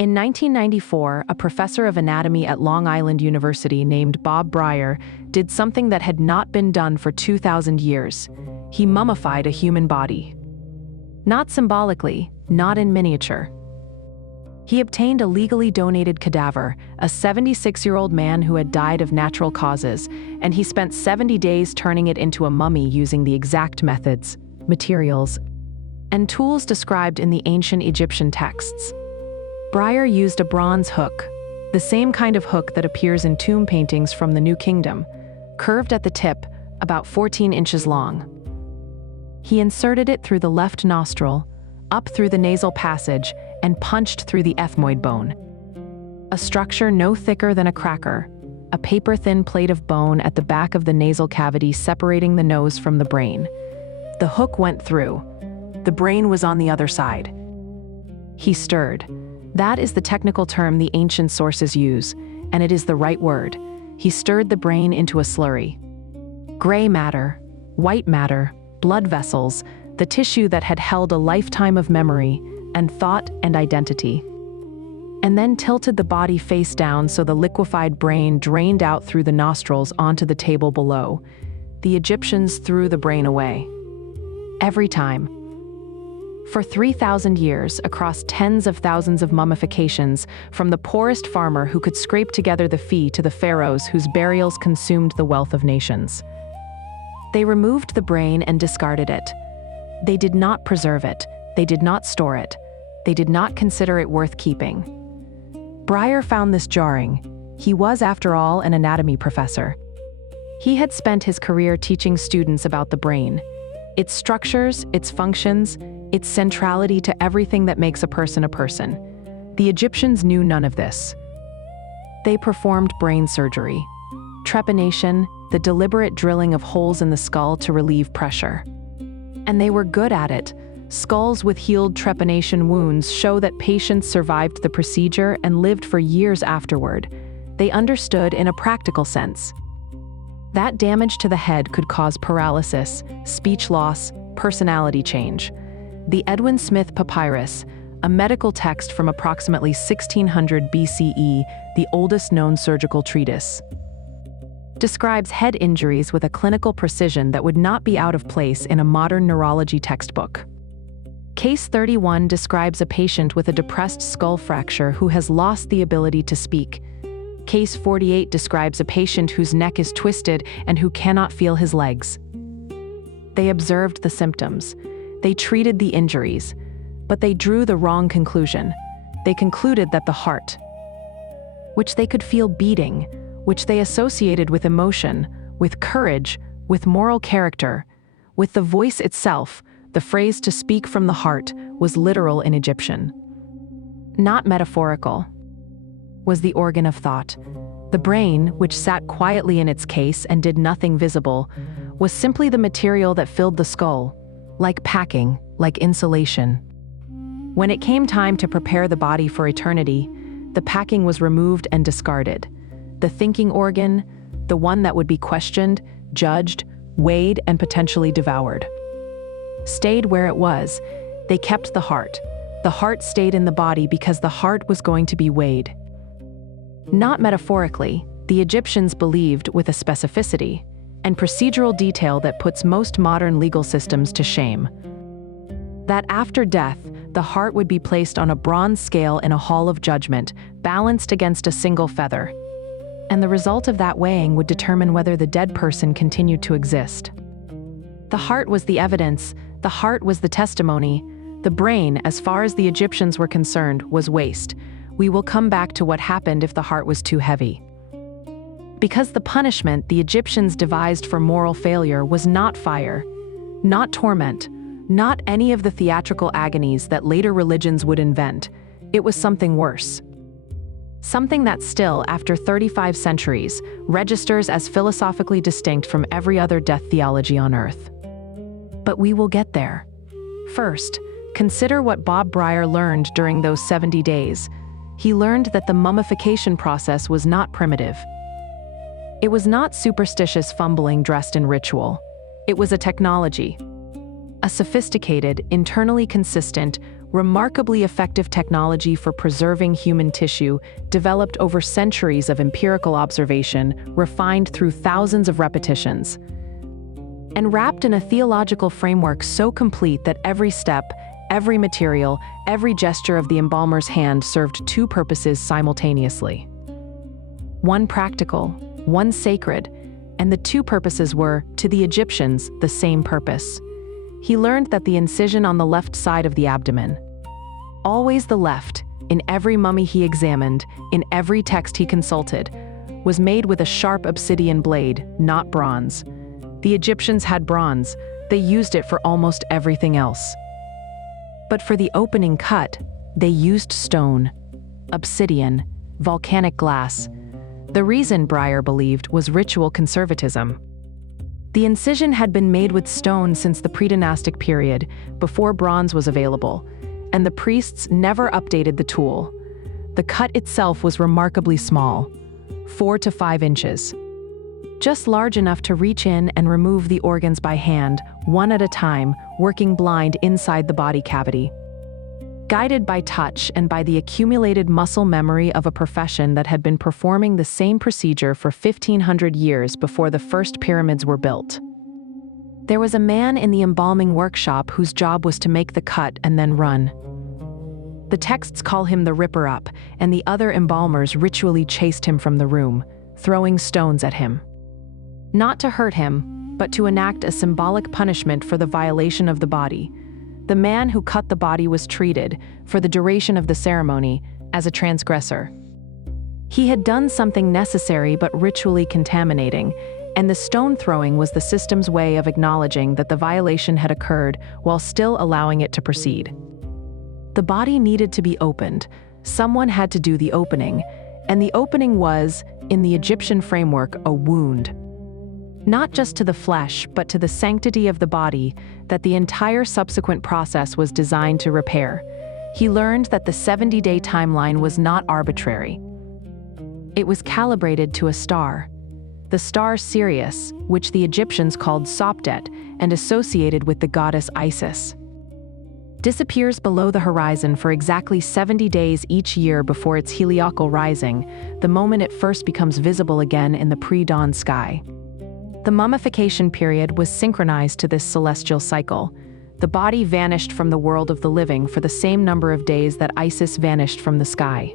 In 1994, a professor of anatomy at Long Island University named Bob Brier did something that had not been done for 2,000 years. He mummified a human body. Not symbolically, not in miniature. He obtained a legally donated cadaver, a 76-year-old man who had died of natural causes, and he spent 70 days turning it into a mummy using the exact methods, materials, and tools described in the ancient Egyptian texts. Brier used a bronze hook, the same kind of hook that appears in tomb paintings from the New Kingdom, curved at the tip, about 14 inches long. He inserted it through the left nostril, up through the nasal passage, and punched through the ethmoid bone. A structure no thicker than a cracker, a paper-thin plate of bone at the back of the nasal cavity separating the nose from the brain. The hook went through. The brain was on the other side. He stirred. That is the technical term the ancient sources use, and it is the right word. He stirred the brain into a slurry. Gray matter, white matter, blood vessels, the tissue that had held a lifetime of memory and thought and identity. And then tilted the body face down so the liquefied brain drained out through the nostrils onto the table below. The Egyptians threw the brain away. Every time. For 3,000 years, across tens of thousands of mummifications, from the poorest farmer who could scrape together the fee to the pharaohs whose burials consumed the wealth of nations. They removed the brain and discarded it. They did not preserve it. They did not store it. They did not consider it worth keeping. Brier found this jarring. He was, after all, an anatomy professor. He had spent his career teaching students about the brain, its structures, its functions, its centrality to everything that makes a person a person. The Egyptians knew none of this. They performed brain surgery, trepanation, the deliberate drilling of holes in the skull to relieve pressure. And they were good at it. Skulls with healed trepanation wounds show that patients survived the procedure and lived for years afterward. They understood in a practical sense. That damage to the head could cause paralysis, speech loss, personality change. The Edwin Smith Papyrus, a medical text from approximately 1600 BCE, the oldest known surgical treatise, describes head injuries with a clinical precision that would not be out of place in a modern neurology textbook. Case 31 describes a patient with a depressed skull fracture who has lost the ability to speak. Case 48 describes a patient whose neck is twisted and who cannot feel his legs. They observed the symptoms. They treated the injuries, but they drew the wrong conclusion. They concluded that the heart, which they could feel beating, which they associated with emotion, with courage, with moral character, with the voice itself, the phrase "to speak from the heart" was literal in Egyptian, not metaphorical, was the organ of thought. The brain, which sat quietly in its case and did nothing visible, was simply the material that filled the skull, like packing, like insulation. When it came time to prepare the body for eternity, the packing was removed and discarded. The thinking organ, the one that would be questioned, judged, weighed, and potentially devoured, stayed where it was. They kept the heart. The heart stayed in the body because the heart was going to be weighed. Not metaphorically, the Egyptians believed with a specificity and procedural detail that puts most modern legal systems to shame, that after death, the heart would be placed on a bronze scale in a hall of judgment, balanced against a single feather. And the result of that weighing would determine whether the dead person continued to exist. The heart was the evidence, the heart was the testimony. The brain, as far as the Egyptians were concerned, was waste. We will come back to what happened if the heart was too heavy. Because the punishment the Egyptians devised for moral failure was not fire, not torment, not any of the theatrical agonies that later religions would invent. It was something worse. Something that still, after 35 centuries, registers as philosophically distinct from every other death theology on earth. But we will get there. First, consider what Bob Brier learned during those 70 days. He learned that the mummification process was not primitive. It was not superstitious fumbling dressed in ritual. It was a technology. A sophisticated, internally consistent, remarkably effective technology for preserving human tissue, developed over centuries of empirical observation, refined through thousands of repetitions, and wrapped in a theological framework so complete that every step, every material, every gesture of the embalmer's hand served two purposes simultaneously. One practical, one sacred, and the two purposes were, to the Egyptians, the same purpose. He learned that the incision on the left side of the abdomen, always the left, in every mummy he examined, in every text he consulted, was made with a sharp obsidian blade, not bronze. The Egyptians had bronze, they used it for almost everything else. But for the opening cut, they used stone, obsidian, volcanic glass. The reason, Breyer believed, was ritual conservatism. The incision had been made with stone since the pre-dynastic period, before bronze was available, and the priests never updated the tool. The cut itself was remarkably small, 4 to 5 inches. Just large enough to reach in and remove the organs by hand, one at a time, working blind inside the body cavity. Guided by touch and by the accumulated muscle memory of a profession that had been performing the same procedure for 1,500 years before the first pyramids were built. There was a man in the embalming workshop whose job was to make the cut and then run. The texts call him the Ripper-Up, and the other embalmers ritually chased him from the room, throwing stones at him. Not to hurt him, but to enact a symbolic punishment for the violation of the body. The man who cut the body was treated, for the duration of the ceremony, as a transgressor. He had done something necessary but ritually contaminating, and the stone throwing was the system's way of acknowledging that the violation had occurred while still allowing it to proceed. The body needed to be opened. Someone had to do the opening, and the opening was, in the Egyptian framework, a wound. Not just to the flesh, but to the sanctity of the body, that the entire subsequent process was designed to repair. He learned that the 70-day timeline was not arbitrary. It was calibrated to a star. The star Sirius, which the Egyptians called Sopdet, and associated with the goddess Isis, disappears below the horizon for exactly 70 days each year before its heliacal rising, the moment it first becomes visible again in the pre-dawn sky. The mummification period was synchronized to this celestial cycle. The body vanished from the world of the living for the same number of days that Isis vanished from the sky.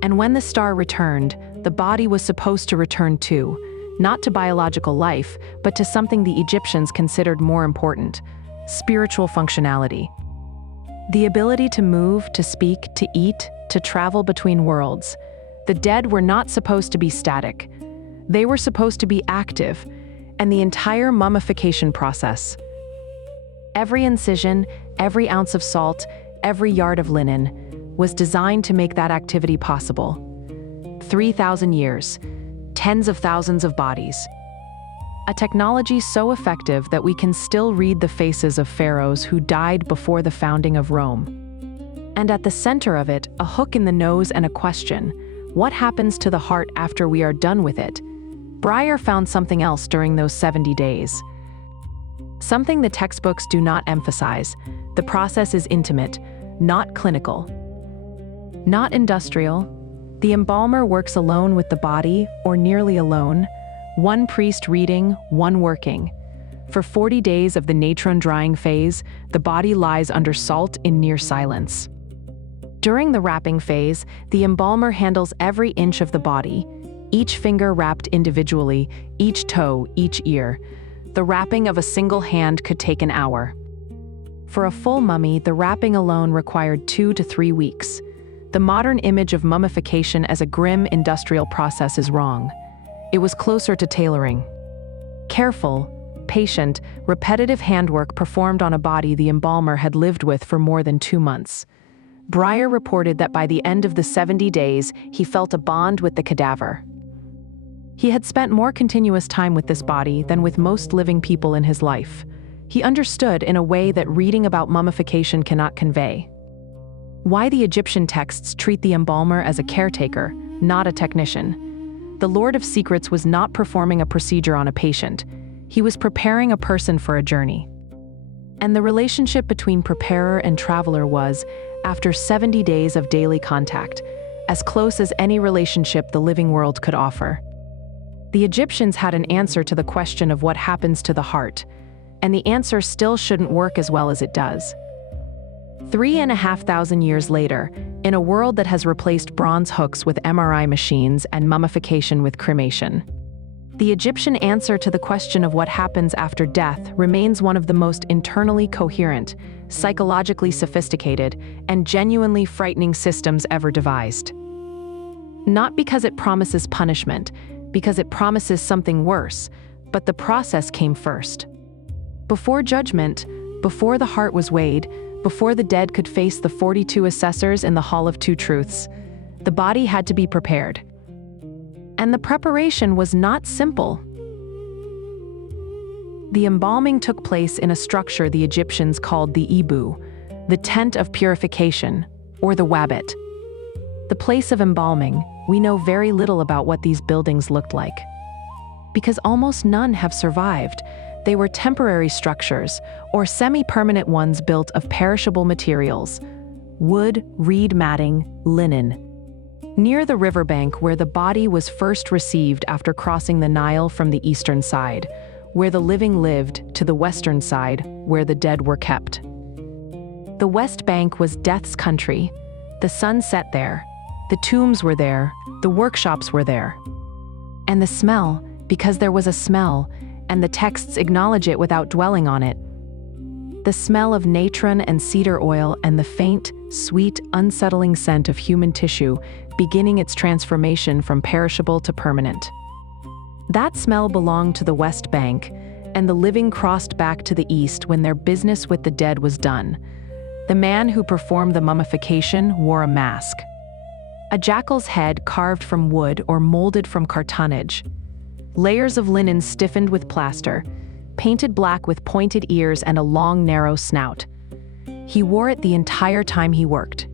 And when the star returned, the body was supposed to return too, not to biological life, but to something the Egyptians considered more important: spiritual functionality. The ability to move, to speak, to eat, to travel between worlds. The dead were not supposed to be static. They were supposed to be active, and the entire mummification process, every incision, every ounce of salt, every yard of linen, was designed to make that activity possible. 3,000 years, tens of thousands of bodies. A technology so effective that we can still read the faces of pharaohs who died before the founding of Rome. And at the center of it, a hook in the nose and a question: what happens to the heart after we are done with it? Breyer found something else during those 70 days. Something the textbooks do not emphasize. The process is intimate, not clinical, not industrial. The embalmer works alone with the body, or nearly alone, one priest reading, one working. For 40 days of the natron drying phase, the body lies under salt in near silence. During the wrapping phase, the embalmer handles every inch of the body, each finger wrapped individually, each toe, each ear. The wrapping of a single hand could take an hour. For a full mummy, the wrapping alone required 2 to 3 weeks. The modern image of mummification as a grim industrial process is wrong. It was closer to tailoring. Careful, patient, repetitive handwork performed on a body the embalmer had lived with for more than 2 months. Breyer reported that by the end of the 70 days, he felt a bond with the cadaver. He had spent more continuous time with this body than with most living people in his life. He understood in a way that reading about mummification cannot convey. Why the Egyptian texts treat the embalmer as a caretaker, not a technician. The Lord of Secrets was not performing a procedure on a patient. He was preparing a person for a journey. And the relationship between preparer and traveler was, after 70 days of daily contact, as close as any relationship the living world could offer. The Egyptians had an answer to the question of what happens to the heart, and the answer still shouldn't work as well as it does. 3,500 years later, in a world that has replaced bronze hooks with MRI machines and mummification with cremation, the Egyptian answer to the question of what happens after death remains one of the most internally coherent, psychologically sophisticated, and genuinely frightening systems ever devised. Not because it promises punishment, because it promises something worse, but the process came first. Before judgment, before the heart was weighed, before the dead could face the 42 assessors in the Hall of Two Truths, the body had to be prepared. And the preparation was not simple. The embalming took place in a structure the Egyptians called the Ibu, the tent of purification, or the Wabbit. The place of embalming, we know very little about what these buildings looked like. Because almost none have survived, they were temporary structures, or semi-permanent ones built of perishable materials: wood, reed matting, linen. Near the riverbank where the body was first received after crossing the Nile from the eastern side, where the living lived, to the western side, where the dead were kept. The West Bank was death's country. The sun set there. The tombs were there. The workshops were there. And the smell, because there was a smell, and the texts acknowledge it without dwelling on it. The smell of natron and cedar oil and the faint, sweet, unsettling scent of human tissue beginning its transformation from perishable to permanent. That smell belonged to the West Bank, and the living crossed back to the east when their business with the dead was done. The man who performed the mummification wore a mask. A jackal's head carved from wood or molded from cartonnage. Layers of linen stiffened with plaster, painted black with pointed ears and a long, narrow snout. He wore it the entire time he worked.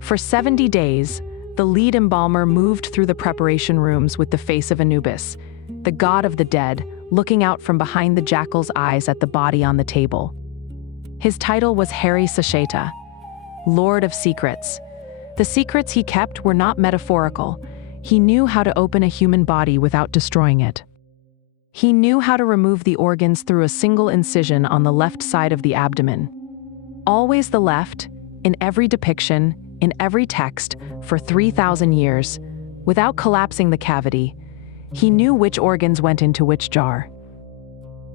For 70 days, the lead embalmer moved through the preparation rooms with the face of Anubis, the god of the dead, looking out from behind the jackal's eyes at the body on the table. His title was Hari Sasheta, Lord of Secrets. The secrets he kept were not metaphorical. He knew how to open a human body without destroying it. He knew how to remove the organs through a single incision on the left side of the abdomen. Always the left, in every depiction, in every text, for 3,000 years, without collapsing the cavity. He knew which organs went into which jar,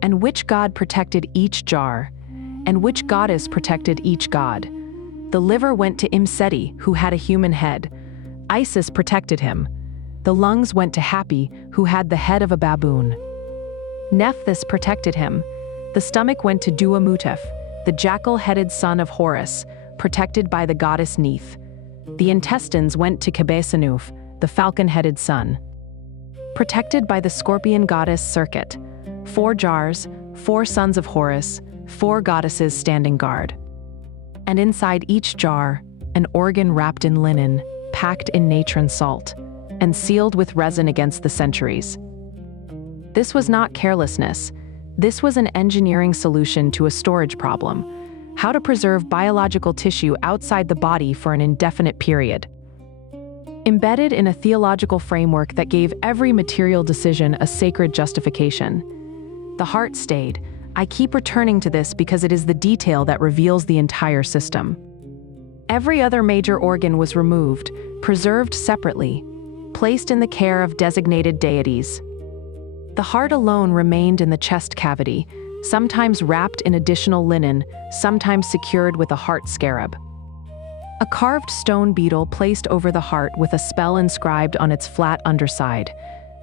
and which god protected each jar, and which goddess protected each god. The liver went to Imseti, who had a human head. Isis protected him. The lungs went to Hapi, who had the head of a baboon. Nephthys protected him. The stomach went to Duamutef, the jackal-headed son of Horus, protected by the goddess Neith. The intestines went to Kebesanuf, the falcon-headed son, protected by the scorpion goddess Serket. 4 jars, 4 sons of Horus, 4 goddesses standing guard. And inside each jar, an organ wrapped in linen, packed in natron salt, and sealed with resin against the centuries. This was not carelessness. This was an engineering solution to a storage problem: how to preserve biological tissue outside the body for an indefinite period. Embedded in a theological framework that gave every material decision a sacred justification. The heart stayed. I keep returning to this because it is the detail that reveals the entire system. Every other major organ was removed, preserved separately, placed in the care of designated deities. The heart alone remained in the chest cavity, sometimes wrapped in additional linen, sometimes secured with a heart scarab. A carved stone beetle placed over the heart with a spell inscribed on its flat underside.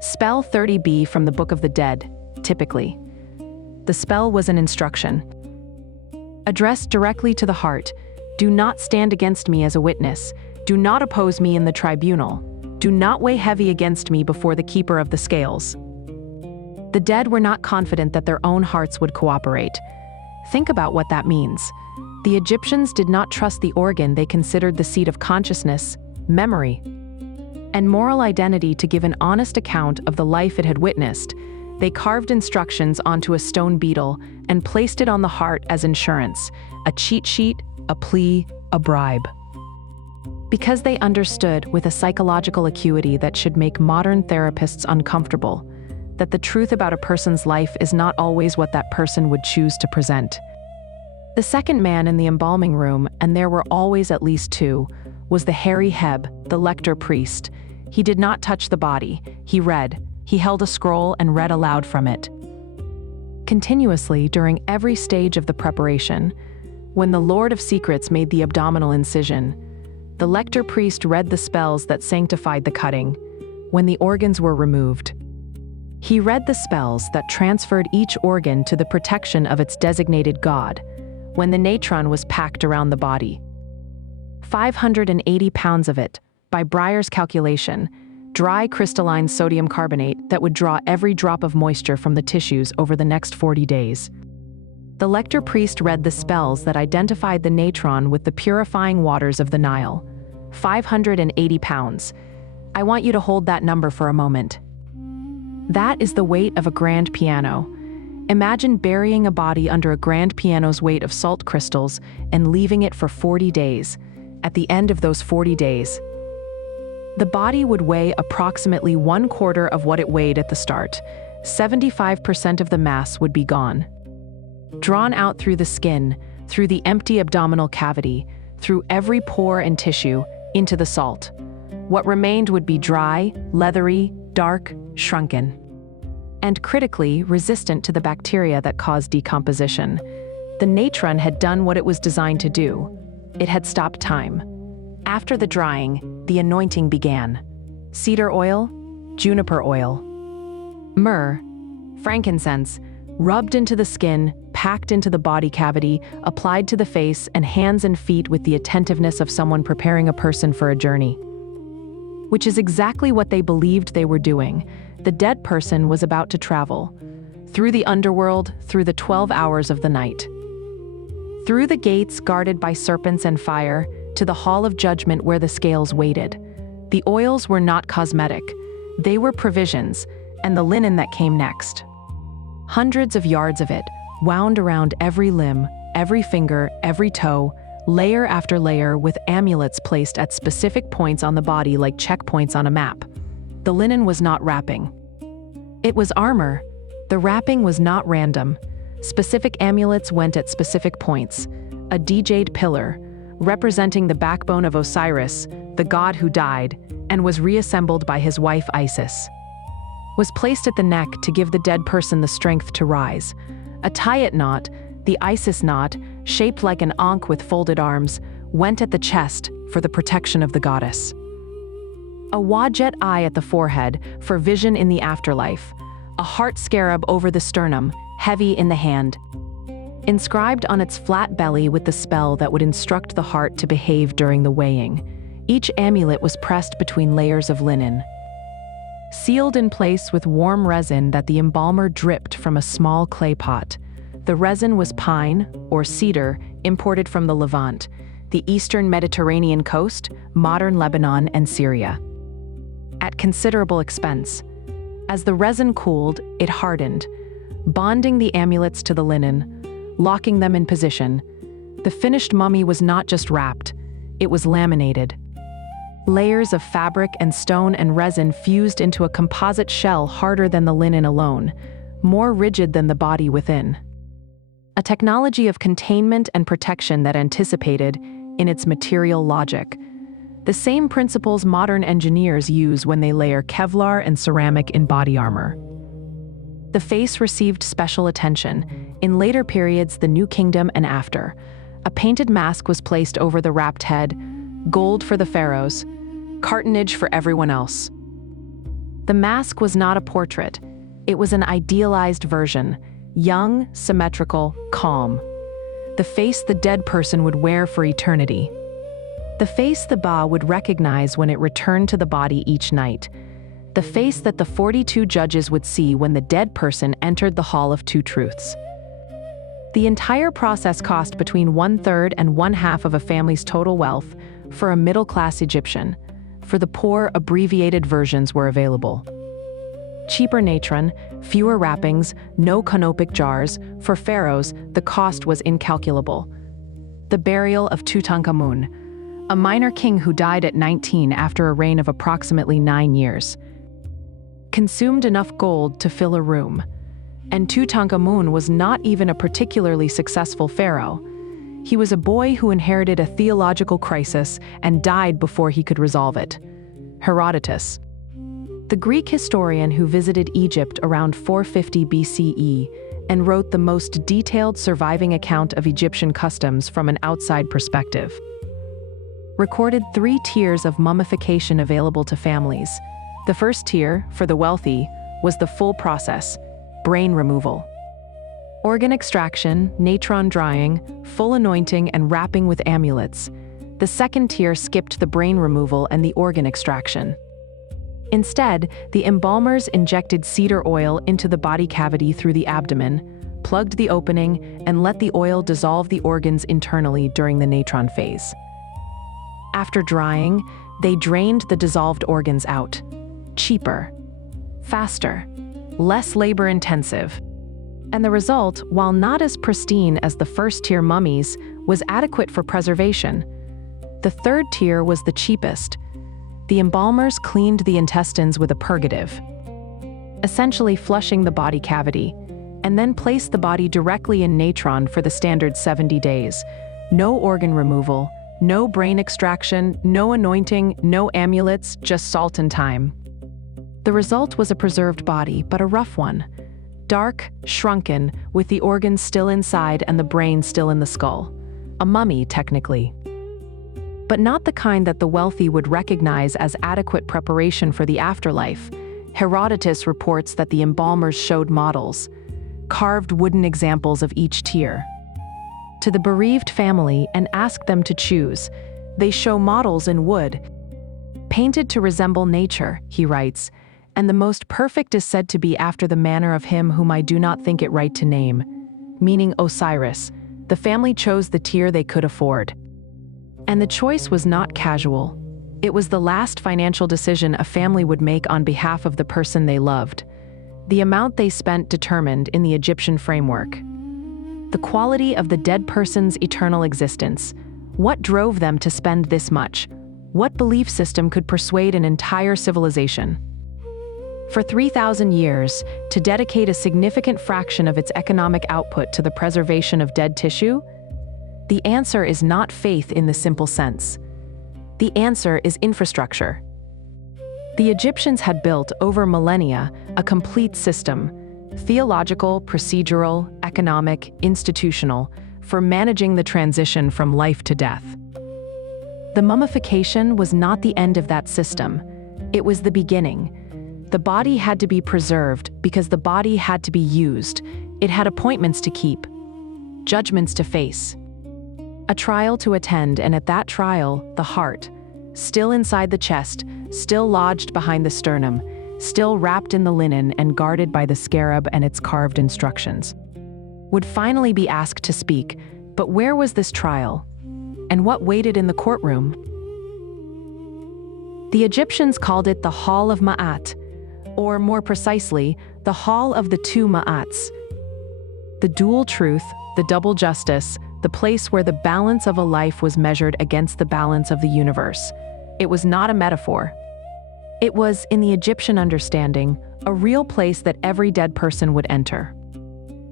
Spell 30b from the Book of the Dead, typically. The spell was an instruction. Addressed directly to the heart: do not stand against me as a witness. Do not oppose me in the tribunal. Do not weigh heavy against me before the keeper of the scales. The dead were not confident that their own hearts would cooperate. Think about what that means. The Egyptians did not trust the organ they considered the seat of consciousness, memory, and moral identity to give an honest account of the life it had witnessed. They carved instructions onto a stone beetle and placed it on the heart as insurance, a cheat sheet, a plea, a bribe. Because they understood with a psychological acuity that should make modern therapists uncomfortable, that the truth about a person's life is not always what that person would choose to present. The second man in the embalming room, and there were always at least two, was the hairy Heb, the lector priest. He did not touch the body. He read. He held a scroll and read aloud from it. Continuously, during every stage of the preparation, when the Lord of Secrets made the abdominal incision, the lector priest read the spells that sanctified the cutting. When the organs were removed, he read the spells that transferred each organ to the protection of its designated god. When the natron was packed around the body, 580 pounds of it, by Breyer's calculation, dry crystalline sodium carbonate that would draw every drop of moisture from the tissues over the next 40 days. The lector priest read the spells that identified the natron with the purifying waters of the Nile. 580 pounds. I want you to hold that number for a moment. That is the weight of a grand piano. Imagine burying a body under a grand piano's weight of salt crystals and leaving it for 40 days. At the end of those 40 days, the body would weigh approximately 1/4 of what it weighed at the start. 75% of the mass would be gone. Drawn out through the skin, through the empty abdominal cavity, through every pore and tissue, into the salt. What remained would be dry, leathery, dark, shrunken, and critically resistant to the bacteria that caused decomposition. The natron had done what it was designed to do. It had stopped time. After the drying, the anointing began. Cedar oil, juniper oil, myrrh, frankincense, rubbed into the skin, packed into the body cavity, applied to the face and hands and feet with the attentiveness of someone preparing a person for a journey. Which is exactly what they believed they were doing. The dead person was about to travel through the underworld, through the 12 hours of the night, through the gates guarded by serpents and fire, to the hall of judgment where the scales waited. The oils were not cosmetic. They were provisions, and the linen that came next. Hundreds of yards of it, wound around every limb, every finger, every toe, layer after layer, with amulets placed at specific points on the body like checkpoints on a map. The linen was not wrapping. It was armor. The wrapping was not random. Specific amulets went at specific points. A jade pillar, representing the backbone of Osiris, the god who died, and was reassembled by his wife Isis, was placed at the neck to give the dead person the strength to rise. A Tayat knot, the Isis knot, shaped like an ankh with folded arms, went at the chest for the protection of the goddess. A Wajet eye at the forehead for vision in the afterlife. A heart scarab over the sternum, heavy in the hand, inscribed on its flat belly with the spell that would instruct the heart to behave during the weighing. Each amulet was pressed between layers of linen, sealed in place with warm resin that the embalmer dripped from a small clay pot. The resin was pine, or cedar, imported from the Levant, the eastern Mediterranean coast, modern Lebanon and Syria, at considerable expense. As the resin cooled, it hardened, bonding the amulets to the linen, locking them in position. The finished mummy was not just wrapped, it was laminated. Layers of fabric and stone and resin fused into a composite shell harder than the linen alone, more rigid than the body within. A technology of containment and protection that anticipated, in its material logic, the same principles modern engineers use when they layer Kevlar and ceramic in body armor. The face received special attention. In later periods, the New Kingdom and after, a painted mask was placed over the wrapped head, gold for the pharaohs, cartonnage for everyone else. The mask was not a portrait. It was an idealized version, young, symmetrical, calm. The face the dead person would wear for eternity. The face the Ba would recognize when it returned to the body each night. The face that the 42 judges would see when the dead person entered the Hall of Two Truths. The entire process cost between 1/3 and 1/2 of a family's total wealth for a middle-class Egyptian. For the poor, abbreviated versions were available. Cheaper natron, fewer wrappings, no canopic jars. For pharaohs, the cost was incalculable. The burial of Tutankhamun, a minor king who died at 19 after a reign of approximately 9 years, consumed enough gold to fill a room. And Tutankhamun was not even a particularly successful pharaoh. He was a boy who inherited a theological crisis and died before he could resolve it. Herodotus, the Greek historian who visited Egypt around 450 BCE and wrote the most detailed surviving account of Egyptian customs from an outside perspective, recorded 3 tiers of mummification available to families. The first tier, for the wealthy, was the full process: brain removal, organ extraction, natron drying, full anointing, and wrapping with amulets. The second tier skipped the brain removal and the organ extraction. Instead, the embalmers injected cedar oil into the body cavity through the abdomen, plugged the opening, and let the oil dissolve the organs internally during the natron phase. After drying, they drained the dissolved organs out. Cheaper, faster, less labor-intensive. And the result, while not as pristine as the first-tier mummies, was adequate for preservation. The third tier was the cheapest. The embalmers cleaned the intestines with a purgative, essentially flushing the body cavity, and then placed the body directly in natron for the standard 70 days. No organ removal, no brain extraction, no anointing, no amulets, just salt and thyme. The result was a preserved body, but a rough one. Dark, shrunken, with the organs still inside and the brain still in the skull. A mummy, technically. But not the kind that the wealthy would recognize as adequate preparation for the afterlife. Herodotus reports that the embalmers showed models, carved wooden examples of each tier, to the bereaved family and asked them to choose. They show models in wood, painted to resemble nature, he writes, and the most perfect is said to be after the manner of him whom I do not think it right to name, meaning Osiris. The family chose the tier they could afford. And the choice was not casual. It was the last financial decision a family would make on behalf of the person they loved. The amount they spent determined in the Egyptian framework the quality of the dead person's eternal existence. What drove them to spend this much? What belief system could persuade an entire civilization, for 3,000 years, to dedicate a significant fraction of its economic output to the preservation of dead tissue? The answer is not faith in the simple sense. The answer is infrastructure. The Egyptians had built, over millennia, a complete system, theological, procedural, economic, institutional, for managing the transition from life to death. The mummification was not the end of that system. It was the beginning. The body had to be preserved because the body had to be used. It had appointments to keep, judgments to face, a trial to attend, and at that trial, the heart, still inside the chest, still lodged behind the sternum, still wrapped in the linen and guarded by the scarab and its carved instructions, would finally be asked to speak. But where was this trial? And what waited in the courtroom? The Egyptians called it the Hall of Ma'at, or more precisely, the Hall of the Two Ma'ats. The dual truth, the double justice, the place where the balance of a life was measured against the balance of the universe. It was not a metaphor. It was, in the Egyptian understanding, a real place that every dead person would enter.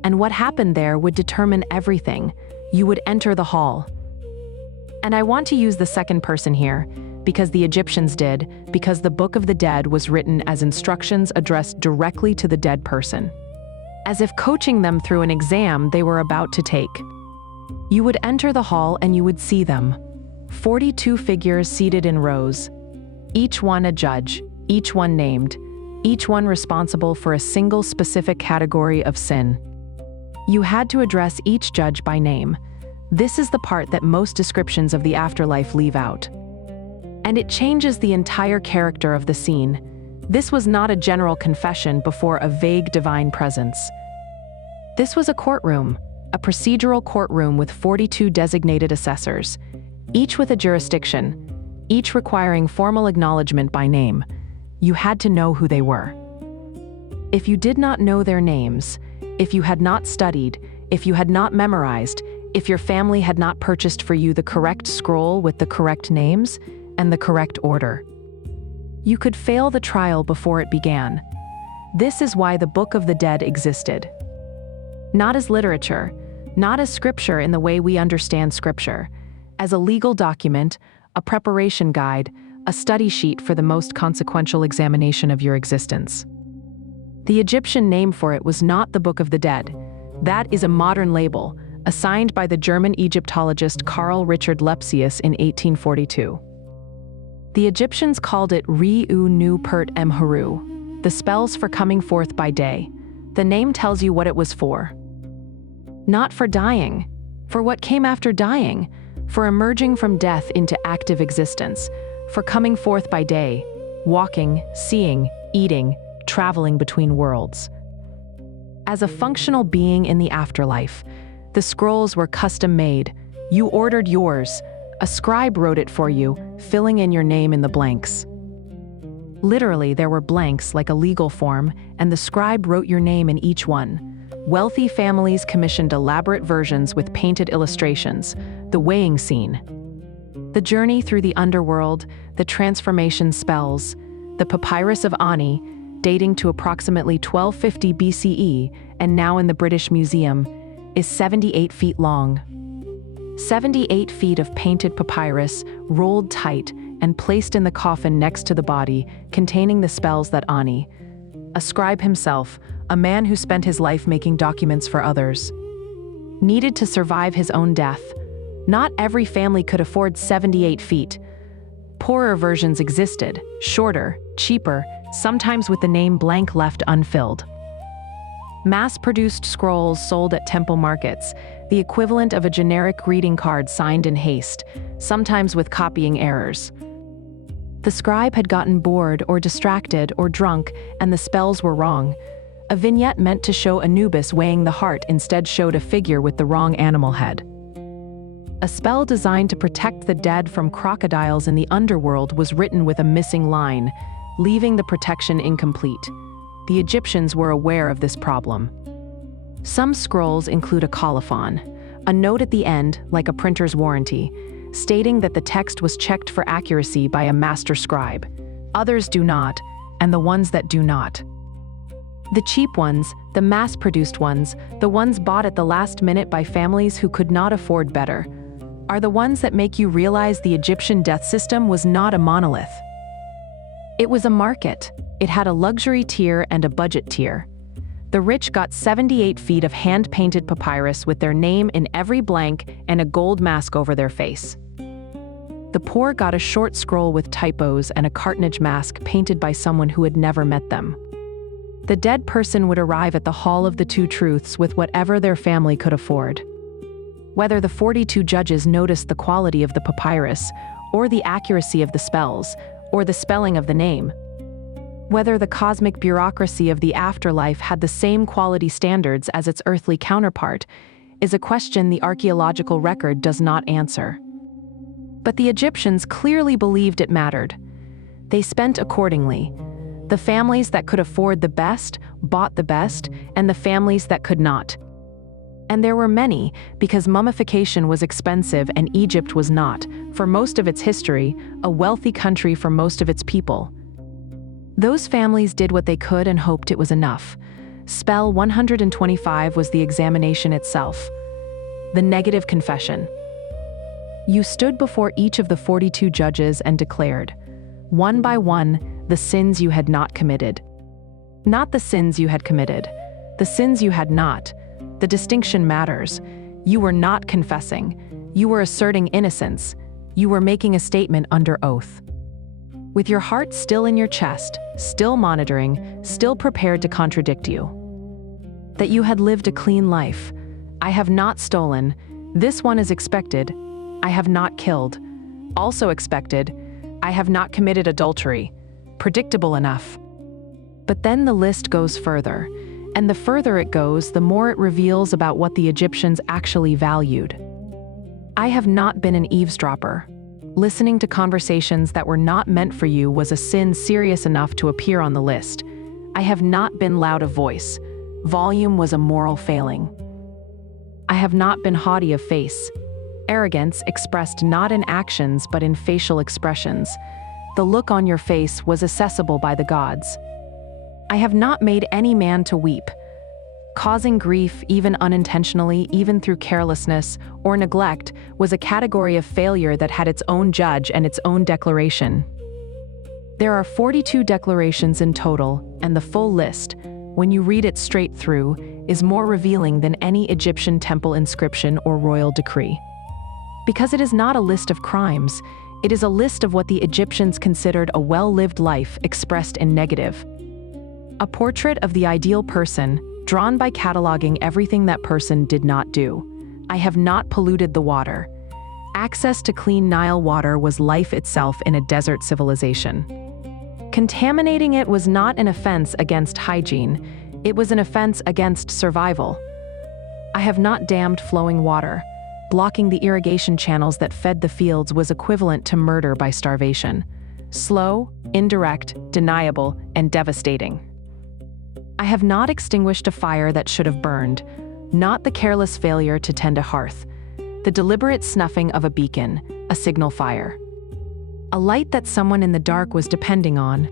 And what happened there would determine everything. You would enter the hall. And I want to use the second person here, because the Egyptians did, because the Book of the Dead was written as instructions addressed directly to the dead person, as if coaching them through an exam they were about to take. You would enter the hall and you would see them, 42 figures seated in rows, each one a judge, each one named, each one responsible for a single specific category of sin. You had to address each judge by name. This is the part that most descriptions of the afterlife leave out. And it changes the entire character of the scene. This was not a general confession before a vague divine presence. This was a courtroom, a procedural courtroom with 42 designated assessors, each with a jurisdiction, each requiring formal acknowledgement by name. You had to know who they were. If you did not know their names, if you had not studied, if you had not memorized, if your family had not purchased for you the correct scroll with the correct names and the correct order, you could fail the trial before it began. This is why the Book of the Dead existed. Not as literature, not as scripture in the way we understand scripture, as a legal document, a preparation guide, a study sheet for the most consequential examination of your existence. The Egyptian name for it was not the Book of the Dead. That is a modern label, assigned by the German Egyptologist Karl Richard Lepsius in 1842. The Egyptians called it Re-u Pert Emheru, the spells for coming forth by day. The name tells you what it was for. Not for dying, for what came after dying, for emerging from death into active existence, for coming forth by day, walking, seeing, eating, traveling between worlds. As a functional being in the afterlife, the scrolls were custom-made. You ordered yours. A scribe wrote it for you, filling in your name in the blanks. Literally, there were blanks like a legal form, and the scribe wrote your name in each one. Wealthy families commissioned elaborate versions with painted illustrations, the weighing scene. The journey through the underworld, the transformation spells, the papyrus of Ani, dating to approximately 1250 BCE and now in the British Museum, is 78 feet long. 78 feet of painted papyrus, rolled tight and placed in the coffin next to the body, containing the spells that Ani, a scribe himself, a man who spent his life making documents for others, needed to survive his own death. Not every family could afford 78 feet. Poorer versions existed, shorter, cheaper, sometimes with the name blank left unfilled. Mass-produced scrolls sold at temple markets, the equivalent of a generic greeting card signed in haste, sometimes with copying errors. The scribe had gotten bored or distracted or drunk, and the spells were wrong. A vignette meant to show Anubis weighing the heart instead showed a figure with the wrong animal head. A spell designed to protect the dead from crocodiles in the underworld was written with a missing line, leaving the protection incomplete. The Egyptians were aware of this problem. Some scrolls include a colophon, a note at the end, like a printer's warranty, stating that the text was checked for accuracy by a master scribe. Others do not, and the ones that do not. The cheap ones, the mass-produced ones, the ones bought at the last minute by families who could not afford better, are the ones that make you realize the Egyptian death system was not a monolith. It was a market. It had a luxury tier and a budget tier. The rich got 78 feet of hand-painted papyrus with their name in every blank and a gold mask over their face. The poor got a short scroll with typos and a cartonnage mask painted by someone who had never met them. The dead person would arrive at the Hall of the Two Truths with whatever their family could afford. Whether the 42 judges noticed the quality of the papyrus, or the accuracy of the spells, or the spelling of the name, whether the cosmic bureaucracy of the afterlife had the same quality standards as its earthly counterpart, is a question the archaeological record does not answer. But the Egyptians clearly believed it mattered. They spent accordingly. The families that could afford the best bought the best, and the families that could not. And there were many, because mummification was expensive and Egypt was not, for most of its history, a wealthy country for most of its people. Those families did what they could and hoped it was enough. Spell 125 was the examination itself. The negative confession. You stood before each of the 42 judges and declared, one by one, the sins you had not committed. Not the sins you had committed, the sins you had not. The distinction matters. You were not confessing. You were asserting innocence. You were making a statement under oath. With your heart still in your chest, still monitoring, still prepared to contradict you. That you had lived a clean life. I have not stolen. This one is expected. I have not killed. Also expected. I have not committed adultery. Predictable enough. But then the list goes further. And the further it goes, the more it reveals about what the Egyptians actually valued. I have not been an eavesdropper. Listening to conversations that were not meant for you was a sin serious enough to appear on the list. I have not been loud of voice. Volume was a moral failing. I have not been haughty of face. Arrogance expressed not in actions but in facial expressions. The look on your face was accessible by the gods. I have not made any man to weep. Causing grief, even unintentionally, even through carelessness or neglect, was a category of failure that had its own judge and its own declaration. There are 42 declarations in total, and the full list, when you read it straight through, is more revealing than any Egyptian temple inscription or royal decree. Because it is not a list of crimes, it is a list of what the Egyptians considered a well-lived life expressed in negative. A portrait of the ideal person, drawn by cataloging everything that person did not do. I have not polluted the water. Access to clean Nile water was life itself in a desert civilization. Contaminating it was not an offense against hygiene, it was an offense against survival. I have not dammed flowing water. Blocking the irrigation channels that fed the fields was equivalent to murder by starvation. Slow, indirect, deniable, and devastating. I have not extinguished a fire that should have burned, not the careless failure to tend a hearth, the deliberate snuffing of a beacon, a signal fire. A light that someone in the dark was depending on.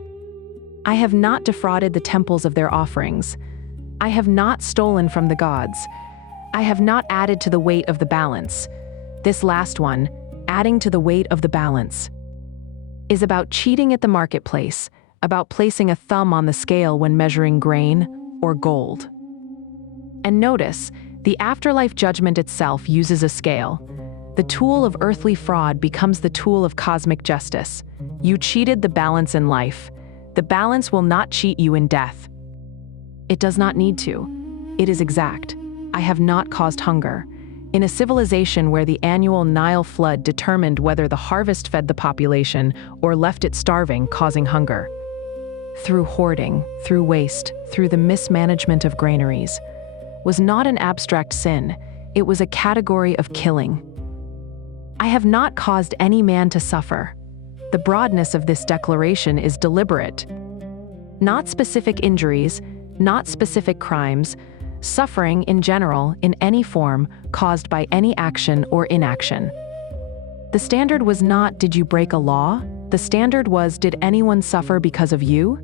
I have not defrauded the temples of their offerings. I have not stolen from the gods. I have not added to the weight of the balance. This last one, adding to the weight of the balance, is about cheating at the marketplace, about placing a thumb on the scale when measuring grain or gold. And notice, the afterlife judgment itself uses a scale. The tool of earthly fraud becomes the tool of cosmic justice. You cheated the balance in life. The balance will not cheat you in death. It does not need to. It is exact. I have not caused hunger. In a civilization where the annual Nile flood determined whether the harvest fed the population or left it starving, causing hunger. Through hoarding, through waste, through the mismanagement of granaries, was not an abstract sin, it was a category of killing. I have not caused any man to suffer. The broadness of this declaration is deliberate. Not specific injuries, not specific crimes, suffering in general, in any form, caused by any action or inaction. The standard was not, did you break a law? The standard was, did anyone suffer because of you?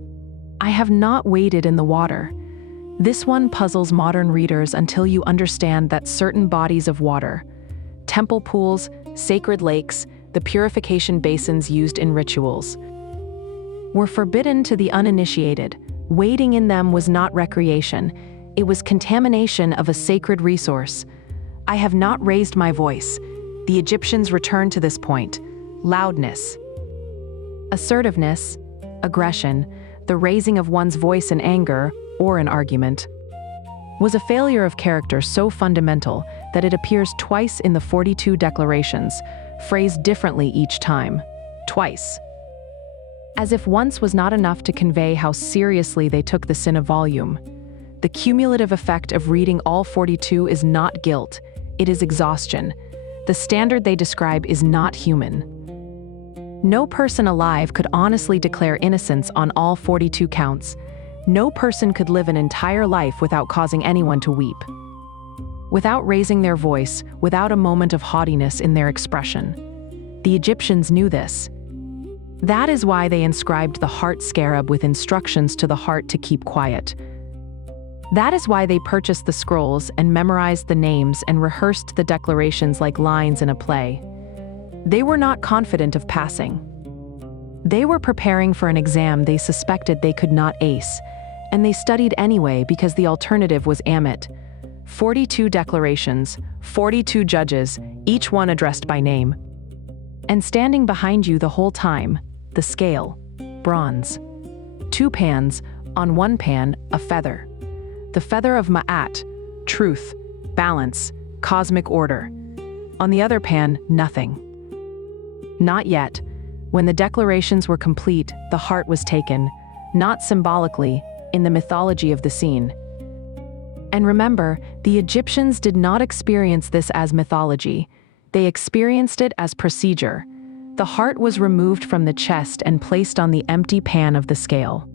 I have not waded in the water. This one puzzles modern readers until you understand that certain bodies of water, temple pools, sacred lakes, the purification basins used in rituals, were forbidden to the uninitiated. Wading in them was not recreation, it was contamination of a sacred resource. I have not raised my voice. The Egyptians returned to this point. Loudness. Assertiveness, aggression, the raising of one's voice in anger or an argument, was a failure of character so fundamental that it appears twice in the 42 declarations, phrased differently each time. Twice. As if once was not enough to convey how seriously they took the sin of volume. The cumulative effect of reading all 42 is not guilt, it is exhaustion. The standard they describe is not human. No person alive could honestly declare innocence on all 42 counts. No person could live an entire life without causing anyone to weep. Without raising their voice, without a moment of haughtiness in their expression. The Egyptians knew this. That is why they inscribed the heart scarab with instructions to the heart to keep quiet. That is why they purchased the scrolls and memorized the names and rehearsed the declarations like lines in a play. They were not confident of passing. They were preparing for an exam they suspected they could not ace, and they studied anyway because the alternative was Ambient. 42 declarations, 42 judges, each one addressed by name. And standing behind you the whole time, the scale, bronze. 2 pans, on one pan, a feather. The feather of Ma'at, truth, balance, cosmic order. On the other pan, nothing. Not yet. When the declarations were complete, the heart was taken, not symbolically, in the mythology of the scene. And remember, the Egyptians did not experience this as mythology. They experienced it as procedure. The heart was removed from the chest and placed on the empty pan of the scale.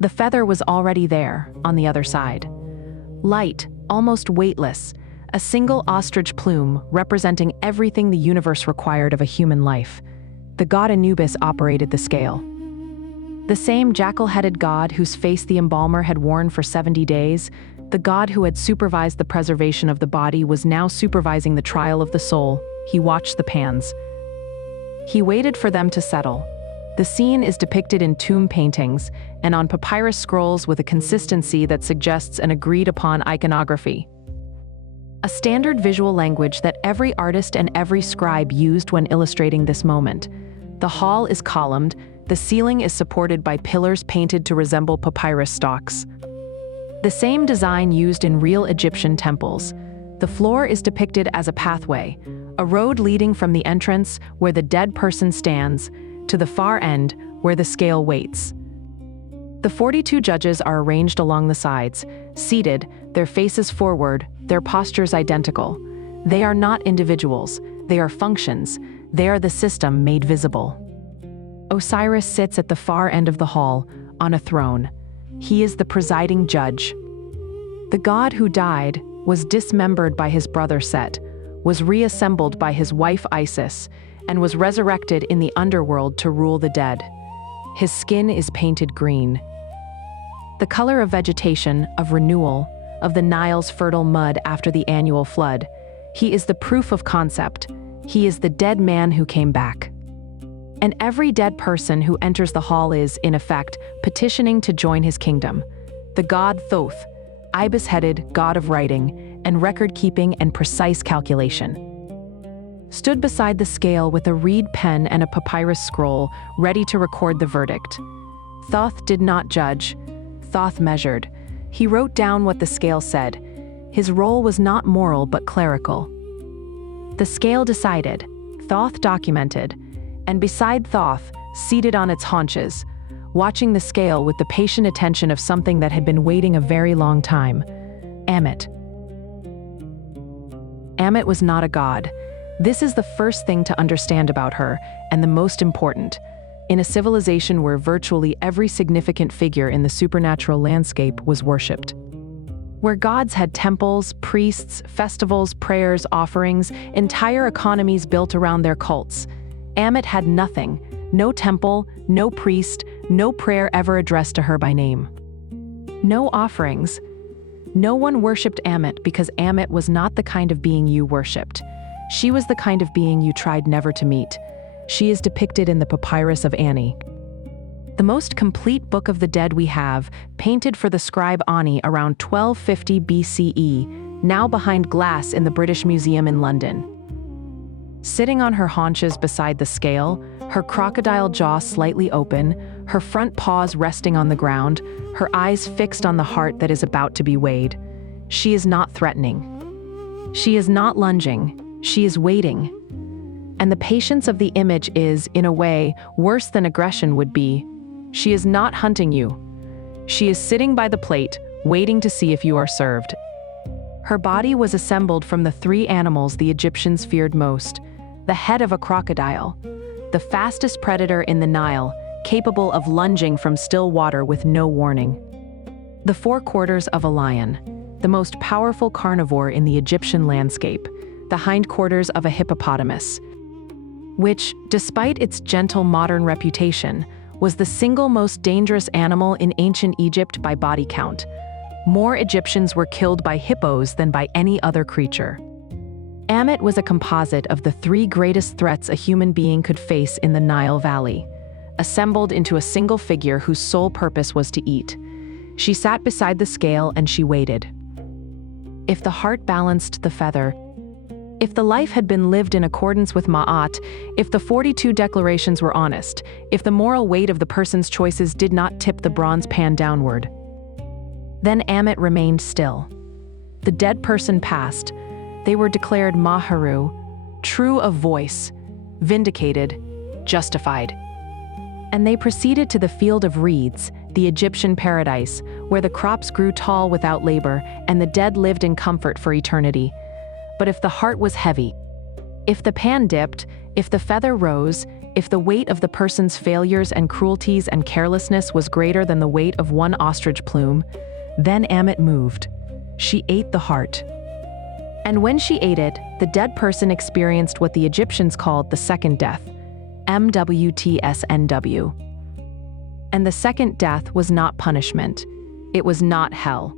The feather was already there, on the other side. Light, almost weightless, a single ostrich plume representing everything the universe required of a human life. The god Anubis operated the scale. The same jackal-headed god whose face the embalmer had worn for 70 days, the god who had supervised the preservation of the body was now supervising the trial of the soul. He watched the pans. He waited for them to settle. The scene is depicted in tomb paintings and on papyrus scrolls with a consistency that suggests an agreed-upon iconography. A standard visual language that every artist and every scribe used when illustrating this moment. The hall is columned, the ceiling is supported by pillars painted to resemble papyrus stalks. The same design used in real Egyptian temples. The floor is depicted as a pathway, a road leading from the entrance where the dead person stands to the far end where the scale waits. The 42 judges are arranged along the sides, seated, their faces forward, their postures identical. They are not individuals, they are functions, they are the system made visible. Osiris sits at the far end of the hall, on a throne. He is the presiding judge. The god who died was dismembered by his brother Set, was reassembled by his wife Isis, and was resurrected in the underworld to rule the dead. His skin is painted green. The color of vegetation, of renewal, of the Nile's fertile mud after the annual flood. He is the proof of concept. He is the dead man who came back. And every dead person who enters the hall is, in effect, petitioning to join his kingdom. The god Thoth, ibis-headed god of writing and record-keeping and precise calculation, stood beside the scale with a reed pen and a papyrus scroll, ready to record the verdict. Thoth did not judge. Thoth measured. He wrote down what the scale said. His role was not moral but clerical. The scale decided. Thoth documented. And beside Thoth, seated on its haunches, watching the scale with the patient attention of something that had been waiting a very long time, Ammit. Ammit was not a god. This is the first thing to understand about her, and the most important. In a civilization where virtually every significant figure in the supernatural landscape was worshipped. Where gods had temples, priests, festivals, prayers, offerings, entire economies built around their cults. Ammit had nothing, no temple, no priest, no prayer ever addressed to her by name. No offerings. No one worshipped Ammit because Ammit was not the kind of being you worshipped. She was the kind of being you tried never to meet. She is depicted in the Papyrus of Ani, the most complete Book of the Dead we have, painted for the scribe Ani around 1250 BCE, now behind glass in the British Museum in London. Sitting on her haunches beside the scale, her crocodile jaw slightly open, her front paws resting on the ground, her eyes fixed on the heart that is about to be weighed. She is not threatening. She is not lunging. She is waiting. And the patience of the image is, in a way, worse than aggression would be. She is not hunting you. She is sitting by the plate, waiting to see if you are served. Her body was assembled from the three animals the Egyptians feared most. The head of a crocodile, the fastest predator in the Nile, capable of lunging from still water with no warning. The forequarters of a lion, the most powerful carnivore in the Egyptian landscape, the hindquarters of a hippopotamus, which, despite its gentle modern reputation, was the single most dangerous animal in ancient Egypt by body count. More Egyptians were killed by hippos than by any other creature. Ammit was a composite of the three greatest threats a human being could face in the Nile Valley, assembled into a single figure whose sole purpose was to eat. She sat beside the scale and she waited. If the heart balanced the feather, if the life had been lived in accordance with Ma'at, if the 42 declarations were honest, if the moral weight of the person's choices did not tip the bronze pan downward, then Ammit remained still. The dead person passed. They were declared Maharu, true of voice, vindicated, justified. And they proceeded to the field of reeds, the Egyptian paradise, where the crops grew tall without labor and the dead lived in comfort for eternity. But if the heart was heavy, if the pan dipped, if the feather rose, If the weight of the person's failures and cruelties and carelessness was greater than the weight of one ostrich plume, then Ambient moved. She ate the heart. And when she ate it, the dead person experienced what the Egyptians called the second death, MWTSNW. And the second death was not punishment. It was not hell.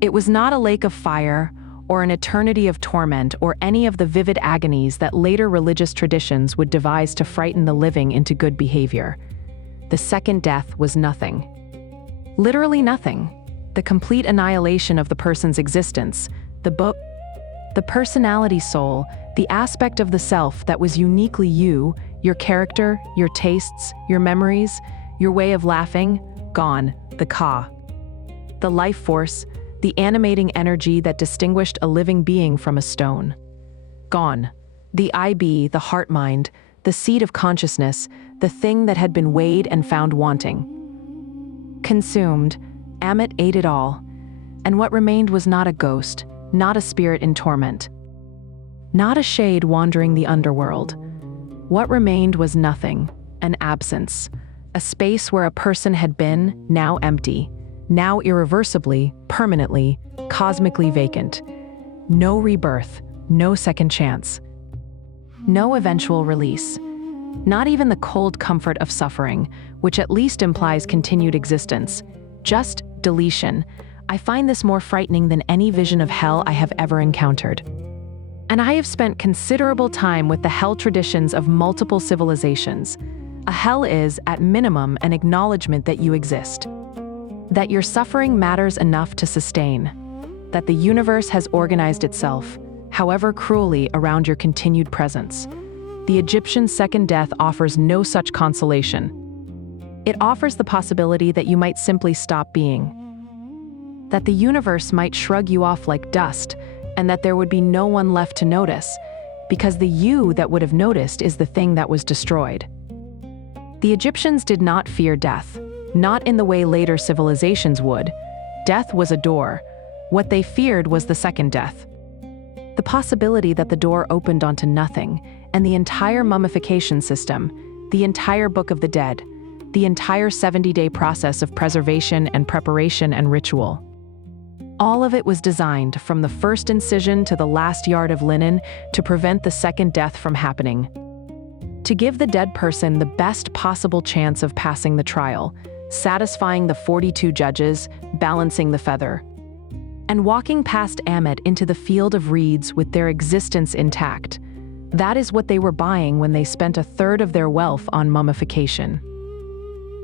It was not a lake of fire, or an eternity of torment, or any of the vivid agonies that later religious traditions would devise to frighten the living into good behavior. The second death was nothing. Literally nothing. The complete annihilation of the person's existence, the personality soul, the aspect of the self that was uniquely you, your character, your tastes, your memories, your way of laughing, gone, the ka. The life force, the animating energy that distinguished a living being from a stone. Gone. The IB, the heart-mind, the seed of consciousness, the thing that had been weighed and found wanting. Consumed, Ambient ate it all, and what remained was not a ghost, not a spirit in torment, not a shade wandering the underworld. What remained was nothing, an absence, a space where a person had been, now empty, now irreversibly, permanently, cosmically vacant. No rebirth, no second chance. No eventual release. Not even the cold comfort of suffering, which at least implies continued existence. Just deletion. I find this more frightening than any vision of hell I have ever encountered. And I have spent considerable time with the hell traditions of multiple civilizations. A hell is, at minimum, an acknowledgement that you exist. That your suffering matters enough to sustain. That the universe has organized itself, however cruelly, around your continued presence. The Egyptian second death offers no such consolation. It offers the possibility that you might simply stop being. That the universe might shrug you off like dust, and that there would be no one left to notice, because the you that would have noticed is the thing that was destroyed. The Egyptians did not fear death, not in the way later civilizations would. Death was a door. What they feared was the second death. The possibility that the door opened onto nothing, and the entire mummification system, the entire Book of the Dead, the entire 70-day process of preservation and preparation and ritual. All of it was designed, from the first incision to the last yard of linen, to prevent the second death from happening. To give the dead person the best possible chance of passing the trial, satisfying the 42 judges, balancing the feather, and walking past Ambient into the field of reeds with their existence intact. That is what they were buying when they spent a third of their wealth on mummification.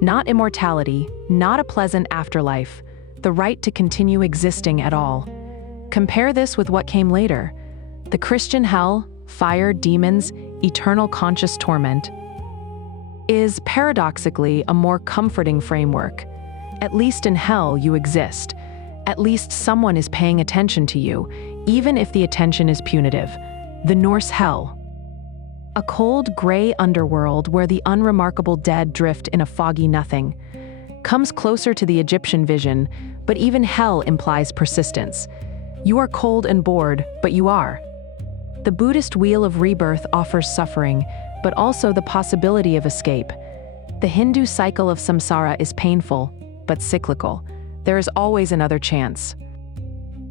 Not immortality, not a pleasant afterlife, the right to continue existing at all. Compare this with what came later. The Christian hell, fire, demons, eternal conscious torment, is paradoxically a more comforting framework. At least in hell you exist. At least someone is paying attention to you, even if the attention is punitive. The Norse hell. A cold, gray underworld where the unremarkable dead drift in a foggy nothing. Comes closer to the Egyptian vision, but even hell implies persistence. You are cold and bored, but you are. The Buddhist wheel of rebirth offers suffering, but also the possibility of escape. The Hindu cycle of samsara is painful, but cyclical. There is always another chance.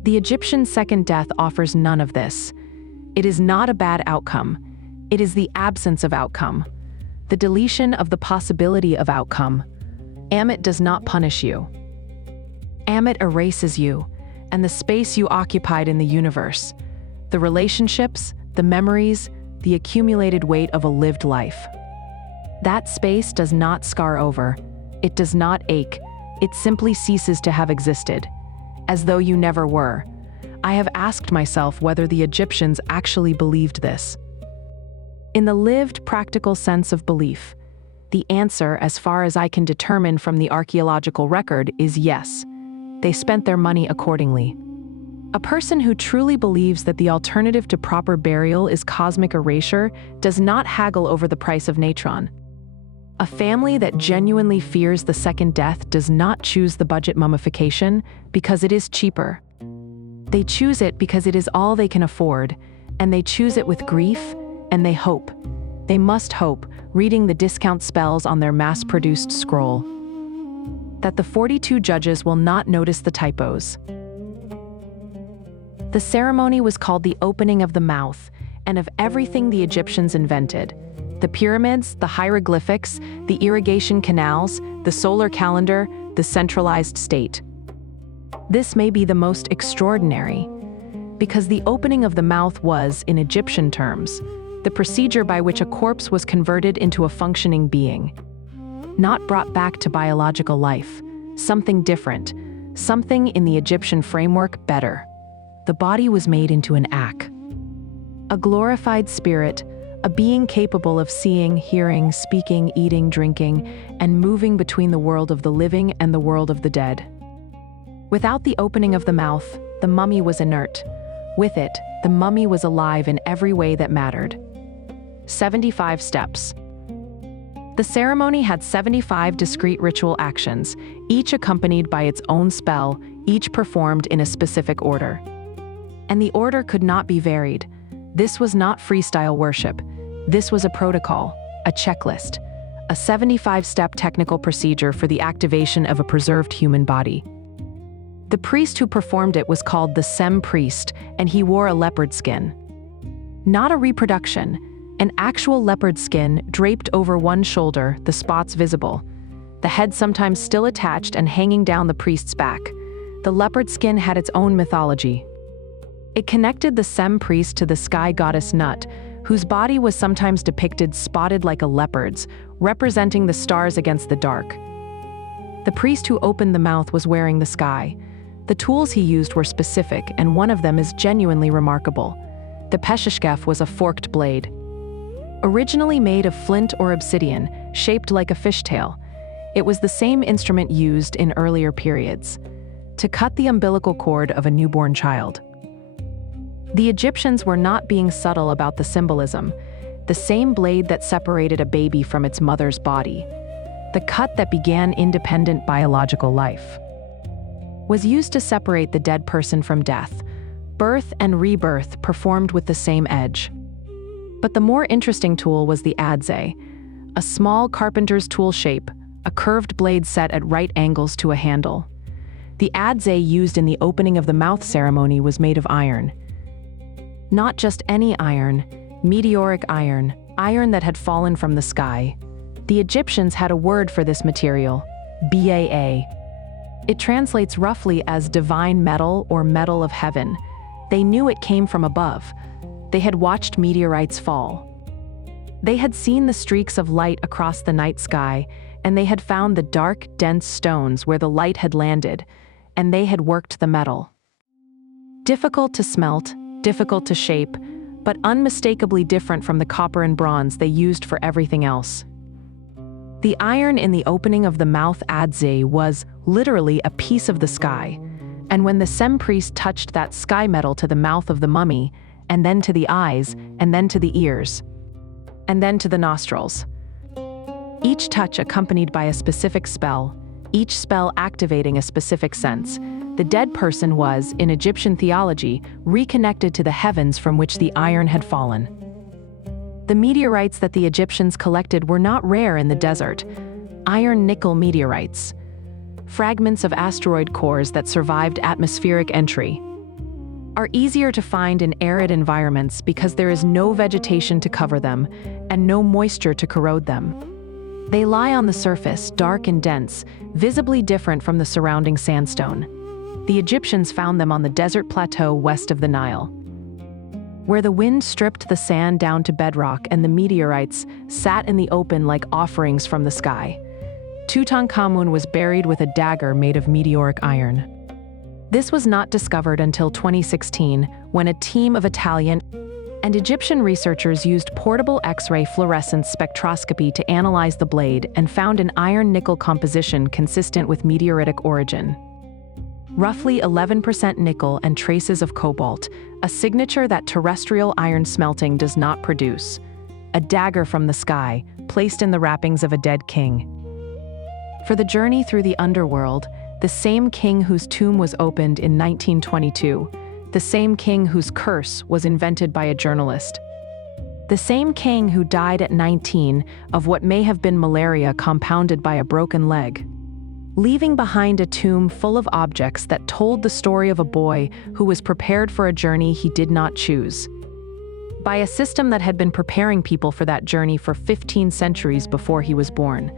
The Egyptian second death offers none of this. It is not a bad outcome. It is the absence of outcome. The deletion of the possibility of outcome. Ambient does not punish you. Ambient erases you, and the space you occupied in the universe. The relationships, the memories, the accumulated weight of a lived life. That space does not scar over. It does not ache. It simply ceases to have existed, as though you never were. I have asked myself whether the Egyptians actually believed this. In the lived, practical sense of belief, the answer, as far as I can determine from the archaeological record, is yes. They spent their money accordingly. A person who truly believes that the alternative to proper burial is cosmic erasure does not haggle over the price of natron. A family that genuinely fears the second death does not choose the budget mummification because it is cheaper. They choose it because it is all they can afford, and they choose it with grief, and they hope. They must hope, reading the discount spells on their mass-produced scroll, that the 42 judges will not notice the typos. The ceremony was called the opening of the mouth, and of everything the Egyptians invented, the pyramids, the hieroglyphics, the irrigation canals, the solar calendar, the centralized state. This may be the most extraordinary, because the opening of the mouth was, in Egyptian terms, the procedure by which a corpse was converted into a functioning being, not brought back to biological life, something different, something in the Egyptian framework better. The body was made into an ak, a glorified spirit, a being capable of seeing, hearing, speaking, eating, drinking, and moving between the world of the living and the world of the dead. Without the opening of the mouth, the mummy was inert. With it, the mummy was alive in every way that mattered. 75 steps. The ceremony had 75 discrete ritual actions, each accompanied by its own spell, each performed in a specific order. And the order could not be varied. This was not freestyle worship. This was a protocol, a checklist, a 75-step technical procedure for the activation of a preserved human body. The priest who performed it was called the Sem priest, and he wore a leopard skin. Not a reproduction, an actual leopard skin draped over one shoulder, the spots visible, the head sometimes still attached and hanging down the priest's back. The leopard skin had its own mythology. It connected the Sem priest to the sky goddess Nut, whose body was sometimes depicted spotted like a leopard's, representing the stars against the dark. The priest who opened the mouth was wearing the sky. The tools he used were specific, and one of them is genuinely remarkable. The pesheshkef was a forked blade. Originally made of flint or obsidian, shaped like a fishtail, it was the same instrument used in earlier periods, to cut the umbilical cord of a newborn child. The Egyptians were not being subtle about the symbolism, the same blade that separated a baby from its mother's body, the cut that began independent biological life, was used to separate the dead person from death, birth and rebirth performed with the same edge. But the more interesting tool was the adze, a small carpenter's tool shape, a curved blade set at right angles to a handle. The adze used in the opening of the mouth ceremony was made of iron. Not just any iron, meteoric iron, iron that had fallen from the sky. The Egyptians had a word for this material, Baa. It translates roughly as divine metal or metal of heaven. They knew it came from above. They had watched meteorites fall. They had seen the streaks of light across the night sky, and they had found the dark, dense stones where the light had landed, and they had worked the metal. Difficult to smelt, difficult to shape, but unmistakably different from the copper and bronze they used for everything else. The iron in the opening of the mouth adze was, literally, a piece of the sky, and when the Sem priest touched that sky metal to the mouth of the mummy, and then to the eyes, and then to the ears, and then to the nostrils. Each touch accompanied by a specific spell, each spell activating a specific sense. The dead person was, in Egyptian theology, reconnected to the heavens from which the iron had fallen. The meteorites that the Egyptians collected were not rare in the desert. Iron-nickel meteorites, fragments of asteroid cores that survived atmospheric entry, are easier to find in arid environments because there is no vegetation to cover them and no moisture to corrode them. They lie on the surface, dark and dense, visibly different from the surrounding sandstone. The Egyptians found them on the desert plateau west of the Nile, where the wind stripped the sand down to bedrock and the meteorites sat in the open like offerings from the sky. Tutankhamun was buried with a dagger made of meteoric iron. This was not discovered until 2016, when a team of Italian and Egyptian researchers used portable X-ray fluorescence spectroscopy to analyze the blade and found an iron-nickel composition consistent with meteoritic origin. Roughly 11% nickel and traces of cobalt, a signature that terrestrial iron smelting does not produce. A dagger from the sky, placed in the wrappings of a dead king. For the journey through the underworld, the same king whose tomb was opened in 1922, the same king whose curse was invented by a journalist. The same king who died at 19 of what may have been malaria compounded by a broken leg, leaving behind a tomb full of objects that told the story of a boy who was prepared for a journey he did not choose, by a system that had been preparing people for that journey for 15 centuries before he was born.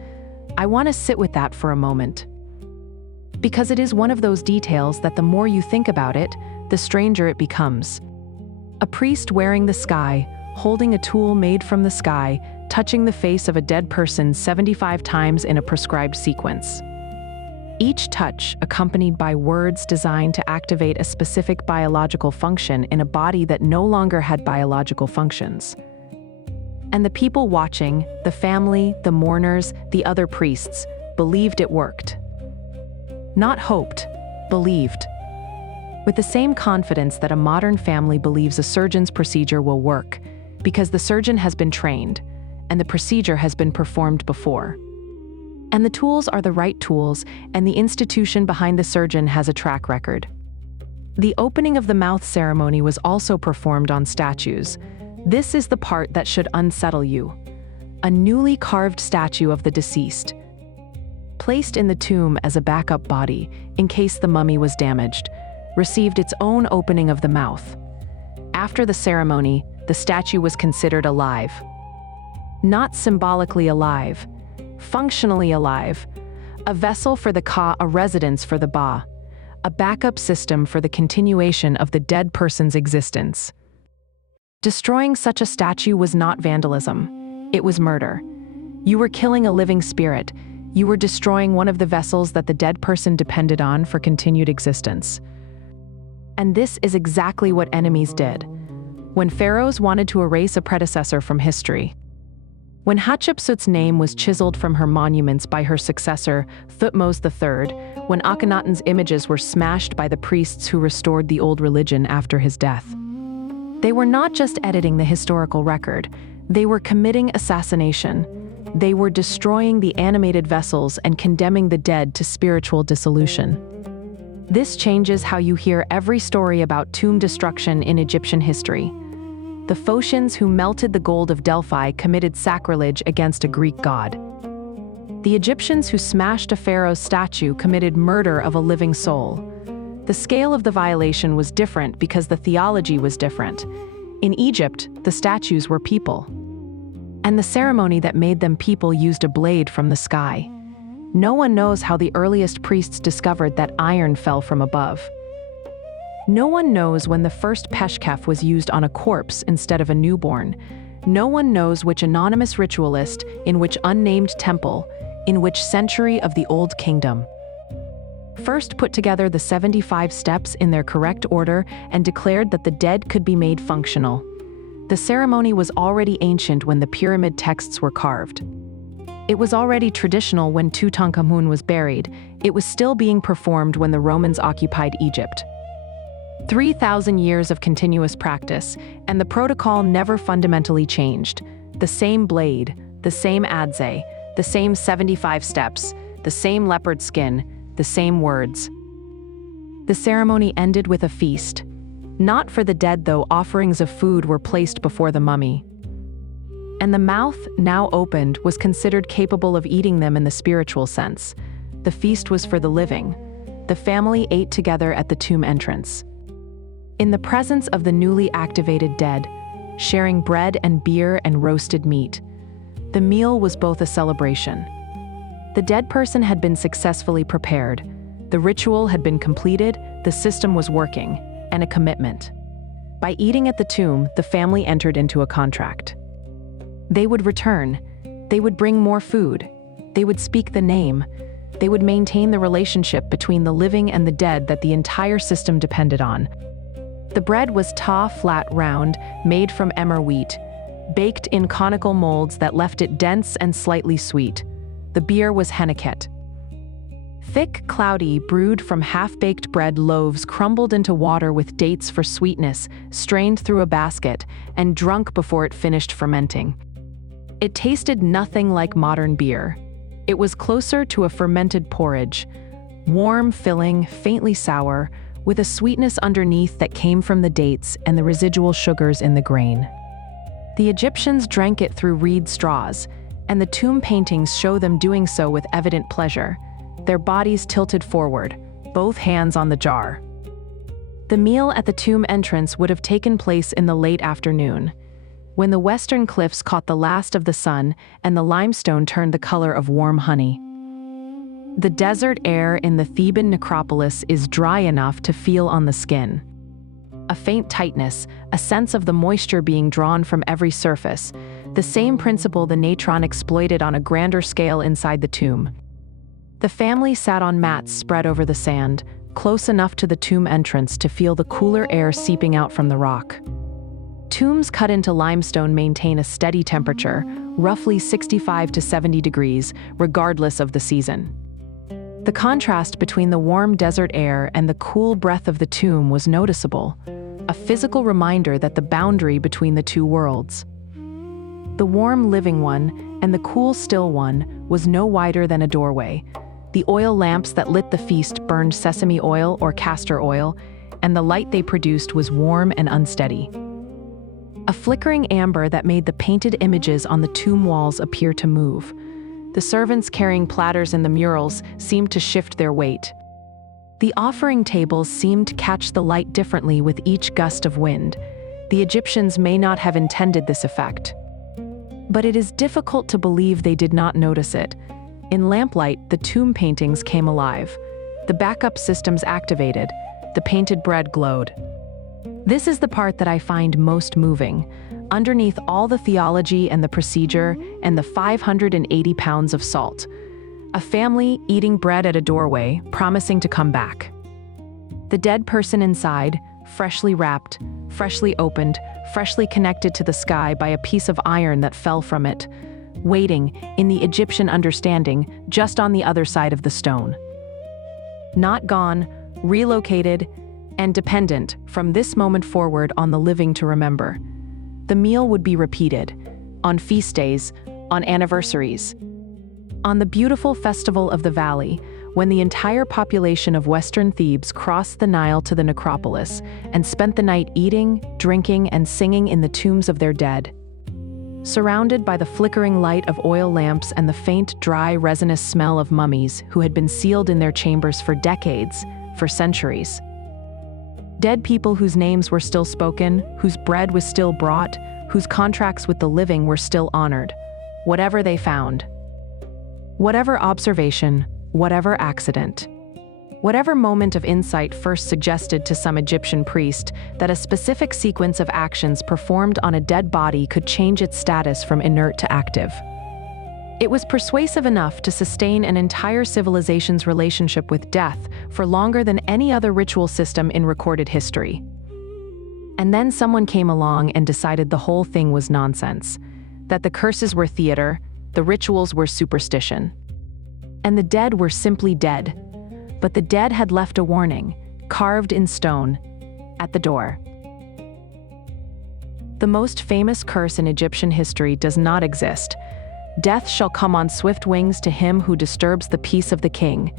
I want to sit with that for a moment, because it is one of those details that the more you think about it, the stranger it becomes. A priest wearing the sky, holding a tool made from the sky, touching the face of a dead person 75 times in a prescribed sequence. Each touch accompanied by words designed to activate a specific biological function in a body that no longer had biological functions. And the people watching, the family, the mourners, the other priests, believed it worked. Not hoped, believed. With the same confidence that a modern family believes a surgeon's procedure will work, because the surgeon has been trained, and the procedure has been performed before. And the tools are the right tools, and the institution behind the surgeon has a track record. The opening of the mouth ceremony was also performed on statues. This is the part that should unsettle you. A newly carved statue of the deceased, placed in the tomb as a backup body in case the mummy was damaged, received its own opening of the mouth. After the ceremony, the statue was considered alive. Not symbolically alive, functionally alive. A vessel for the Ka, a residence for the Ba, a backup system for the continuation of the dead person's existence. Destroying such a statue was not vandalism. It was murder. You were killing a living spirit. You were destroying one of the vessels that the dead person depended on for continued existence. And this is exactly what enemies did when pharaohs wanted to erase a predecessor from history. When Hatshepsut's name was chiseled from her monuments by her successor, Thutmose III, when Akhenaten's images were smashed by the priests who restored the old religion after his death, they were not just editing the historical record, they were committing assassination. They were destroying the animated vessels and condemning the dead to spiritual dissolution. This changes how you hear every story about tomb destruction in Egyptian history. The Phocians who melted the gold of Delphi committed sacrilege against a Greek god. The Egyptians who smashed a pharaoh's statue committed murder of a living soul. The scale of the violation was different because the theology was different. In Egypt, the statues were people. And the ceremony that made them people used a blade from the sky. No one knows how the earliest priests discovered that iron fell from above. No one knows when the first peshkef was used on a corpse instead of a newborn. No one knows which anonymous ritualist, in which unnamed temple, in which century of the Old Kingdom, first put together the 75 steps in their correct order and declared that the dead could be made functional. The ceremony was already ancient when the pyramid texts were carved. It was already traditional when Tutankhamun was buried. It was still being performed when the Romans occupied Egypt. 3,000 years of continuous practice, and the protocol never fundamentally changed. The same blade, the same adze, the same 75 steps, the same leopard skin, the same words. The ceremony ended with a feast. Not for the dead, though offerings of food were placed before the mummy. And the mouth, now opened, was considered capable of eating them in the spiritual sense. The feast was for the living. The family ate together at the tomb entrance, in the presence of the newly activated dead, sharing bread and beer and roasted meat. The meal was both a celebration. The dead person had been successfully prepared. The ritual had been completed, the system was working, and a commitment. By eating at the tomb, the family entered into a contract. They would return. They would bring more food. They would speak the name. They would maintain the relationship between the living and the dead that the entire system depended on. The bread was flat round, made from emmer wheat, baked in conical molds that left it dense and slightly sweet. The beer was henneket. Thick, cloudy, brewed from half-baked bread loaves crumbled into water with dates for sweetness, strained through a basket, and drunk before it finished fermenting. It tasted nothing like modern beer. It was closer to a fermented porridge, warm, filling, faintly sour, with a sweetness underneath that came from the dates and the residual sugars in the grain. The Egyptians drank it through reed straws, and the tomb paintings show them doing so with evident pleasure, their bodies tilted forward, both hands on the jar. The meal at the tomb entrance would have taken place in the late afternoon, when the western cliffs caught the last of the sun and the limestone turned the color of warm honey. The desert air in the Theban necropolis is dry enough to feel on the skin. A faint tightness, a sense of the moisture being drawn from every surface, the same principle the natron exploited on a grander scale inside the tomb. The family sat on mats spread over the sand, close enough to the tomb entrance to feel the cooler air seeping out from the rock. Tombs cut into limestone maintain a steady temperature, roughly 65 to 70 degrees, regardless of the season. The contrast between the warm desert air and the cool breath of the tomb was noticeable, a physical reminder that the boundary between the two worlds, the warm living one and the cool still one, was no wider than a doorway. The oil lamps that lit the feast burned sesame oil or castor oil, and the light they produced was warm and unsteady. A flickering amber that made the painted images on the tomb walls appear to move. The servants carrying platters in the murals seemed to shift their weight. The offering tables seemed to catch the light differently with each gust of wind. The Egyptians may not have intended this effect, but it is difficult to believe they did not notice it. In lamplight, the tomb paintings came alive. The backup systems activated. The painted bread glowed. This is the part that I find most moving. Underneath all the theology and the procedure and the 580 pounds of salt, a family eating bread at a doorway, promising to come back. The dead person inside, freshly wrapped, freshly opened, freshly connected to the sky by a piece of iron that fell from it, waiting, in the Egyptian understanding, just on the other side of the stone. Not gone, relocated, and dependent, from this moment forward, on the living to remember. The meal would be repeated, on feast days, on anniversaries. On the beautiful festival of the valley, when the entire population of Western Thebes crossed the Nile to the necropolis and spent the night eating, drinking, and singing in the tombs of their dead. Surrounded by the flickering light of oil lamps and the faint, dry, resinous smell of mummies who had been sealed in their chambers for decades, for centuries. Dead people whose names were still spoken, whose bread was still brought, whose contracts with the living were still honored. Whatever they found. Whatever observation, whatever accident. Whatever moment of insight first suggested to some Egyptian priest that a specific sequence of actions performed on a dead body could change its status from inert to active. It was persuasive enough to sustain an entire civilization's relationship with death for longer than any other ritual system in recorded history. And then someone came along and decided the whole thing was nonsense, that the curses were theater, the rituals were superstition, and the dead were simply dead. But the dead had left a warning, carved in stone, at the door. The most famous curse in Egyptian history does not exist. Death shall come on swift wings to him who disturbs the peace of the king.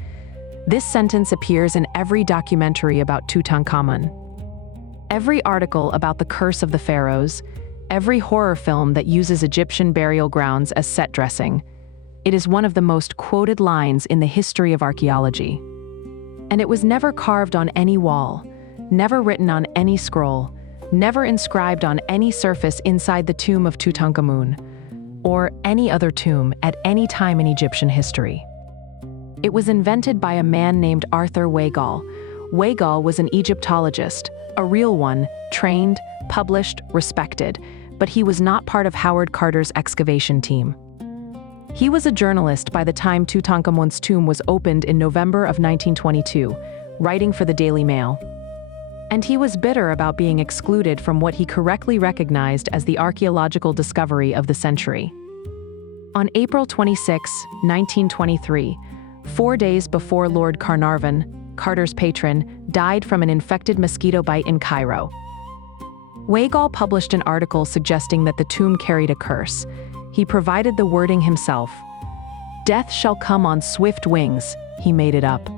This sentence appears in every documentary about Tutankhamun, every article about the curse of the pharaohs, every horror film that uses Egyptian burial grounds as set dressing. It is one of the most quoted lines in the history of archaeology. And it was never carved on any wall, never written on any scroll, never inscribed on any surface inside the tomb of Tutankhamun, or any other tomb at any time in Egyptian history. It was invented by a man named Arthur Weigall. Weigall was an Egyptologist, a real one, trained, published, respected, but he was not part of Howard Carter's excavation team. He was a journalist by the time Tutankhamun's tomb was opened in November of 1922, writing for the Daily Mail. And he was bitter about being excluded from what he correctly recognized as the archaeological discovery of the century. On April 26, 1923, 4 days before Lord Carnarvon, Carter's patron, died from an infected mosquito bite in Cairo, Weigall published an article suggesting that the tomb carried a curse. He provided the wording himself. "Death shall come on swift wings," he made it up.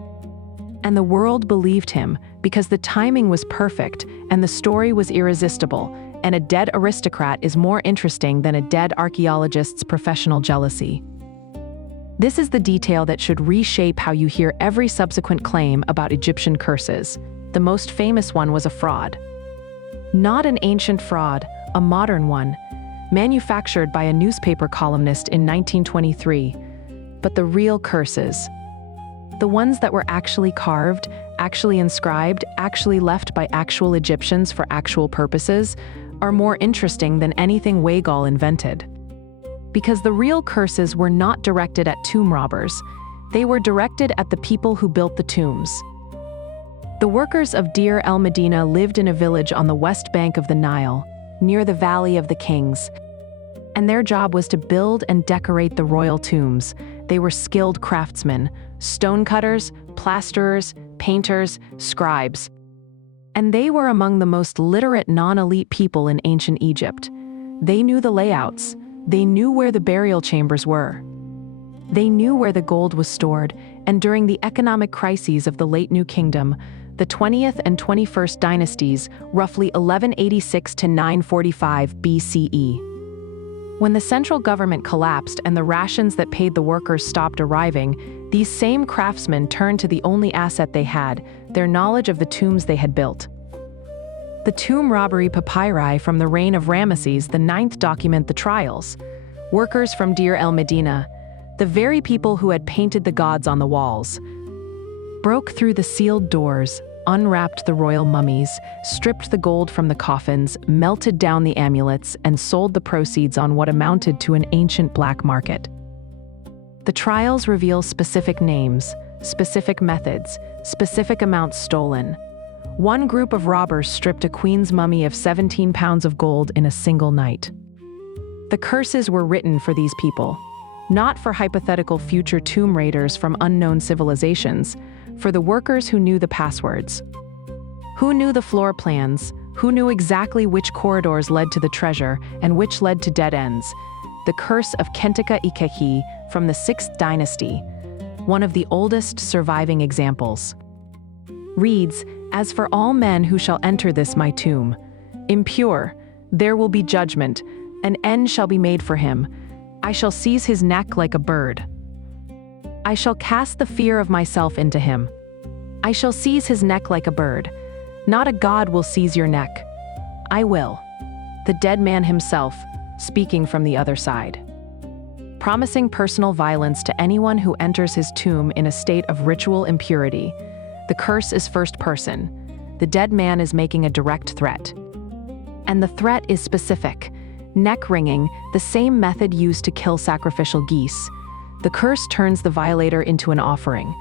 And the world believed him because the timing was perfect and the story was irresistible, and a dead aristocrat is more interesting than a dead archaeologist's professional jealousy. This is the detail that should reshape how you hear every subsequent claim about Egyptian curses. The most famous one was a fraud. Not an ancient fraud, a modern one, manufactured by a newspaper columnist in 1923. But the real curses, the ones that were actually carved, actually inscribed, actually left by actual Egyptians for actual purposes, are more interesting than anything Weigall invented. Because the real curses were not directed at tomb robbers, they were directed at the people who built the tombs. The workers of Deir el-Medina lived in a village on the west bank of the Nile, near the Valley of the Kings, and their job was to build and decorate the royal tombs. They were skilled craftsmen, stonecutters, plasterers, painters, scribes. And they were among the most literate non-elite people in ancient Egypt. They knew the layouts. They knew where the burial chambers were. They knew where the gold was stored, and during the economic crises of the late New Kingdom, the 20th and 21st dynasties, roughly 1186 to 945 BCE. When the central government collapsed and the rations that paid the workers stopped arriving, these same craftsmen turned to the only asset they had, their knowledge of the tombs they had built. The tomb robbery papyri from the reign of Ramesses IX document the trials. Workers from Deir el-Medina, the very people who had painted the gods on the walls, broke through the sealed doors, unwrapped the royal mummies, stripped the gold from the coffins, melted down the amulets, and sold the proceeds on what amounted to an ancient black market. The trials reveal specific names, specific methods, specific amounts stolen. One group of robbers stripped a queen's mummy of 17 pounds of gold in a single night. The curses were written for these people, not for hypothetical future tomb raiders from unknown civilizations, for the workers who knew the passwords. Who knew the floor plans, who knew exactly which corridors led to the treasure and which led to dead ends. The curse of Khentekha-Ikehi from the 6th dynasty, one of the oldest surviving examples, reads, "As for all men who shall enter this my tomb, impure, there will be judgment, an end shall be made for him. I shall seize his neck like a bird. I shall cast the fear of myself into him. I shall seize his neck like a bird. Not a god will seize your neck. I will." The dead man himself, speaking from the other side. Promising personal violence to anyone who enters his tomb in a state of ritual impurity. The curse is first person. The dead man is making a direct threat. And the threat is specific. Neck wringing, the same method used to kill sacrificial geese. The curse turns the violator into an offering.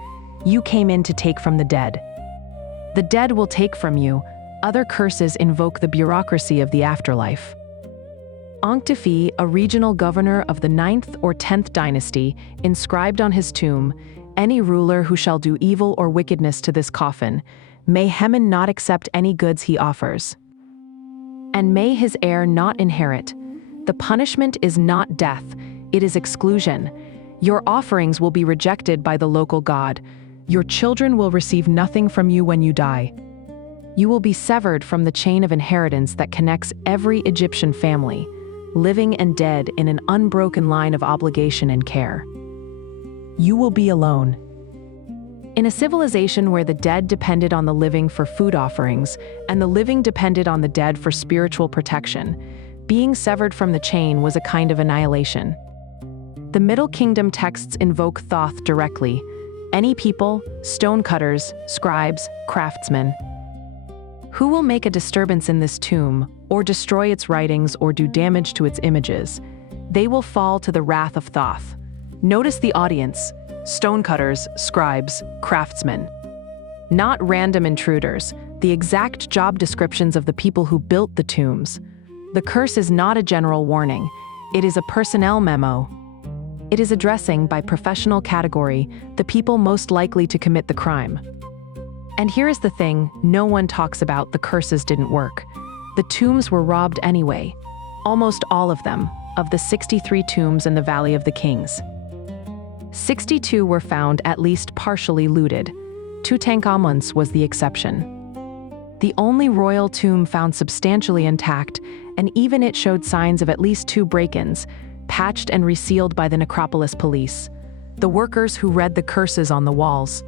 You came in to take from the dead. The dead will take from you. Other curses invoke the bureaucracy of the afterlife. Ankh-Teffi, a regional governor of the 9th or 10th dynasty, inscribed on his tomb, "Any ruler who shall do evil or wickedness to this coffin, may Hemen not accept any goods he offers. And may his heir not inherit. The punishment is not death, it is exclusion. Your offerings will be rejected by the local god. Your children will receive nothing from you when you die. You will be severed from the chain of inheritance that connects every Egyptian family, living and dead, in an unbroken line of obligation and care. You will be alone." In a civilization where the dead depended on the living for food offerings, and the living depended on the dead for spiritual protection, being severed from the chain was a kind of annihilation. The Middle Kingdom texts invoke Thoth directly. Any people, stonecutters, scribes, craftsmen, who will make a disturbance in this tomb, or destroy its writings or do damage to its images, they will fall to the wrath of Thoth. Notice the audience: stonecutters, scribes, craftsmen. Not random intruders, the exact job descriptions of the people who built the tombs. The curse is not a general warning, it is a personnel memo. It is addressing, by professional category, the people most likely to commit the crime. And here is the thing no one talks about: the curses didn't work. The tombs were robbed anyway. Almost all of them, of the 63 tombs in the Valley of the Kings. 62 were found at least partially looted. Tutankhamun's was the exception. the only royal tomb found substantially intact, and even it showed signs of at least 2 break-ins, patched and resealed by the necropolis police, the workers who read the curses on the walls,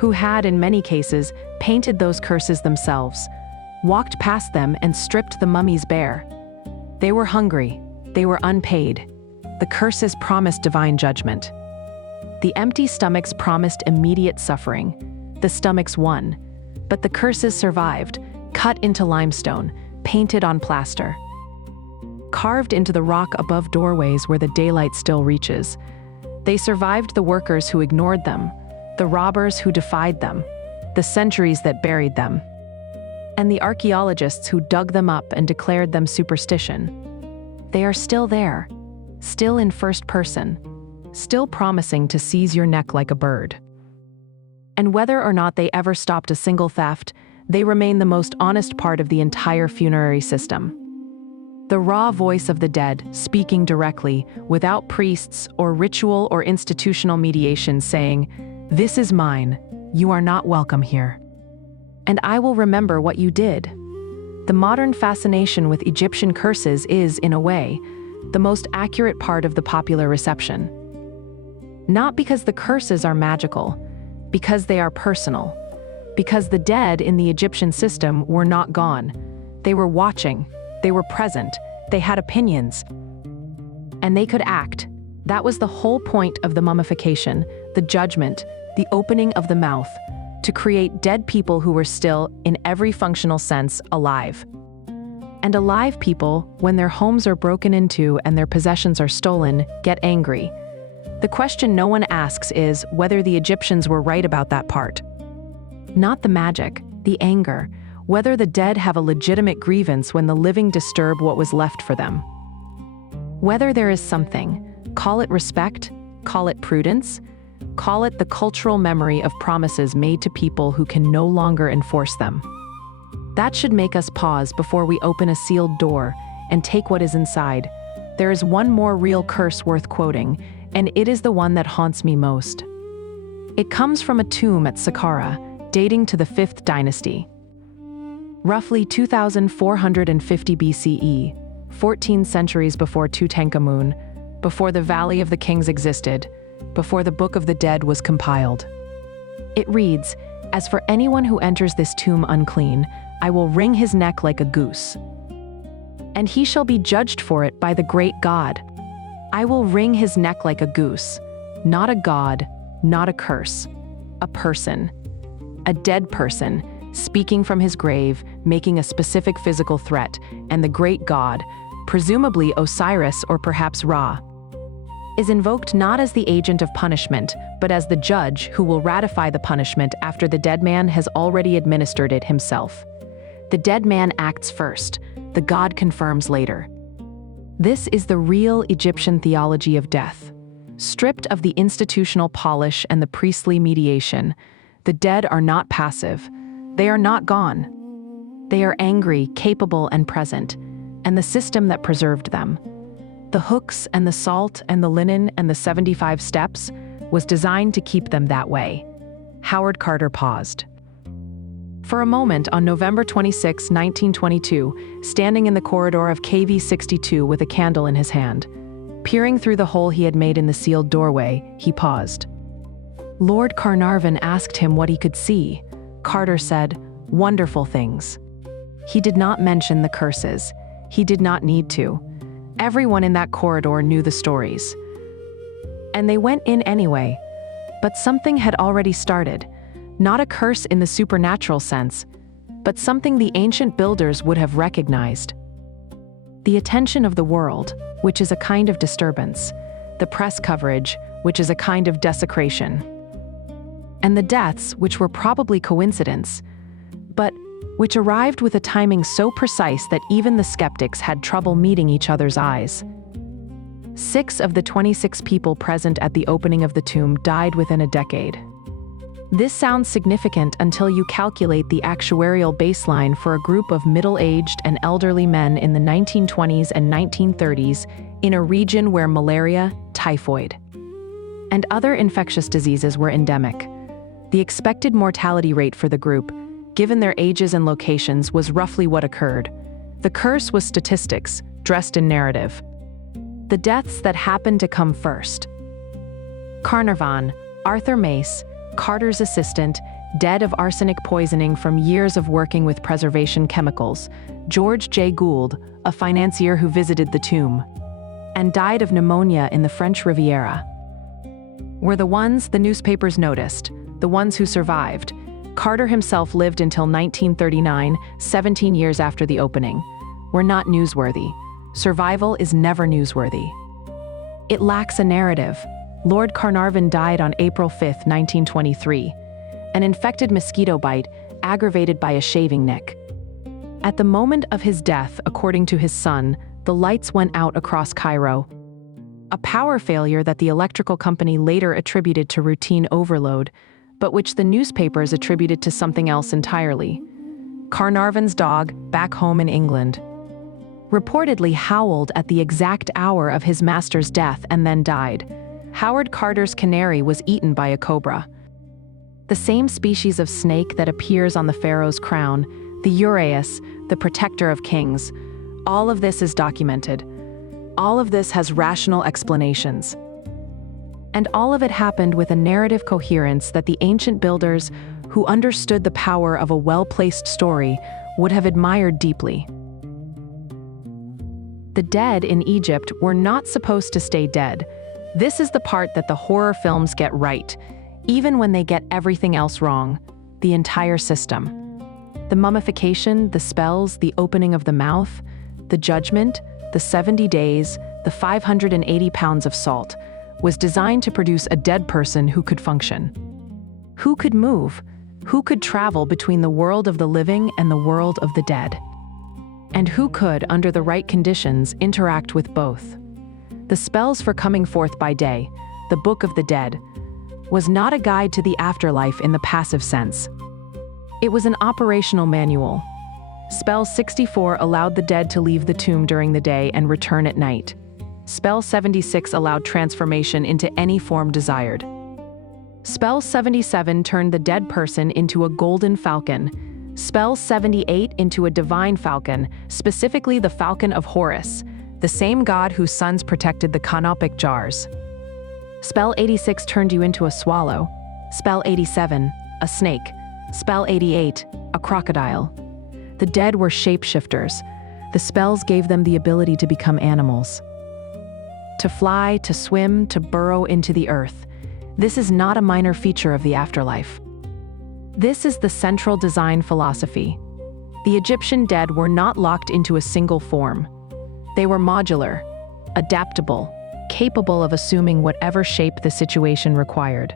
who had, in many cases, painted those curses themselves, walked past them and stripped the mummies bare. They were hungry, they were unpaid. The curses promised divine judgment. The empty stomachs promised immediate suffering. The stomachs won, but the curses survived, cut into limestone, painted on plaster, carved into the rock above doorways where the daylight still reaches. They survived the workers who ignored them, the robbers who defied them, the centuries that buried them, and the archaeologists who dug them up and declared them superstition. They are still there, still in first person, still promising to seize your neck like a bird. And whether or not they ever stopped a single theft, they remain the most honest part of the entire funerary system. The raw voice of the dead, speaking directly, without priests or ritual or institutional mediation, saying, "This is mine, you are not welcome here. And I will remember what you did." The modern fascination with Egyptian curses is, in a way, the most accurate part of the popular reception. Not because the curses are magical, because they are personal. Because the dead in the Egyptian system were not gone. They were watching, they were present, they had opinions, and they could act. That was the whole point of the mummification, the judgment, the opening of the mouth, to create dead people who were still, in every functional sense, alive. And alive people, when their homes are broken into and their possessions are stolen, get angry. The question no one asks is whether the Egyptians were right about that part. Not the magic, the anger, whether the dead have a legitimate grievance when the living disturb what was left for them. Whether there is something, call it respect, call it prudence, call it the cultural memory of promises made to people who can no longer enforce them. That should make us pause before we open a sealed door and take what is inside. There is one more real curse worth quoting, and it is the one that haunts me most. It comes from a tomb at Saqqara, dating to the 5th dynasty. Roughly 2450 BCE, 14 centuries before Tutankhamun, before the Valley of the Kings existed, before the Book of the Dead was compiled. It reads, "As for anyone who enters this tomb unclean, I will wring his neck like a goose. And he shall be judged for it by the great God. I will wring his neck like a goose." Not a god, not a curse. A person. A dead person, speaking from his grave, making a specific physical threat, and the great god, presumably Osiris or perhaps Ra, is invoked not as the agent of punishment, but as the judge who will ratify the punishment after the dead man has already administered it himself. The dead man acts first, the god confirms later. This is the real Egyptian theology of death. Stripped of the institutional polish and the priestly mediation, the dead are not passive. They are not gone. They are angry, capable, and present, and the system that preserved them, the hooks and the salt and the linen and the 75 steps, was designed to keep them that way. Howard Carter paused. For a moment on November 26, 1922, standing in the corridor of KV-62 with a candle in his hand, peering through the hole he had made in the sealed doorway, he paused. Lord Carnarvon asked him what he could see. Carter said, "Wonderful things." He did not mention the curses. He did not need to. Everyone in that corridor knew the stories. And they went in anyway. But something had already started. Not a curse in the supernatural sense, but something the ancient builders would have recognized. The attention of the world, which is a kind of disturbance, the press coverage, which is a kind of desecration, and the deaths, which were probably coincidence, but which arrived with a timing so precise that even the skeptics had trouble meeting each other's eyes. 6 of the 26 people present at the opening of the tomb died within a decade. This sounds significant until you calculate the actuarial baseline for a group of middle-aged and elderly men in the 1920s and 1930s in a region where malaria, typhoid, and other infectious diseases were endemic. The expected mortality rate for the group, given their ages and locations, was roughly what occurred. The curse was statistics, dressed in narrative. The deaths that happened to come first. Carnarvon, Arthur Mace, Carter's assistant, dead of arsenic poisoning from years of working with preservation chemicals. George J. Gould, a financier who visited the tomb, and died of pneumonia in the French Riviera, were the ones the newspapers noticed, the ones who survived. Carter himself lived until 1939, 17 years after the opening. Were not newsworthy. Survival is never newsworthy. It lacks a narrative. Lord Carnarvon died on April 5, 1923. An infected mosquito bite, aggravated by a shaving neck. At the moment of his death, according to his son, the lights went out across Cairo. A power failure that the electrical company later attributed to routine overload, but which the newspapers attributed to something else entirely. Carnarvon's dog, back home in England, reportedly howled at the exact hour of his master's death and then died. Howard Carter's canary was eaten by a cobra. The same species of snake that appears on the Pharaoh's crown, the uraeus, the protector of kings. All of this is documented. All of this has rational explanations. And all of it happened with a narrative coherence that the ancient builders, who understood the power of a well-placed story, would have admired deeply. The dead in Egypt were not supposed to stay dead. This is the part that the horror films get right, even when they get everything else wrong, the entire system. The mummification, the spells, the opening of the mouth, the judgment, the 70 days, the 580 pounds of salt, was designed to produce a dead person who could function. Who could move? Who could travel between the world of the living and the world of the dead? And who could, under the right conditions, interact with both? The spells for coming forth by day, the Book of the Dead, was not a guide to the afterlife in the passive sense. It was an operational manual. Spell 64 allowed the dead to leave the tomb during the day and return at night. Spell 76 allowed transformation into any form desired. Spell 77 turned the dead person into a golden falcon. Spell 78 into a divine falcon, specifically the falcon of Horus, the same god whose sons protected the canopic jars. Spell 86 turned you into a swallow. Spell 87, a snake. Spell 88, a crocodile. The dead were shapeshifters. The spells gave them the ability to become animals. To fly, to swim, to burrow into the earth. This is not a minor feature of the afterlife. This is the central design philosophy. The Egyptian dead were not locked into a single form. They were modular, adaptable, capable of assuming whatever shape the situation required.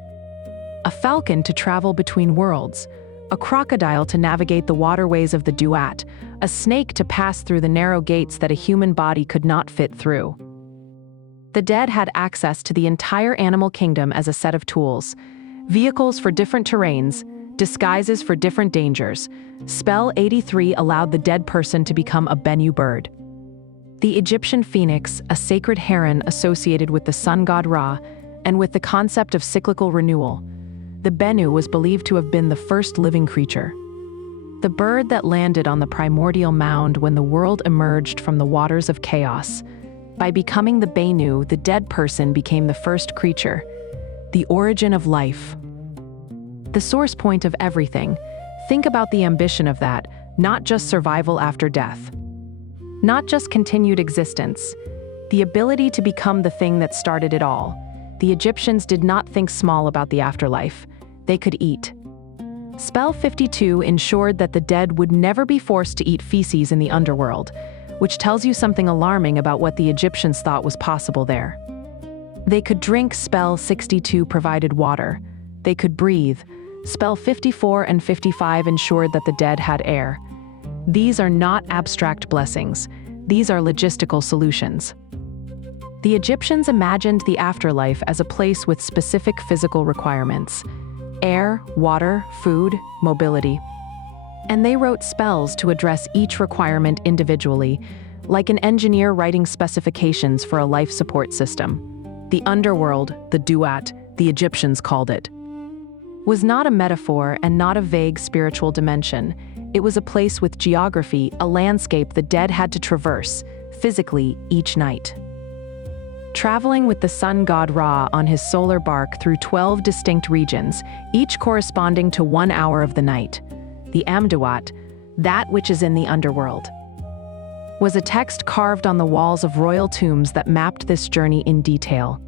A falcon to travel between worlds, a crocodile to navigate the waterways of the Duat, a snake to pass through the narrow gates that a human body could not fit through. The dead had access to the entire animal kingdom as a set of tools, vehicles for different terrains, disguises for different dangers. Spell 83 allowed the dead person to become a Bennu bird. The Egyptian phoenix, a sacred heron associated with the sun god Ra, and with the concept of cyclical renewal. The Bennu was believed to have been the first living creature. The bird that landed on the primordial mound when the world emerged from the waters of chaos. By becoming the Bennu, the dead person became the first creature, the origin of life. The source point of everything. Think about the ambition of that, not just survival after death. Not just continued existence. The ability to become the thing that started it all. The Egyptians did not think small about the afterlife. They could eat. Spell 52 ensured that the dead would never be forced to eat feces in the underworld, which tells you something alarming about what the Egyptians thought was possible there. They could drink. Spell 62 provided water. They could breathe. Spell 54 and 55 ensured that the dead had air. These are not abstract blessings. These are logistical solutions. The Egyptians imagined the afterlife as a place with specific physical requirements: air, water, food, mobility. And they wrote spells to address each requirement individually, like an engineer writing specifications for a life support system. The underworld, the Duat, the Egyptians called it. was not a metaphor and not a vague spiritual dimension. It was a place with geography, a landscape the dead had to traverse, physically, each night. Traveling with the sun god Ra on his solar bark through 12 distinct regions, each corresponding to 1 hour of the night. The Duat, that which is in the underworld, was a text carved on the walls of royal tombs that mapped this journey in detail.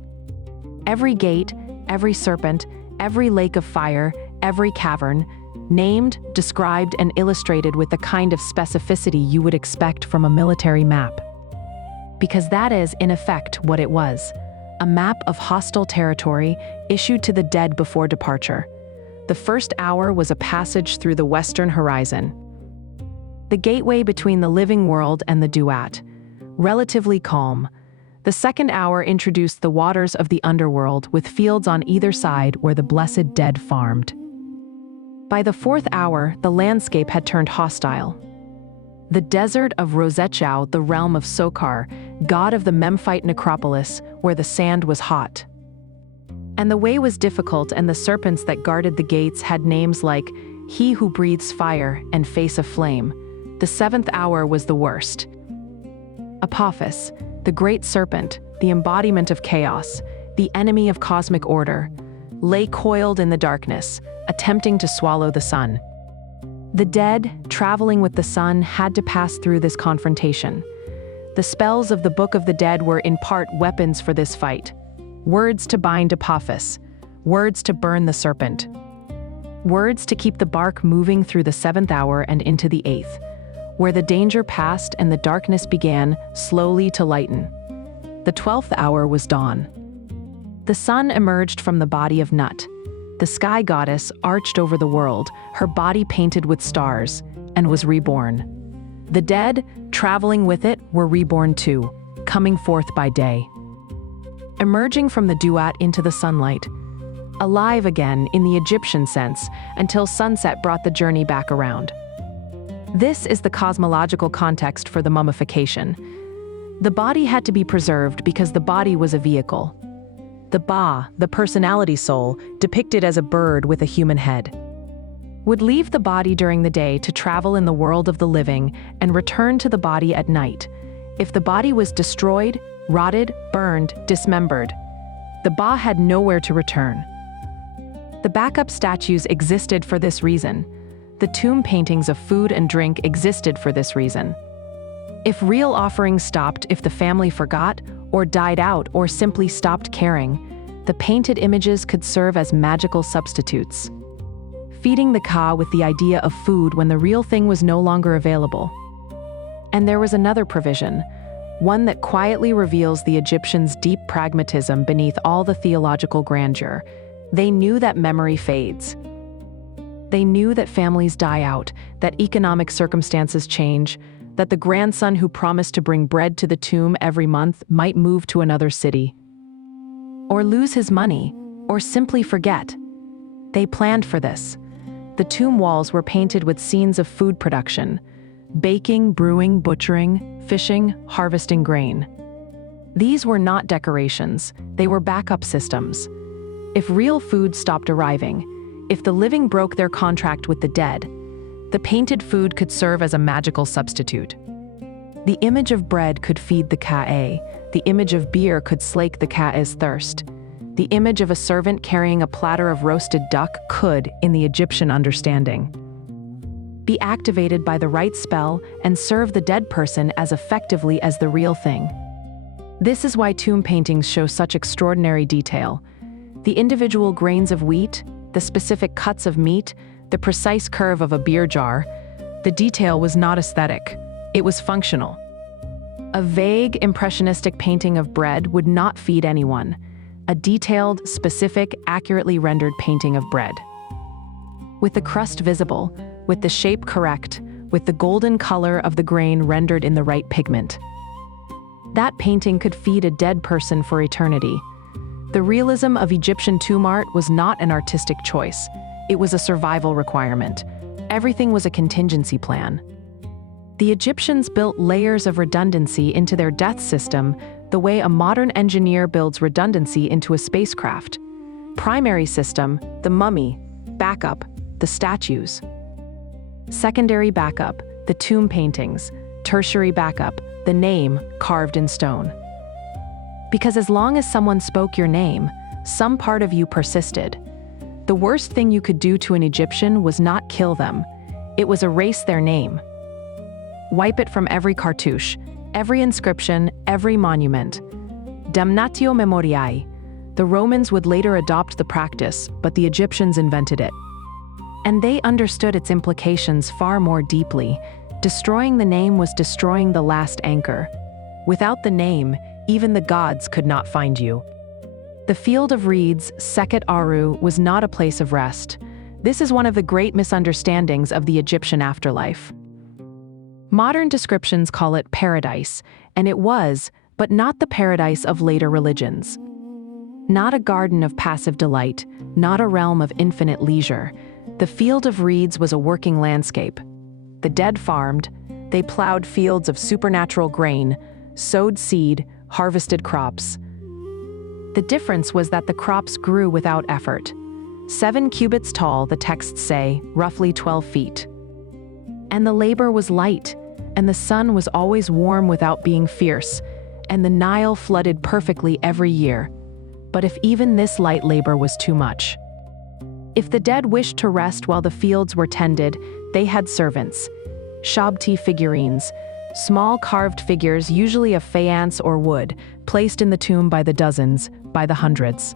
Every gate, every serpent, every lake of fire, every cavern, named, described, and illustrated with the kind of specificity you would expect from a military map. Because that is, in effect, what it was: a map of hostile territory issued to the dead before departure. The first hour was a passage through the western horizon, the gateway between the living world and the Duat, relatively calm. The second hour introduced the waters of the underworld with fields on either side where the blessed dead farmed. By the fourth hour, the landscape had turned hostile. The desert of Rosechau, the realm of Sokar, god of the Memphite necropolis, where the sand was hot. And the way was difficult, and the serpents that guarded the gates had names like He Who Breathes Fire and Face of Flame. The seventh hour was the worst. Apophis, the great serpent, the embodiment of chaos, the enemy of cosmic order, lay coiled in the darkness, attempting to swallow the sun. The dead, traveling with the sun, had to pass through this confrontation. The spells of the Book of the Dead were in part weapons for this fight. Words to bind Apophis, words to burn the serpent, words to keep the bark moving through the seventh hour and into the eighth, where the danger passed and the darkness began slowly to lighten. The 12th hour was dawn. The sun emerged from the body of Nut. The sky goddess arched over the world, her body painted with stars, and was reborn. The dead, traveling with it, were reborn too, coming forth by day. Emerging from the Duat into the sunlight, alive again in the Egyptian sense, until sunset brought the journey back around. This is the cosmological context for the mummification. The body had to be preserved because the body was a vehicle. The Ba, the personality soul, depicted as a bird with a human head, would leave the body during the day to travel in the world of the living and return to the body at night. If the body was destroyed, rotted, burned, dismembered, the Ba had nowhere to return. The backup statues existed for this reason. The tomb paintings of food and drink existed for this reason. If real offerings stopped, if the family forgot, or died out, or simply stopped caring, the painted images could serve as magical substitutes, feeding the Ka with the idea of food when the real thing was no longer available. And there was another provision, one that quietly reveals the Egyptians' deep pragmatism beneath all the theological grandeur. They knew that memory fades. They knew that families die out, that economic circumstances change, that the grandson who promised to bring bread to the tomb every month might move to another city, or lose his money, or simply forget. They planned for this. The tomb walls were painted with scenes of food production: baking, brewing, butchering, fishing, harvesting grain. These were not decorations, they were backup systems. If real food stopped arriving, if the living broke their contract with the dead, the painted food could serve as a magical substitute. The image of bread could feed the Ka'e, the image of beer could slake the Ka'e's thirst. The image of a servant carrying a platter of roasted duck could, in the Egyptian understanding, be activated by the right spell and serve the dead person as effectively as the real thing. This is why tomb paintings show such extraordinary detail. The individual grains of wheat, the specific cuts of meat, the precise curve of a beer jar. The detail was not aesthetic, it was functional. A vague, impressionistic painting of bread would not feed anyone. A detailed, specific, accurately rendered painting of bread, with the crust visible, with the shape correct, with the golden color of the grain rendered in the right pigment. That painting could feed a dead person for eternity. The realism of Egyptian tomb art was not an artistic choice. It was a survival requirement. Everything was a contingency plan. The Egyptians built layers of redundancy into their death system the way a modern engineer builds redundancy into a spacecraft. Primary system, the mummy. Backup, the statues. Secondary backup, the tomb paintings. Tertiary backup, the name carved in stone. Because as long as someone spoke your name, some part of you persisted. The worst thing you could do to an Egyptian was not kill them. It was erase their name. Wipe it from every cartouche, every inscription, every monument. Damnatio memoriae. The Romans would later adopt the practice, but the Egyptians invented it. And they understood its implications far more deeply. Destroying the name was destroying the last anchor. Without the name, even the gods could not find you. The Field of Reeds, Sekhet Aru, was not a place of rest. This is one of the great misunderstandings of the Egyptian afterlife. Modern descriptions call it paradise, and it was, but not the paradise of later religions. Not a garden of passive delight, not a realm of infinite leisure. The Field of Reeds was a working landscape. The dead farmed, they plowed fields of supernatural grain, sowed seed, harvested crops. The difference was that the crops grew without effort. 7 cubits tall, the texts say, roughly 12 feet. And the labor was light, and the sun was always warm without being fierce, and the Nile flooded perfectly every year. But if even this light labor was too much. If the dead wished to rest while the fields were tended, they had servants. Shabti figurines, small carved figures usually of faience or wood, placed in the tomb by the dozens, by the hundreds.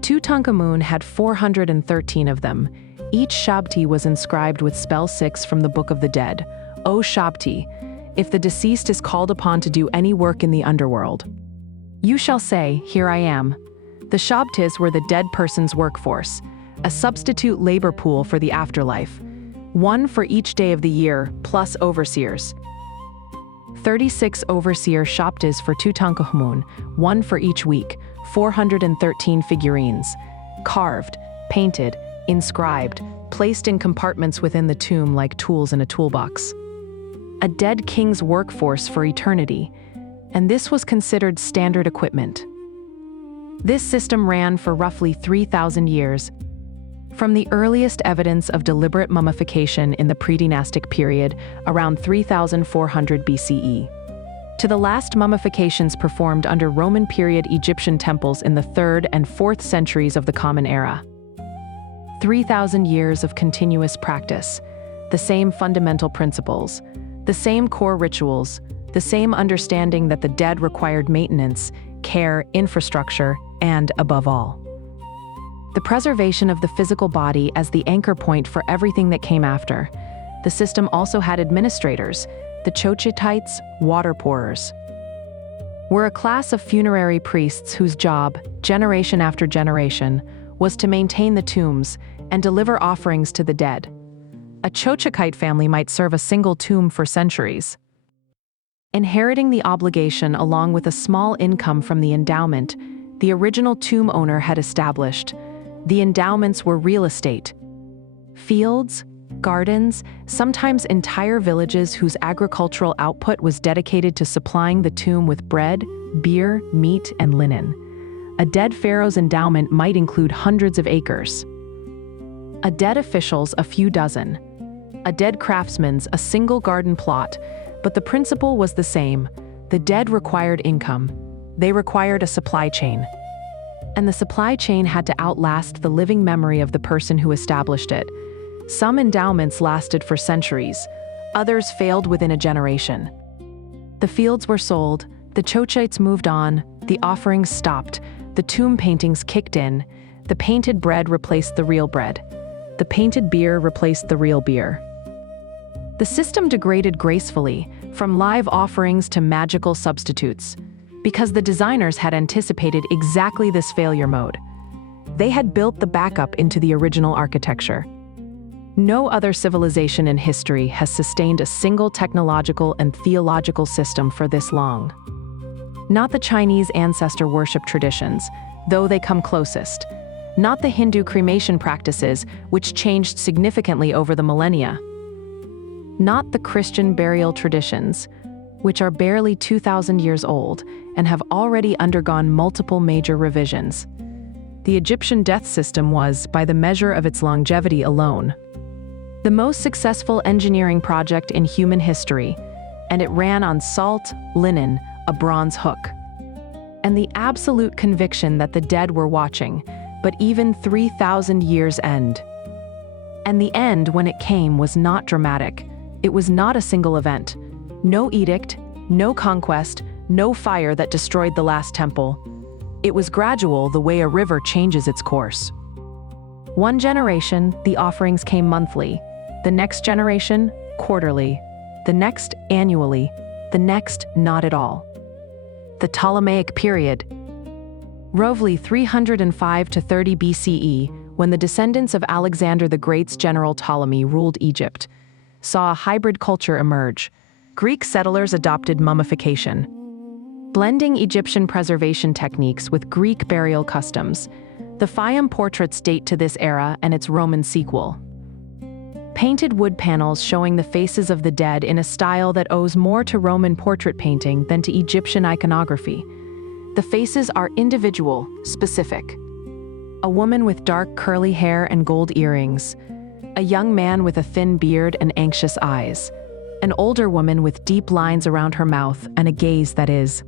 Tutankhamun had 413 of them. Each Shabti was inscribed with spell 6 from the Book of the Dead. O Shabti, if the deceased is called upon to do any work in the underworld, you shall say, here I am. The Shabtis were the dead person's workforce, a substitute labor pool for the afterlife. 1 for each day of the year, plus overseers. 36 overseer Shabtis for Tutankhamun, 1 for each week, 413 figurines. Carved, painted, inscribed, placed in compartments within the tomb like tools in a toolbox. A dead king's workforce for eternity, and this was considered standard equipment. This system ran for roughly 3,000 years, from the earliest evidence of deliberate mummification in the pre-dynastic period, around 3,400 BCE, to the last mummifications performed under Roman period Egyptian temples in the 3rd and 4th centuries of the Common Era. 3,000 years of continuous practice, the same fundamental principles, the same core rituals, the same understanding that the dead required maintenance, care, infrastructure, and, above all, the preservation of the physical body as the anchor point for everything that came after. The system also had administrators, the Chochitites, water pourers, were a class of funerary priests whose job, generation after generation, was to maintain the tombs and deliver offerings to the dead. A Chochitite family might serve a single tomb for centuries. Inheriting the obligation along with a small income from the endowment, the original tomb owner had established. The endowments were real estate. Fields, gardens, sometimes entire villages whose agricultural output was dedicated to supplying the tomb with bread, beer, meat, and linen. A dead pharaoh's endowment might include hundreds of acres. A dead official's a few dozen. A dead craftsman's a single garden plot, but the principle was the same. The dead required income. They required a supply chain. And the supply chain had to outlast the living memory of the person who established it. Some endowments lasted for centuries, others failed within a generation. The fields were sold, the Chochites moved on, the offerings stopped, the tomb paintings kicked in, the painted bread replaced the real bread, the painted beer replaced the real beer. The system degraded gracefully, from live offerings to magical substitutes, because the designers had anticipated exactly this failure mode. They had built the backup into the original architecture. No other civilization in history has sustained a single technological and theological system for this long. Not the Chinese ancestor worship traditions, though they come closest. Not the Hindu cremation practices, which changed significantly over the millennia. Not the Christian burial traditions, which are barely 2,000 years old and have already undergone multiple major revisions. The Egyptian death system was, by the measure of its longevity alone, the most successful engineering project in human history, and it ran on salt, linen, a bronze hook, and the absolute conviction that the dead were watching, but even 3,000 years end. And the end, when it came, was not dramatic. It was not a single event. No edict, no conquest, no fire that destroyed the last temple. It was gradual, the way a river changes its course. One generation, the offerings came monthly. The next generation, quarterly. The next, annually. The next, not at all. The Ptolemaic period, roughly 305 to 30 BCE, when the descendants of Alexander the Great's general Ptolemy ruled Egypt, saw a hybrid culture emerge. Greek settlers adopted mummification, blending Egyptian preservation techniques with Greek burial customs. The Fayum portraits date to this era and its Roman sequel. Painted wood panels showing the faces of the dead in a style that owes more to Roman portrait painting than to Egyptian iconography. The faces are individual, specific. A woman with dark curly hair and gold earrings. A young man with a thin beard and anxious eyes. An older woman with deep lines around her mouth and a gaze that is,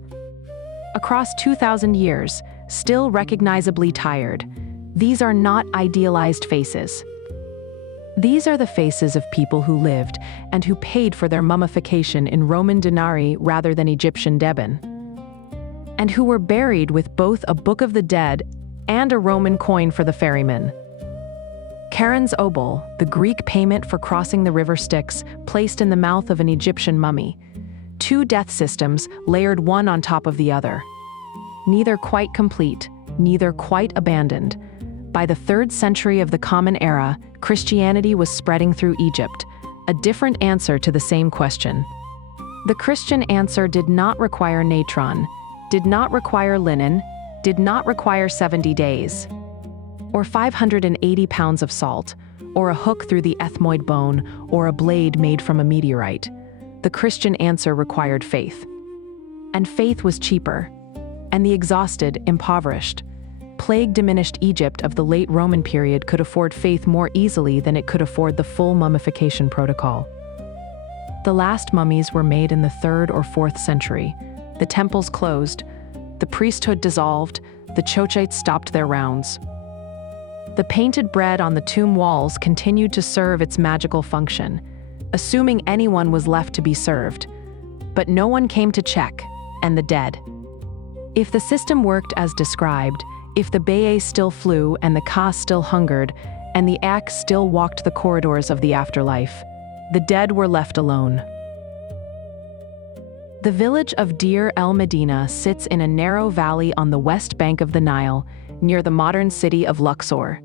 across 2,000 years, still recognizably tired. These are not idealized faces. These are the faces of people who lived and who paid for their mummification in Roman denarii rather than Egyptian deben, and who were buried with both a Book of the Dead and a Roman coin for the ferryman. Charon's obol, the Greek payment for crossing the river Styx, placed in the mouth of an Egyptian mummy. Two death systems layered one on top of the other. Neither quite complete, neither quite abandoned. By the 3rd century of the Common Era, Christianity was spreading through Egypt, a different answer to the same question. The Christian answer did not require natron, did not require linen, did not require 70 days, or 580 pounds of salt, or a hook through the ethmoid bone, or a blade made from a meteorite. The Christian answer required faith. And faith was cheaper, and the exhausted, impoverished, plague-diminished Egypt of the late Roman period could afford faith more easily than it could afford the full mummification protocol. The last mummies were made in the 3rd or 4th century. The temples closed, the priesthood dissolved, the Chochites stopped their rounds. The painted bread on the tomb walls continued to serve its magical function, assuming anyone was left to be served. But no one came to check, and the dead. If the system worked as described, if the Beye still flew and the Ka still hungered, and the Ak still walked the corridors of the afterlife, the dead were left alone. The village of Deir el-Medina sits in a narrow valley on the west bank of the Nile, near the modern city of Luxor,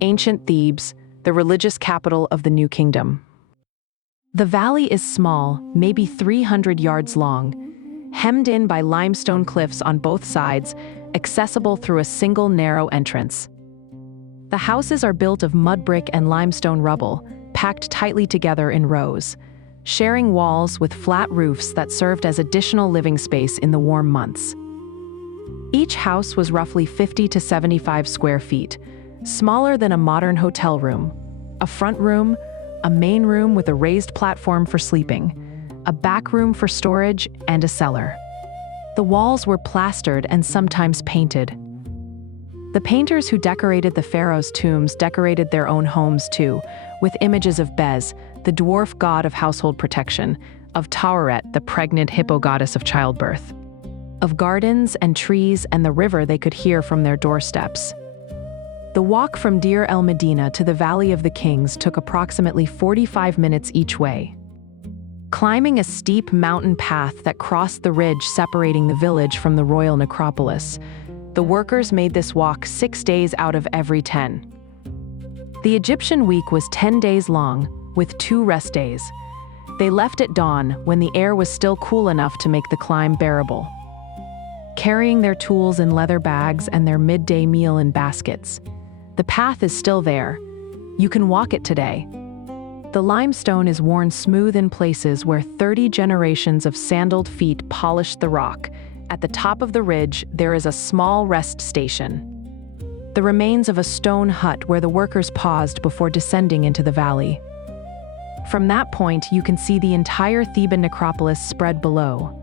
ancient Thebes, the religious capital of the New Kingdom. The valley is small, maybe 300 yards long, hemmed in by limestone cliffs on both sides, accessible through a single narrow entrance. The houses are built of mud brick and limestone rubble, packed tightly together in rows, sharing walls with flat roofs that served as additional living space in the warm months. Each house was roughly 50 to 75 square feet, smaller than a modern hotel room. A front room, a main room with a raised platform for sleeping, a back room for storage, and a cellar. The walls were plastered and sometimes painted. The painters who decorated the pharaohs' tombs decorated their own homes too, with images of Bez, the dwarf god of household protection, of Taweret, the pregnant hippo goddess of childbirth, of gardens and trees and the river they could hear from their doorsteps. The walk from Deir el-Medina to the Valley of the Kings took approximately 45 minutes each way. Climbing a steep mountain path that crossed the ridge separating the village from the royal necropolis, the workers made this walk 6 days out of every 10. The Egyptian week was 10 days long, with 2 rest days. They left at dawn when the air was still cool enough to make the climb bearable, carrying their tools in leather bags and their midday meal in baskets. The path is still there. You can walk it today. The limestone is worn smooth in places where 30 generations of sandaled feet polished the rock. At the top of the ridge, there is a small rest station. the remains of a stone hut where the workers paused before descending into the valley. From that point, you can see the entire Theban necropolis spread below.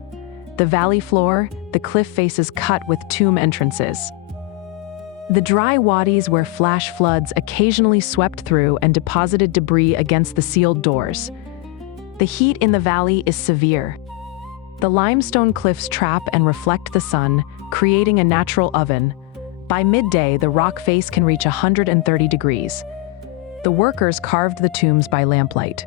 The valley floor, the cliff faces cut with tomb entrances. The dry wadis where flash floods occasionally swept through and deposited debris against the sealed doors. The heat in the valley is severe. The limestone cliffs trap and reflect the sun, creating a natural oven. By midday, the rock face can reach 130 degrees. The workers carved the tombs by lamplight.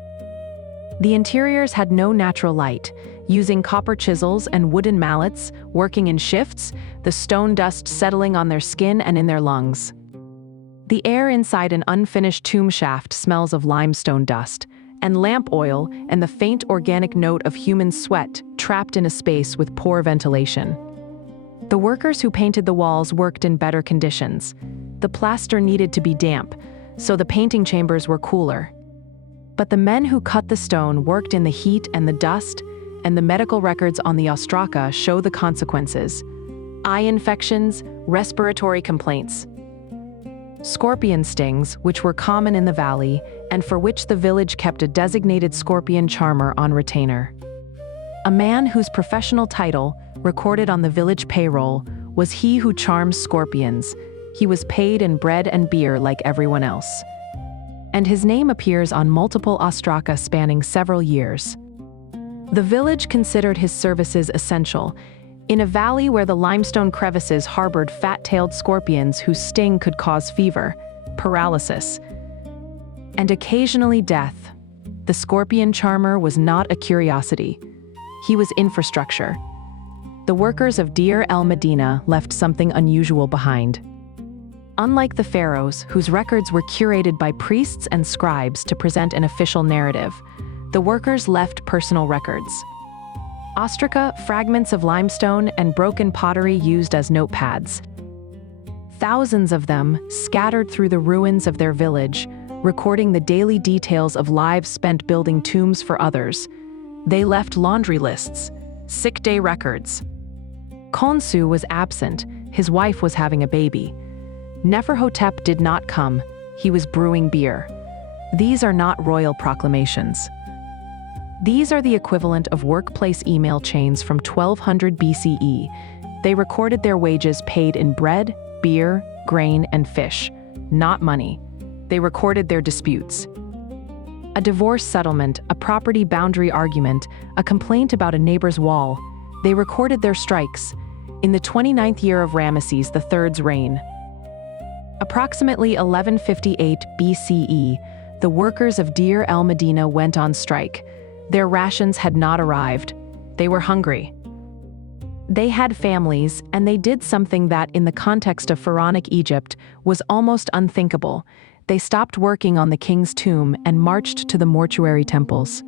The interiors had no natural light. Using copper chisels and wooden mallets, working in shifts, the stone dust settling on their skin and in their lungs. The air inside an unfinished tomb shaft smells of limestone dust, and lamp oil and the faint organic note of human sweat trapped in a space with poor ventilation. The workers who painted the walls worked in better conditions. The plaster needed to be damp, so the painting chambers were cooler. But the men who cut the stone worked in the heat and the dust, and the medical records on the ostraca show the consequences: eye infections, respiratory complaints. Scorpion stings, which were common in the valley, and for which the village kept a designated scorpion charmer on retainer. A man whose professional title, recorded on the village payroll, was he who charms scorpions. He was paid in bread and beer like everyone else. And his name appears on multiple ostraca spanning several years. The village considered his services essential. In a valley where the limestone crevices harbored fat-tailed scorpions whose sting could cause fever, paralysis, and occasionally death, the scorpion charmer was not a curiosity. He was infrastructure. The workers of Deir el-Medina left something unusual behind. Unlike the pharaohs, whose records were curated by priests and scribes to present an official narrative, the workers left personal records. Ostraca, fragments of limestone, and broken pottery used as notepads. Thousands of them, scattered through the ruins of their village, recording the daily details of lives spent building tombs for others. They left laundry lists, sick day records. Khonsu was absent. His wife was having a baby. Neferhotep did not come. He was brewing beer. These are not royal proclamations. These are the equivalent of workplace email chains from 1200 BCE. They recorded their wages paid in bread, beer, grain, and fish, not money. They recorded their disputes. A divorce settlement, a property boundary argument, a complaint about a neighbor's wall. They recorded their strikes. In the 29th year of Ramesses III's reign, approximately 1158 BCE, the workers of Deir el-Medina went on strike. Their rations had not arrived. They were hungry. They had families, and they did something that, in the context of pharaonic Egypt, was almost unthinkable. They stopped working on the king's tomb and marched to the mortuary temples,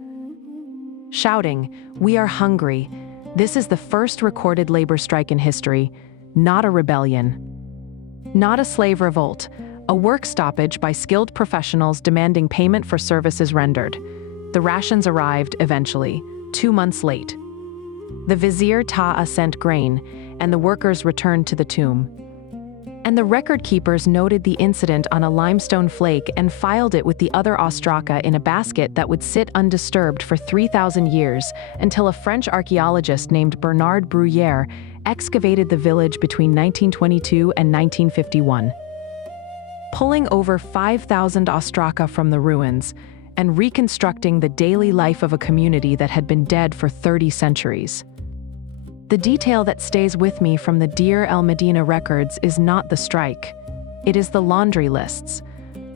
shouting, "We are hungry." This is the first recorded labor strike in history, not a rebellion. Not a slave revolt, a work stoppage by skilled professionals demanding payment for services rendered. The rations arrived eventually, 2 months late. The vizier Ta'a sent grain, and the workers returned to the tomb. And the record keepers noted the incident on a limestone flake and filed it with the other ostraca in a basket that would sit undisturbed for 3,000 years until a French archaeologist named Bernard Bruyère excavated the village between 1922 and 1951. Pulling over 5,000 ostraca from the ruins and reconstructing the daily life of a community that had been dead for 30 centuries. The detail that stays with me from the Deir el-Medina records is not the strike. It is the laundry lists.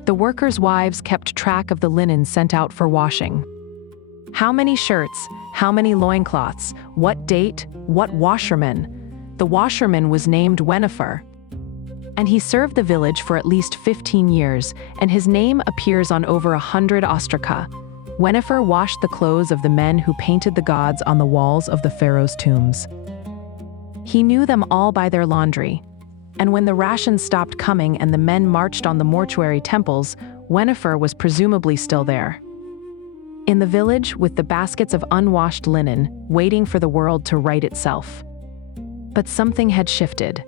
The workers' wives kept track of the linen sent out for washing. How many shirts? How many loincloths? What date? What washerman? The washerman was named Wenifer. And he served the village for at least 15 years, and his name appears on over 100 ostraca. Wenifer washed the clothes of the men who painted the gods on the walls of the pharaohs' tombs. He knew them all by their laundry, and when the rations stopped coming and the men marched on the mortuary temples, Wenifer was presumably still there. In the village, with the baskets of unwashed linen, waiting for the world to right itself. But something had shifted.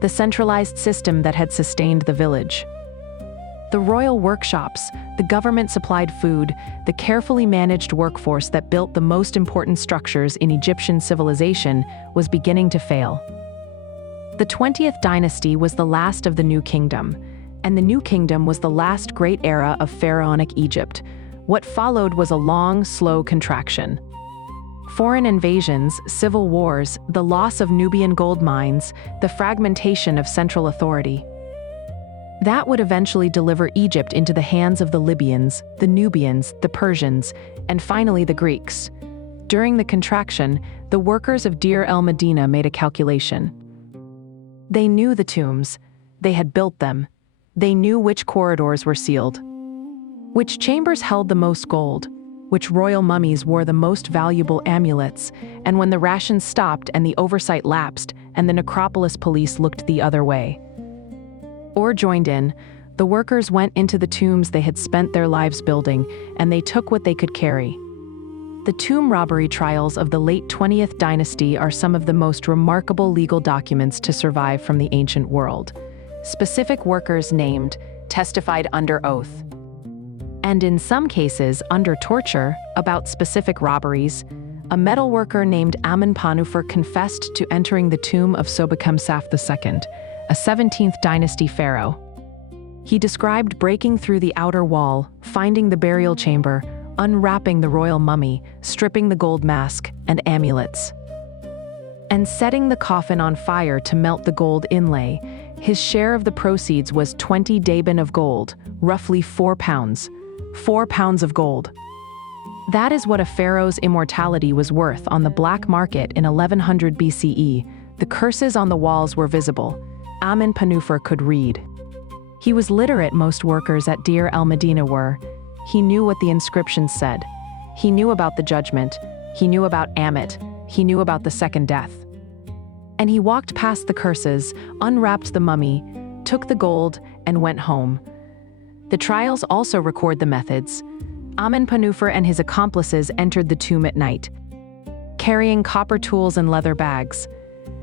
the centralized system that had sustained the village. The royal workshops, the government-supplied food, the carefully managed workforce that built the most important structures in Egyptian civilization was beginning to fail. The 20th dynasty was the last of the New Kingdom, and the New Kingdom was the last great era of pharaonic Egypt. What followed was a long, slow contraction. Foreign invasions, civil wars, the loss of Nubian gold mines, the fragmentation of central authority. That would eventually deliver Egypt into the hands of the Libyans, the Nubians, the Persians, and finally the Greeks. During the contraction, the workers of Deir el-Medina made a calculation. They knew the tombs. They had built them. They knew which corridors were sealed, which chambers held the most gold, which royal mummies wore the most valuable amulets, and when the rations stopped and the oversight lapsed and the necropolis police looked the other way or joined in, the workers went into the tombs they had spent their lives building, and they took what they could carry. The tomb robbery trials of the late 20th dynasty are some of the most remarkable legal documents to survive from the ancient world. Specific workers named testified under oath, and in some cases under torture, about specific robberies. A metalworker named Amenpanufer confessed to entering the tomb of Sobekemsaf II, a 17th dynasty pharaoh. He described breaking through the outer wall, finding the burial chamber, unwrapping the royal mummy, stripping the gold mask and amulets, and setting the coffin on fire to melt the gold inlay. His share of the proceeds was 20 daben of gold, roughly 4 pounds. 4 pounds of gold. That is what a pharaoh's immortality was worth on the black market in 1100 BCE. The curses on the walls were visible. Amenpanufer could read. He was literate. Most workers at Deir el-Medina were. He knew what the inscriptions said. He knew about the judgment. He knew about Amit. He knew about the second death. And he walked past the curses, unwrapped the mummy, took the gold, and went home. The trials also record the methods. Amenpanufer and his accomplices entered the tomb at night, carrying copper tools and leather bags.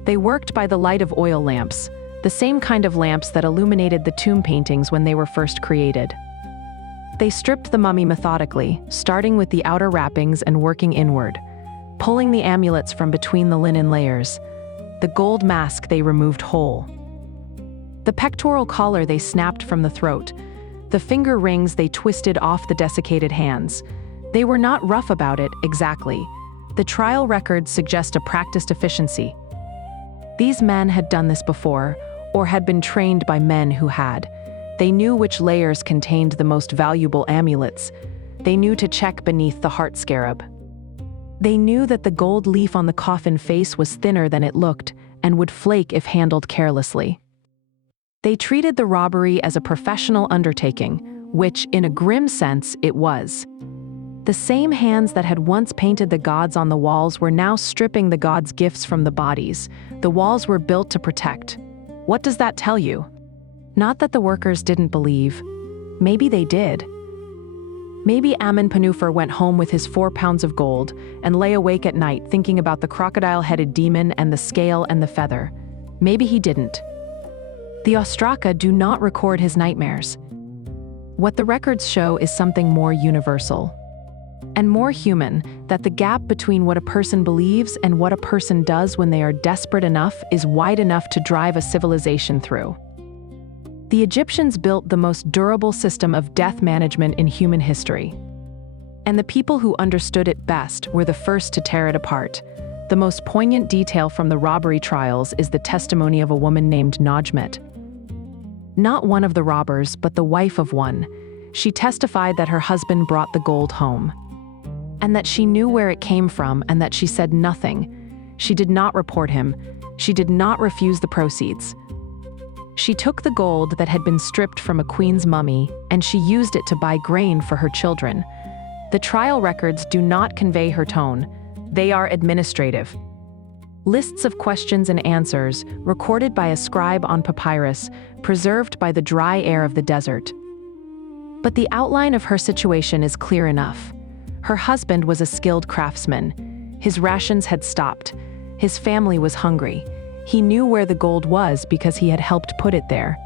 They worked by the light of oil lamps, the same kind of lamps that illuminated the tomb paintings when they were first created. They stripped the mummy methodically, starting with the outer wrappings and working inward, pulling the amulets from between the linen layers. The gold mask they removed whole. The pectoral collar they snapped from the throat. The finger rings they twisted off the desiccated hands. They were not rough about it, exactly. The trial records suggest a practiced efficiency. These men had done this before, or had been trained by men who had. They knew which layers contained the most valuable amulets. They knew to check beneath the heart scarab. They knew that the gold leaf on the coffin face was thinner than it looked, and would flake if handled carelessly. They treated the robbery as a professional undertaking, which, in a grim sense, it was. The same hands that had once painted the gods on the walls were now stripping the gods' gifts from the bodies. The walls were built to protect. What does that tell you? Not that the workers didn't believe. Maybe they did. Maybe Amenpanufer went home with his 4 pounds of gold and lay awake at night thinking about the crocodile-headed demon and the scale and the feather. Maybe he didn't. The Ostraka do not record his nightmares. What the records show is something more universal and more human, that the gap between what a person believes and what a person does when they are desperate enough is wide enough to drive a civilization through. The Egyptians built the most durable system of death management in human history. And the people who understood it best were the first to tear it apart. The most poignant detail from the robbery trials is the testimony of a woman named Najmet. Not one of the robbers, but the wife of one. She testified that her husband brought the gold home, and that she knew where it came from, and that she said nothing. She did not report him. She did not refuse the proceeds. She took the gold that had been stripped from a queen's mummy, and she used it to buy grain for her children. The trial records do not convey her tone. They are administrative. Lists of questions and answers, recorded by a scribe on papyrus, preserved by the dry air of the desert. But the outline of her situation is clear enough. Her husband was a skilled craftsman. His rations had stopped. His family was hungry. He knew where the gold was because he had helped put it there.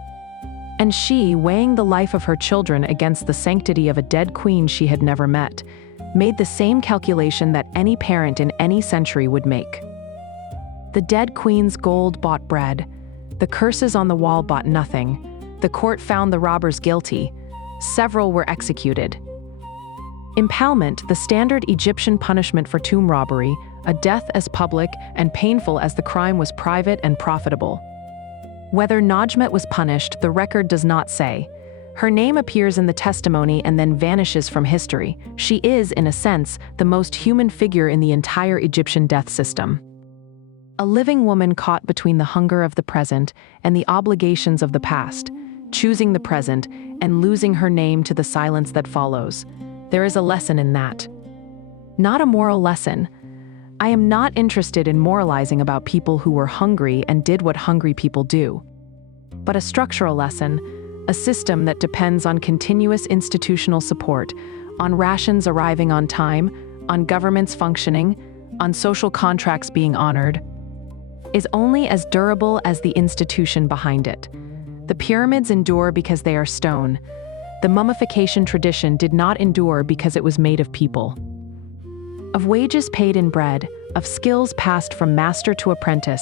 And she, weighing the life of her children against the sanctity of a dead queen she had never met, made the same calculation that any parent in any century would make. The dead queen's gold bought bread. The curses on the wall bought nothing. The court found the robbers guilty. Several were executed. Impalement, the standard Egyptian punishment for tomb robbery, a death as public and painful as the crime was private and profitable. Whether Najmet was punished, the record does not say. Her name appears in the testimony and then vanishes from history. She is, in a sense, the most human figure in the entire Egyptian death system. A living woman caught between the hunger of the present and the obligations of the past, choosing the present and losing her name to the silence that follows. There is a lesson in that. Not a moral lesson. I am not interested in moralizing about people who were hungry and did what hungry people do. But a structural lesson, a system that depends on continuous institutional support, on rations arriving on time, on governments functioning, on social contracts being honored, is only as durable as the institution behind it. The pyramids endure because they are stone. The mummification tradition did not endure because it was made of people. Of wages paid in bread, of skills passed from master to apprentice,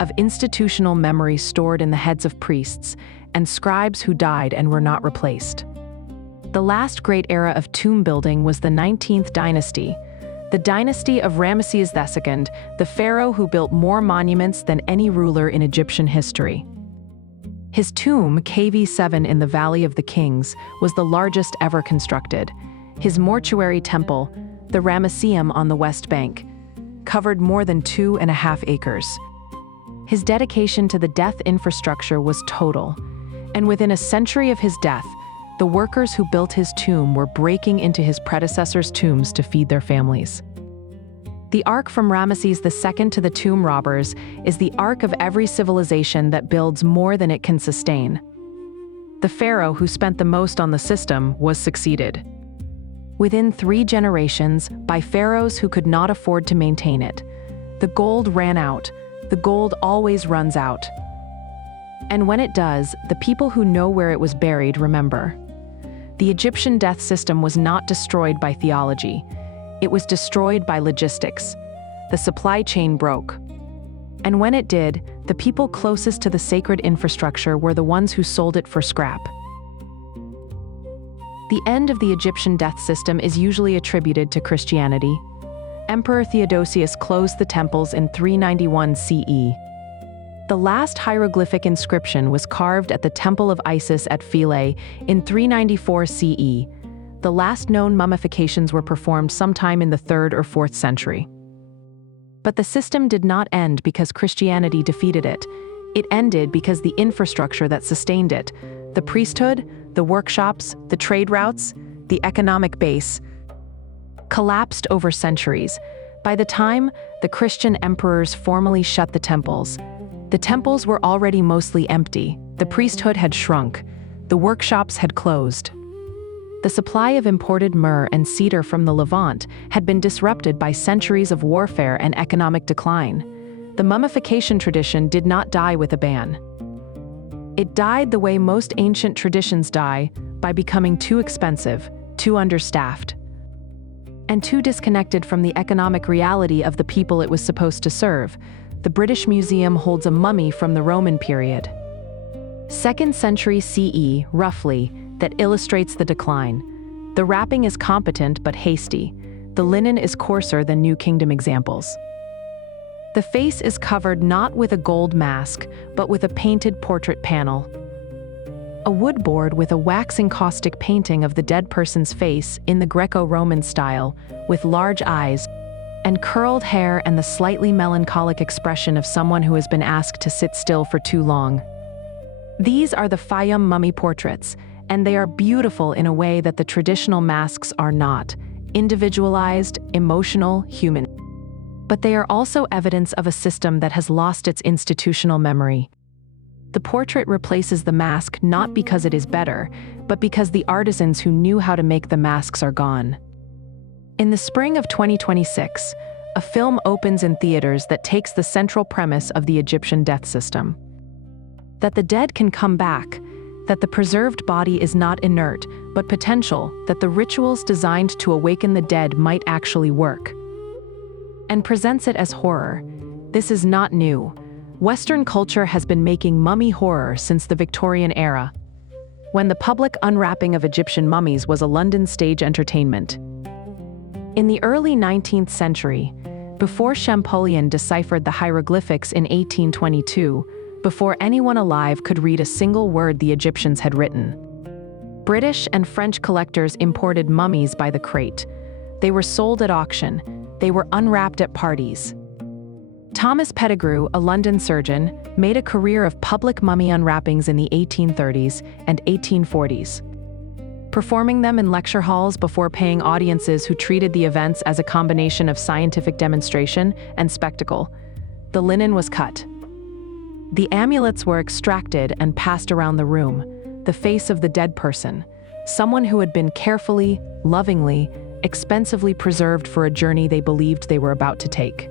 of institutional memory stored in the heads of priests, and scribes who died and were not replaced. The last great era of tomb building was the 19th dynasty, the dynasty of Ramesses II, the pharaoh who built more monuments than any ruler in Egyptian history. His tomb, KV7 in the Valley of the Kings, was the largest ever constructed. His mortuary temple, the Ramesseum on the West Bank, covered more than 2.5 acres. His dedication to the death infrastructure was total, and within a century of his death, the workers who built his tomb were breaking into his predecessors' tombs to feed their families. The arc from Ramesses II to the tomb robbers is the arc of every civilization that builds more than it can sustain. The pharaoh who spent the most on the system was succeeded within 3 generations by pharaohs who could not afford to maintain it. The gold ran out. The gold always runs out. And when it does, the people who know where it was buried remember. The Egyptian death system was not destroyed by theology. It was destroyed by logistics. The supply chain broke. And when it did, the people closest to the sacred infrastructure were the ones who sold it for scrap. The end of the Egyptian death system is usually attributed to Christianity. Emperor Theodosius closed the temples in 391 CE. The last hieroglyphic inscription was carved at the Temple of Isis at Philae in 394 CE. The last known mummifications were performed sometime in the 3rd or 4th century. But the system did not end because Christianity defeated it. It ended because the infrastructure that sustained it, the priesthood, the workshops, the trade routes, the economic base, collapsed over centuries. By the time the Christian emperors formally shut the temples were already mostly empty, the priesthood had shrunk, the workshops had closed. The supply of imported myrrh and cedar from the Levant had been disrupted by centuries of warfare and economic decline. The mummification tradition did not die with a ban. It died the way most ancient traditions die, by becoming too expensive, too understaffed, and too disconnected from the economic reality of the people it was supposed to serve. The British Museum holds a mummy from the Roman period, 2nd century CE, roughly, that illustrates the decline. The wrapping is competent but hasty. The linen is coarser than New Kingdom examples. The face is covered not with a gold mask, but with a painted portrait panel. A wood board with a wax encaustic painting of the dead person's face in the Greco-Roman style, with large eyes and curled hair and the slightly melancholic expression of someone who has been asked to sit still for too long. These are the Fayum mummy portraits, and they are beautiful in a way that the traditional masks are not: individualized, emotional, human. But they are also evidence of a system that has lost its institutional memory. The portrait replaces the mask not because it is better, but because the artisans who knew how to make the masks are gone. In the spring of 2026, a film opens in theaters that takes the central premise of the Egyptian death system. That the dead can come back, that the preserved body is not inert, but potential, that the rituals designed to awaken the dead might actually work. And presents it as horror. This is not new. Western culture has been making mummy horror since the Victorian era, when the public unwrapping of Egyptian mummies was a London stage entertainment. In the early 19th century, before Champollion deciphered the hieroglyphics in 1822, before anyone alive could read a single word the Egyptians had written, British and French collectors imported mummies by the crate. They were sold at auction. They were unwrapped at parties. Thomas Pettigrew, a London surgeon, made a career of public mummy unwrappings in the 1830s and 1840s, performing them in lecture halls before paying audiences who treated the events as a combination of scientific demonstration and spectacle. The linen was cut. The amulets were extracted and passed around the room. The face of the dead person, someone who had been carefully, lovingly, expensively preserved for a journey they believed they were about to take,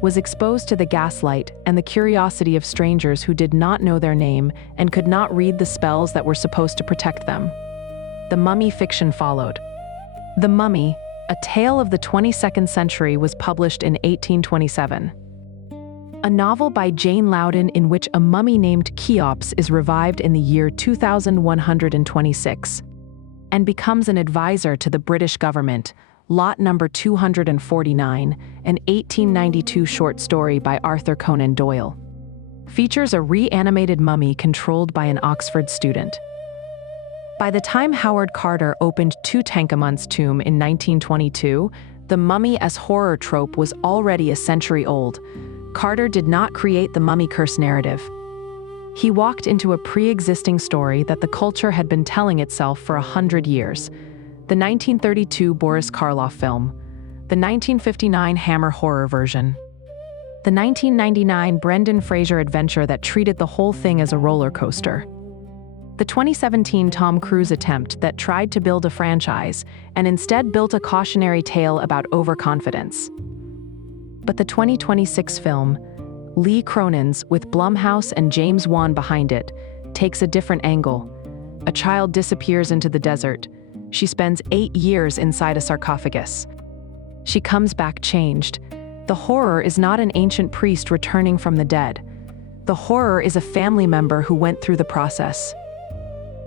was exposed to the gaslight and the curiosity of strangers who did not know their name and could not read the spells that were supposed to protect them. The mummy fiction followed. The Mummy, a tale of the 22nd century, was published in 1827. A novel by Jane Loudon in which a mummy named Cheops is revived in the year 2126 and becomes an advisor to the British government. Lot number 249, an 1892 short story by Arthur Conan Doyle, features a reanimated mummy controlled by an Oxford student. By the time Howard Carter opened Tutankhamun's tomb in 1922, the mummy as horror trope was already a century old. Carter did not create the mummy curse narrative. He walked into a pre-existing story that the culture had been telling itself for 100 years. The 1932 Boris Karloff film, the 1959 Hammer horror version, the 1999 Brendan Fraser adventure that treated the whole thing as a roller coaster, the 2017 Tom Cruise attempt that tried to build a franchise and instead built a cautionary tale about overconfidence. But the 2026 film, Lee Cronin's, with Blumhouse and James Wan behind it, takes a different angle. A child disappears into the desert. She spends 8 years inside a sarcophagus. She comes back changed. The horror is not an ancient priest returning from the dead. The horror is a family member who went through the process.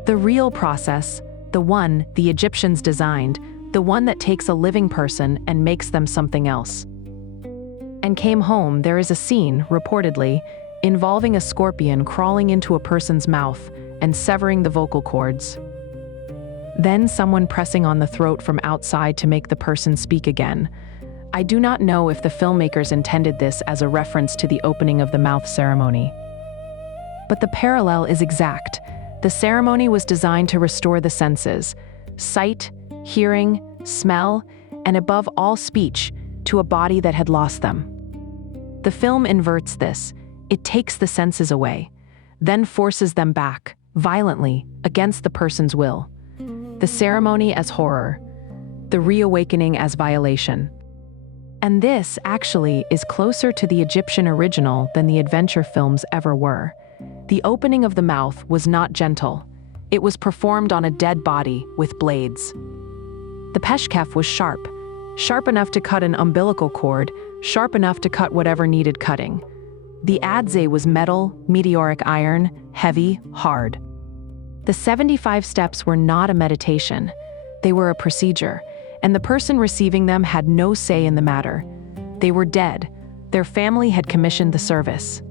The real process, the one the Egyptians designed, the one that takes a living person and makes them something else. And came home, there is a scene, reportedly, involving a scorpion crawling into a person's mouth and severing the vocal cords. Then someone pressing on the throat from outside to make the person speak again. I do not know if the filmmakers intended this as a reference to the opening of the mouth ceremony. But the parallel is exact. The ceremony was designed to restore the senses, sight, hearing, smell, and above all speech, to a body that had lost them. The film inverts this. It takes the senses away, then forces them back, violently, against the person's will. The ceremony as horror, the reawakening as violation. And this, actually, is closer to the Egyptian original than the adventure films ever were. The opening of the mouth was not gentle. It was performed on a dead body with blades. The peshkef was sharp enough to cut an umbilical cord, sharp enough to cut whatever needed cutting. The adze was metal, meteoric iron, heavy, hard. The 75 steps were not a meditation. They were a procedure, and the person receiving them had no say in the matter. They were dead. Their family had commissioned the service.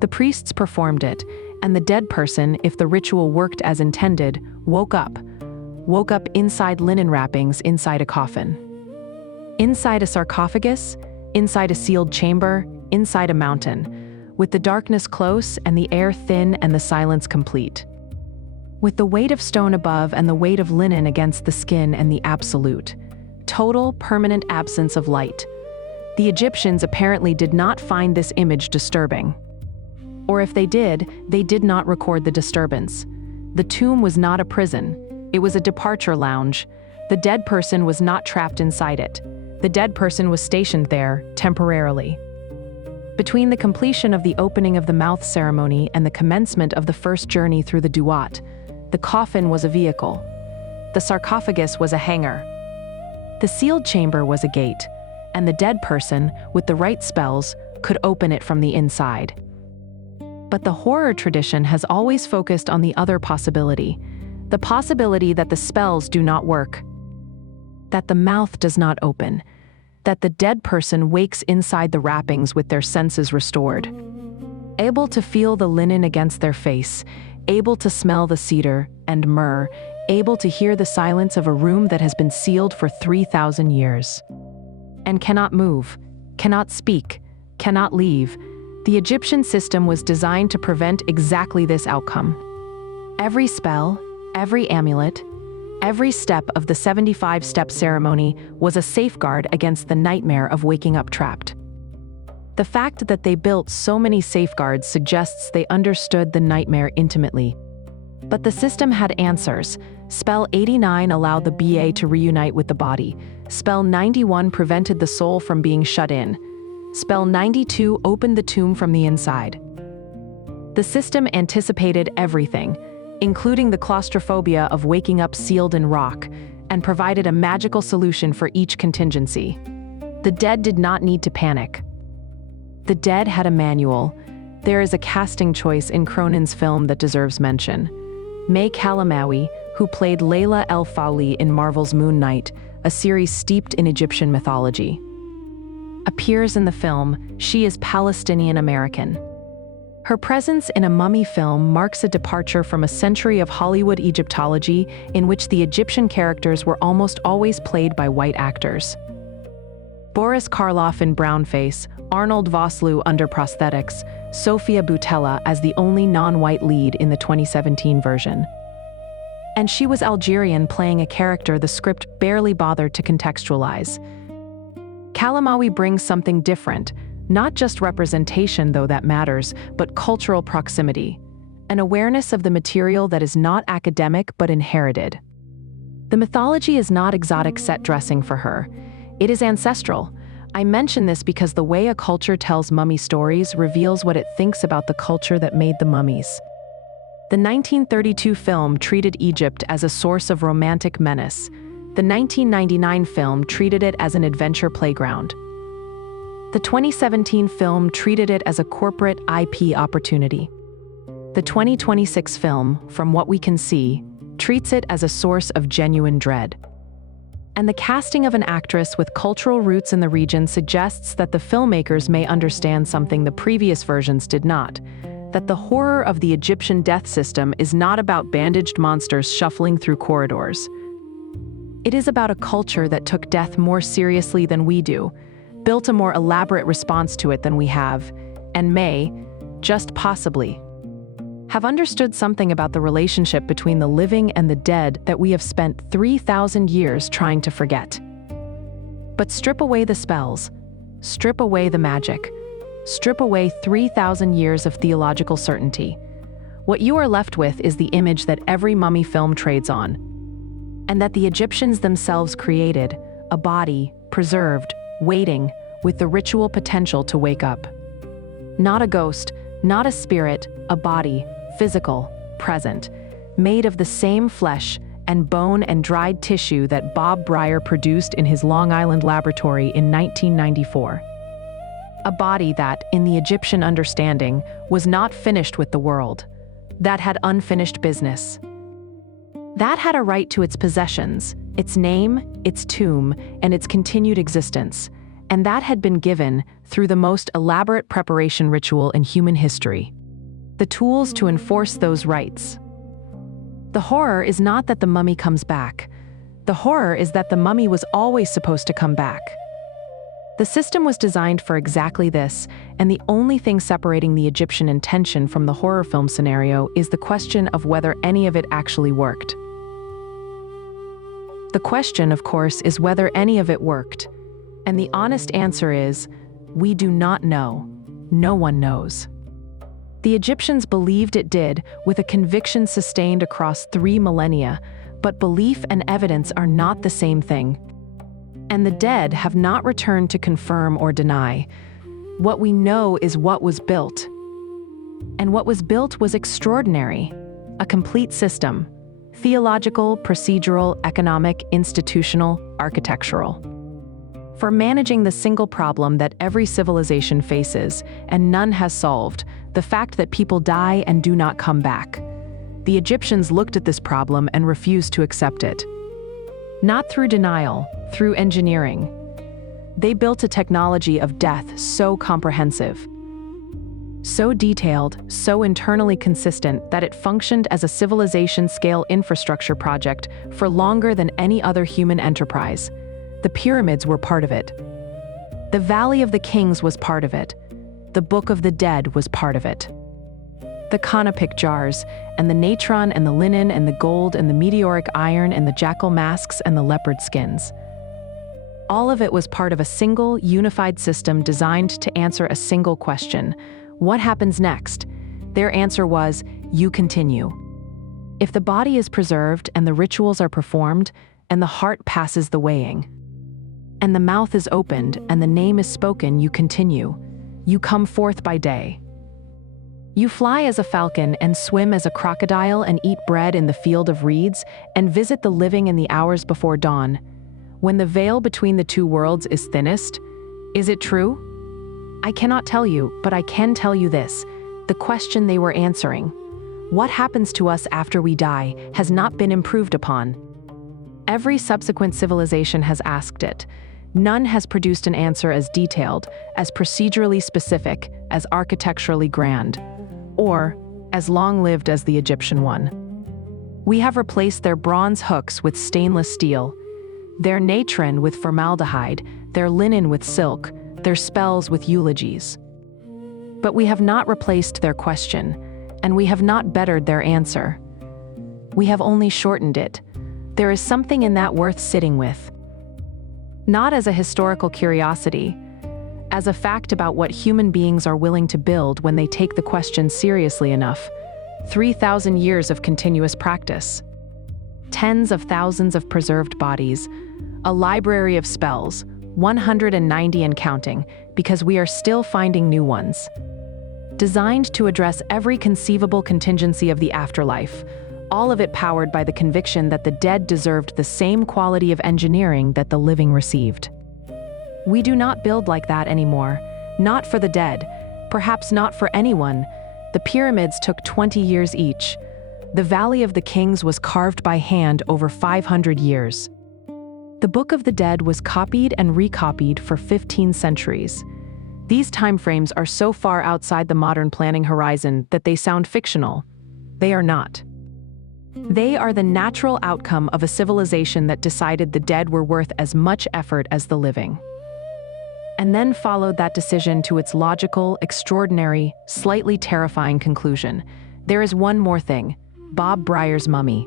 The priests performed it, and the dead person, if the ritual worked as intended, woke up inside linen wrappings, inside a coffin. Inside a sarcophagus, inside a sealed chamber, inside a mountain, with the darkness close and the air thin and the silence complete. With the weight of stone above and the weight of linen against the skin and the absolute, total, permanent absence of light. The Egyptians apparently did not find this image disturbing. Or if they did not record the disturbance. The tomb was not a prison. It was a departure lounge. The dead person was not trapped inside it. The dead person was stationed there, temporarily. Between the completion of the opening of the mouth ceremony and the commencement of the first journey through the Duat, the coffin was a vehicle. The sarcophagus was a hangar. The sealed chamber was a gate, and the dead person, with the right spells, could open it from the inside. But the horror tradition has always focused on the other possibility, the possibility that the spells do not work, that the mouth does not open, that the dead person wakes inside the wrappings with their senses restored, able to feel the linen against their face, able to smell the cedar and myrrh, able to hear the silence of a room that has been sealed for 3,000 years, and cannot move, cannot speak, cannot leave. The Egyptian system was designed to prevent exactly this outcome. Every spell, every amulet, every step of the 75-step ceremony was a safeguard against the nightmare of waking up trapped. The fact that they built so many safeguards suggests they understood the nightmare intimately. But the system had answers. Spell 89 allowed the BA to reunite with the body. Spell 91 prevented the soul from being shut in. Spell 92 opened the tomb from the inside. The system anticipated everything, including the claustrophobia of waking up sealed in rock, and provided a magical solution for each contingency. The dead did not need to panic. The dead had a manual. There is a casting choice in Cronin's film that deserves mention. May Calamawy, who played Layla El Fawli in Marvel's Moon Knight, a series steeped in Egyptian mythology, appears in the film. She is Palestinian-American. Her presence in a mummy film marks a departure from a century of Hollywood Egyptology in which the Egyptian characters were almost always played by white actors. Boris Karloff in brownface, Arnold Vosloo under prosthetics, Sofia Boutella as the only non-white lead in the 2017 version. And she was Algerian, playing a character the script barely bothered to contextualize. Calamawy brings something different, not just representation, though that matters, but cultural proximity, an awareness of the material that is not academic but inherited. The mythology is not exotic set dressing for her. It is ancestral. I mention this because the way a culture tells mummy stories reveals what it thinks about the culture that made the mummies. The 1932 film treated Egypt as a source of romantic menace. The 1999 film treated it as an adventure playground. The 2017 film treated it as a corporate IP opportunity. The 2026 film, from what we can see, treats it as a source of genuine dread. And the casting of an actress with cultural roots in the region suggests that the filmmakers may understand something the previous versions did not, that the horror of the Egyptian death system is not about bandaged monsters shuffling through corridors. It is about a culture that took death more seriously than we do, built a more elaborate response to it than we have, and may, just possibly, have understood something about the relationship between the living and the dead that we have spent 3,000 years trying to forget. But strip away the spells, strip away the magic, strip away 3,000 years of theological certainty. What you are left with is the image that every mummy film trades on, and that the Egyptians themselves created, a body, preserved, waiting, with the ritual potential to wake up. Not a ghost, not a spirit, a body, physical, present, made of the same flesh and bone and dried tissue that Bob Brier produced in his Long Island laboratory in 1994. A body that, in the Egyptian understanding, was not finished with the world, that had unfinished business. That had a right to its possessions, its name, its tomb, and its continued existence, and that had been given, through the most elaborate preparation ritual in human history, the tools to enforce those rights. The horror is not that the mummy comes back. The horror is that the mummy was always supposed to come back. The system was designed for exactly this, and the only thing separating the Egyptian intention from the horror film scenario is the question of whether any of it actually worked. The question, of course, is whether any of it worked. And the honest answer is, we do not know. No one knows. The Egyptians believed it did, with a conviction sustained across 3 millennia, but belief and evidence are not the same thing. And the dead have not returned to confirm or deny. What we know is what was built. And what was built was extraordinary. A complete system. Theological, procedural, economic, institutional, architectural. For managing the single problem that every civilization faces, and none has solved, the fact that people die and do not come back. The Egyptians looked at this problem and refused to accept it. Not through denial, through engineering. They built a technology of death so comprehensive, so detailed, so internally consistent that it functioned as a civilization-scale infrastructure project for longer than any other human enterprise. The pyramids were part of it. The Valley of the Kings was part of it. The Book of the Dead was part of it. The Canopic jars, and the natron and the linen and the gold and the meteoric iron and the jackal masks and the leopard skins. All of it was part of a single, unified system designed to answer a single question. What happens next? Their answer was, you continue. If the body is preserved and the rituals are performed, and the heart passes the weighing, and the mouth is opened and the name is spoken, you continue. You come forth by day. You fly as a falcon and swim as a crocodile and eat bread in the field of reeds and visit the living in the hours before dawn. When the veil between the two worlds is thinnest, is it true? I cannot tell you, but I can tell you this. The question they were answering, what happens to us after we die, has not been improved upon. Every subsequent civilization has asked it. None has produced an answer as detailed, as procedurally specific, as architecturally grand, or as long-lived as the Egyptian one. We have replaced their bronze hooks with stainless steel, their natron with formaldehyde, their linen with silk, their spells with eulogies. But we have not replaced their question, and we have not bettered their answer. We have only shortened it. There is something in that worth sitting with. Not as a historical curiosity, as a fact about what human beings are willing to build when they take the question seriously enough. 3,000 years of continuous practice. Tens of thousands of preserved bodies. A library of spells. 190 and counting, because we are still finding new ones. Designed to address every conceivable contingency of the afterlife, all of it powered by the conviction that the dead deserved the same quality of engineering that the living received. We do not build like that anymore, not for the dead, perhaps not for anyone. The pyramids took 20 years each. The Valley of the Kings was carved by hand over 500 years. The Book of the Dead was copied and recopied for 15 centuries. These timeframes are so far outside the modern planning horizon that they sound fictional. They are not. They are the natural outcome of a civilization that decided the dead were worth as much effort as the living. And then followed that decision to its logical, extraordinary, slightly terrifying conclusion. There is one more thing, Bob Brier's mummy.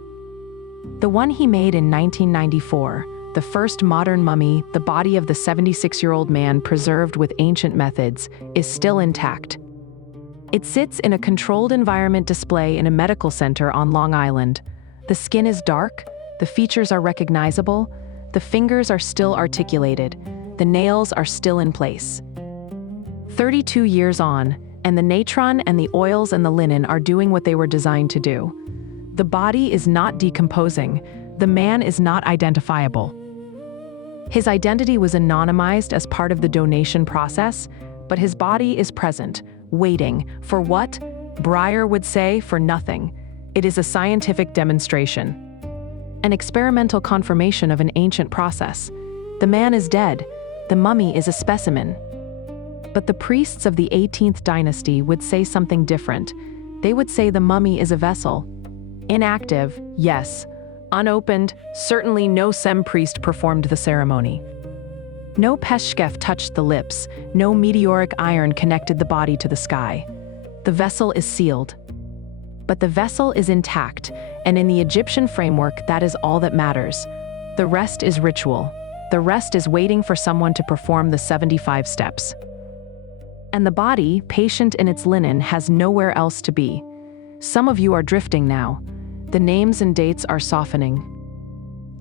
The one he made in 1994, the first modern mummy, the body of the 76-year-old man preserved with ancient methods, is still intact. It sits in a controlled environment display in a medical center on Long Island. The skin is dark, the features are recognizable, the fingers are still articulated, the nails are still in place. 32 years on, and the natron and the oils and the linen are doing what they were designed to do. The body is not decomposing, the man is not identifiable. His identity was anonymized as part of the donation process, but his body is present, waiting for what? Brier would say, for nothing. It is a scientific demonstration. An experimental confirmation of an ancient process. The man is dead. The mummy is a specimen. But the priests of the 18th dynasty would say something different. They would say the mummy is a vessel. Inactive, yes. Unopened, certainly no Sem priest performed the ceremony. No Peshkef touched the lips, no meteoric iron connected the body to the sky. The vessel is sealed. But the vessel is intact, and in the Egyptian framework, that is all that matters. The rest is ritual. The rest is waiting for someone to perform the 75 steps. And the body, patient in its linen, has nowhere else to be. Some of you are drifting now. The names and dates are softening.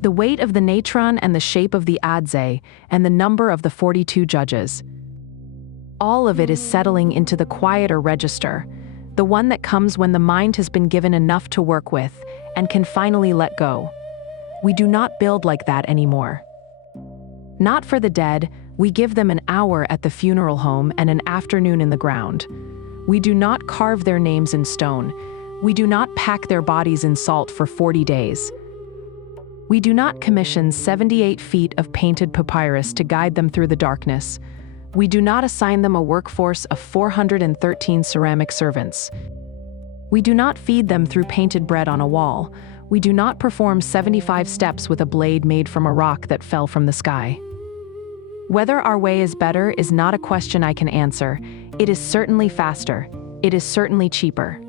The weight of the natron and the shape of the adze, and the number of the 42 judges. All of it is settling into the quieter register, the one that comes when the mind has been given enough to work with and can finally let go. We do not build like that anymore. Not for the dead, we give them an hour at the funeral home and an afternoon in the ground. We do not carve their names in stone. We do not pack their bodies in salt for 40 days. We do not commission 78 feet of painted papyrus to guide them through the darkness. We do not assign them a workforce of 413 ceramic servants. We do not feed them through painted bread on a wall. We do not perform 75 steps with a blade made from a rock that fell from the sky. Whether our way is better is not a question I can answer. It is certainly faster. It is certainly cheaper.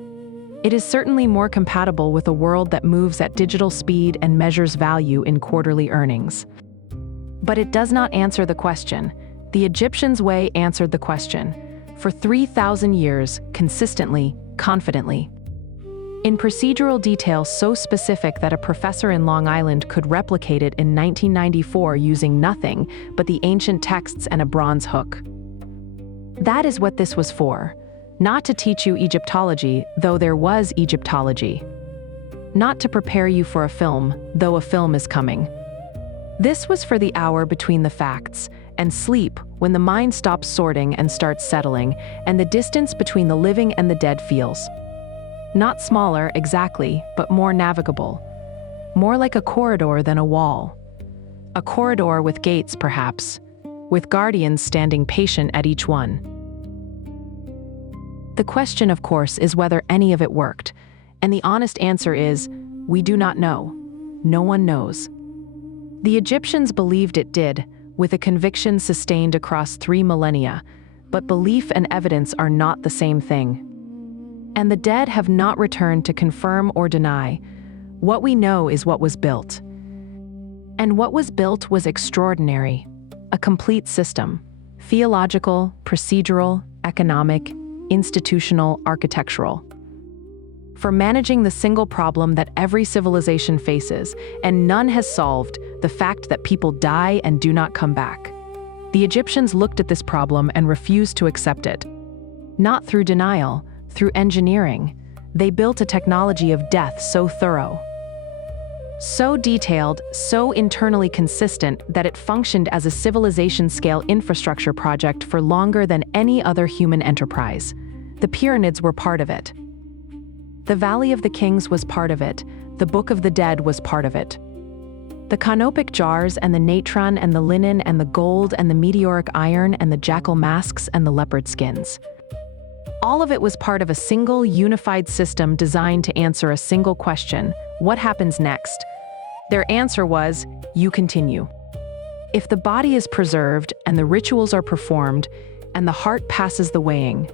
It is certainly more compatible with a world that moves at digital speed and measures value in quarterly earnings. But it does not answer the question. The Egyptians' way answered the question. For 3,000 years, consistently, confidently. In procedural detail so specific that a professor in Long Island could replicate it in 1994 using nothing but the ancient texts and a bronze hook. That is what this was for. Not to teach you Egyptology, though there was Egyptology. Not to prepare you for a film, though a film is coming. This was for the hour between the facts, and sleep when the mind stops sorting and starts settling, and the distance between the living and the dead feels. Not smaller, exactly, but more navigable. More like a corridor than a wall. A corridor with gates, perhaps, with guardians standing patient at each one. The question, of course, is whether any of it worked, and the honest answer is, we do not know. No one knows. The Egyptians believed it did, with a conviction sustained across 3 millennia, but belief and evidence are not the same thing. And the dead have not returned to confirm or deny. What we know is what was built. And what was built was extraordinary. A complete system. Theological, procedural, economic, institutional, architectural. For managing the single problem that every civilization faces, and none has solved, the fact that people die and do not come back. The Egyptians looked at this problem and refused to accept it. Not through denial, through engineering. They built a technology of death so thorough, so detailed, so internally consistent that it functioned as a civilization-scale infrastructure project for longer than any other human enterprise. The pyramids were part of it. The Valley of the Kings was part of it. The Book of the Dead was part of it. The canopic jars and the natron and the linen and the gold and the meteoric iron and the jackal masks and the leopard skins. All of it was part of a single, unified system designed to answer a single question: what happens next? Their answer was, you continue. If the body is preserved, and the rituals are performed, and the heart passes the weighing,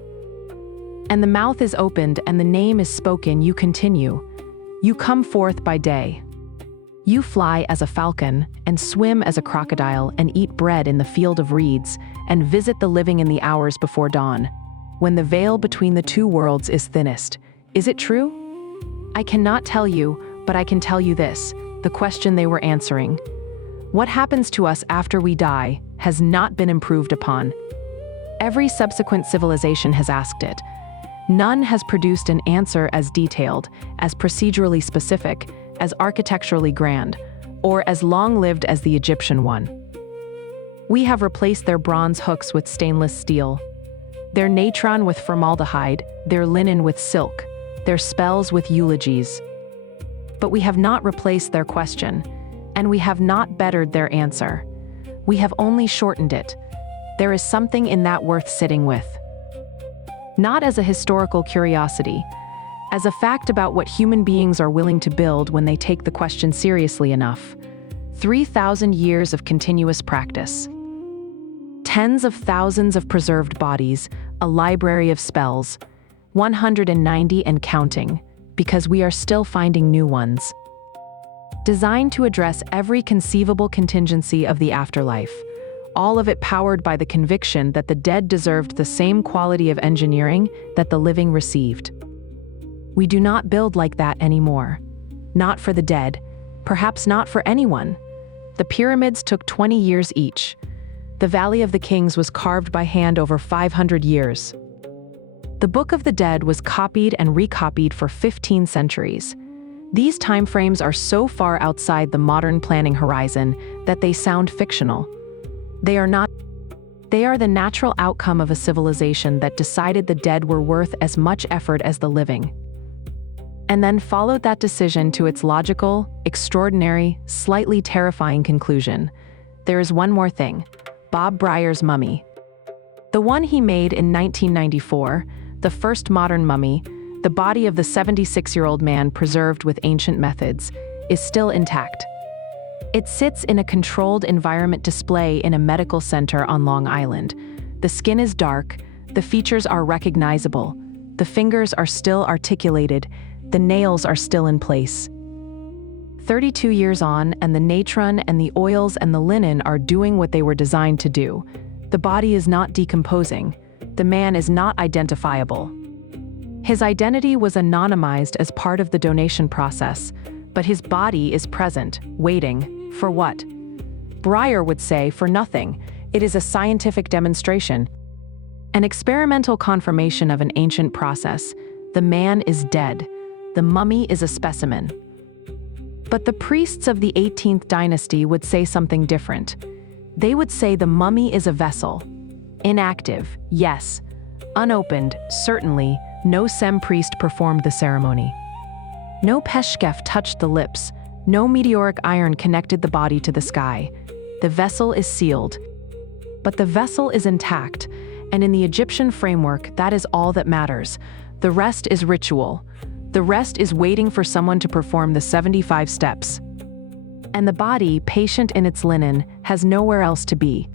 and the mouth is opened and the name is spoken, you continue. You come forth by day. You fly as a falcon, and swim as a crocodile, and eat bread in the field of reeds, and visit the living in the hours before dawn, when the veil between the two worlds is thinnest. Is it true? I cannot tell you, but I can tell you this, the question they were answering. What happens to us after we die has not been improved upon. Every subsequent civilization has asked it. None has produced an answer as detailed, as procedurally specific, as architecturally grand, or as long-lived as the Egyptian one. We have replaced their bronze hooks with stainless steel, their natron with formaldehyde, their linen with silk, their spells with eulogies. But we have not replaced their question, and we have not bettered their answer. We have only shortened it. There is something in that worth sitting with. Not as a historical curiosity, as a fact about what human beings are willing to build when they take the question seriously enough. 3,000 years of continuous practice. Tens of thousands of preserved bodies, a library of spells, 190 and counting, because we are still finding new ones. Designed to address every conceivable contingency of the afterlife, all of it powered by the conviction that the dead deserved the same quality of engineering that the living received. We do not build like that anymore. Not for the dead, Perhaps not for anyone. The pyramids took 20 years each. The Valley of the Kings was carved by hand over 500 years. The Book of the Dead was copied and recopied for 15 centuries. These timeframes are so far outside the modern planning horizon that they sound fictional. They are not. They are the natural outcome of a civilization that decided the dead were worth as much effort as the living, and then followed that decision to its logical, extraordinary, slightly terrifying conclusion. There is one more thing: Bob Brier's mummy. The one he made in 1994, the first modern mummy, the body of the 76-year-old man preserved with ancient methods, is still intact. It sits in a controlled environment display in a medical center on Long Island. The skin is dark, the features are recognizable, the fingers are still articulated, the nails are still in place. 32 years on, and the natron and the oils and the linen are doing what they were designed to do. The body is not decomposing. The man is not identifiable. His identity was anonymized as part of the donation process, but his body is present, waiting. For what? Brier would say, for nothing. It is a scientific demonstration, an experimental confirmation of an ancient process. The man is dead. The mummy is a specimen. But the priests of the 18th dynasty would say something different. They would say the mummy is a vessel. Inactive, yes. Unopened, certainly. No Sem priest performed the ceremony. No Peshkef touched the lips. No meteoric iron connected the body to the sky. The vessel is sealed. But the vessel is intact, and in the Egyptian framework, that is all that matters. The rest is ritual. The rest is waiting for someone to perform the 75 steps. And the body, patient in its linen, has nowhere else to be.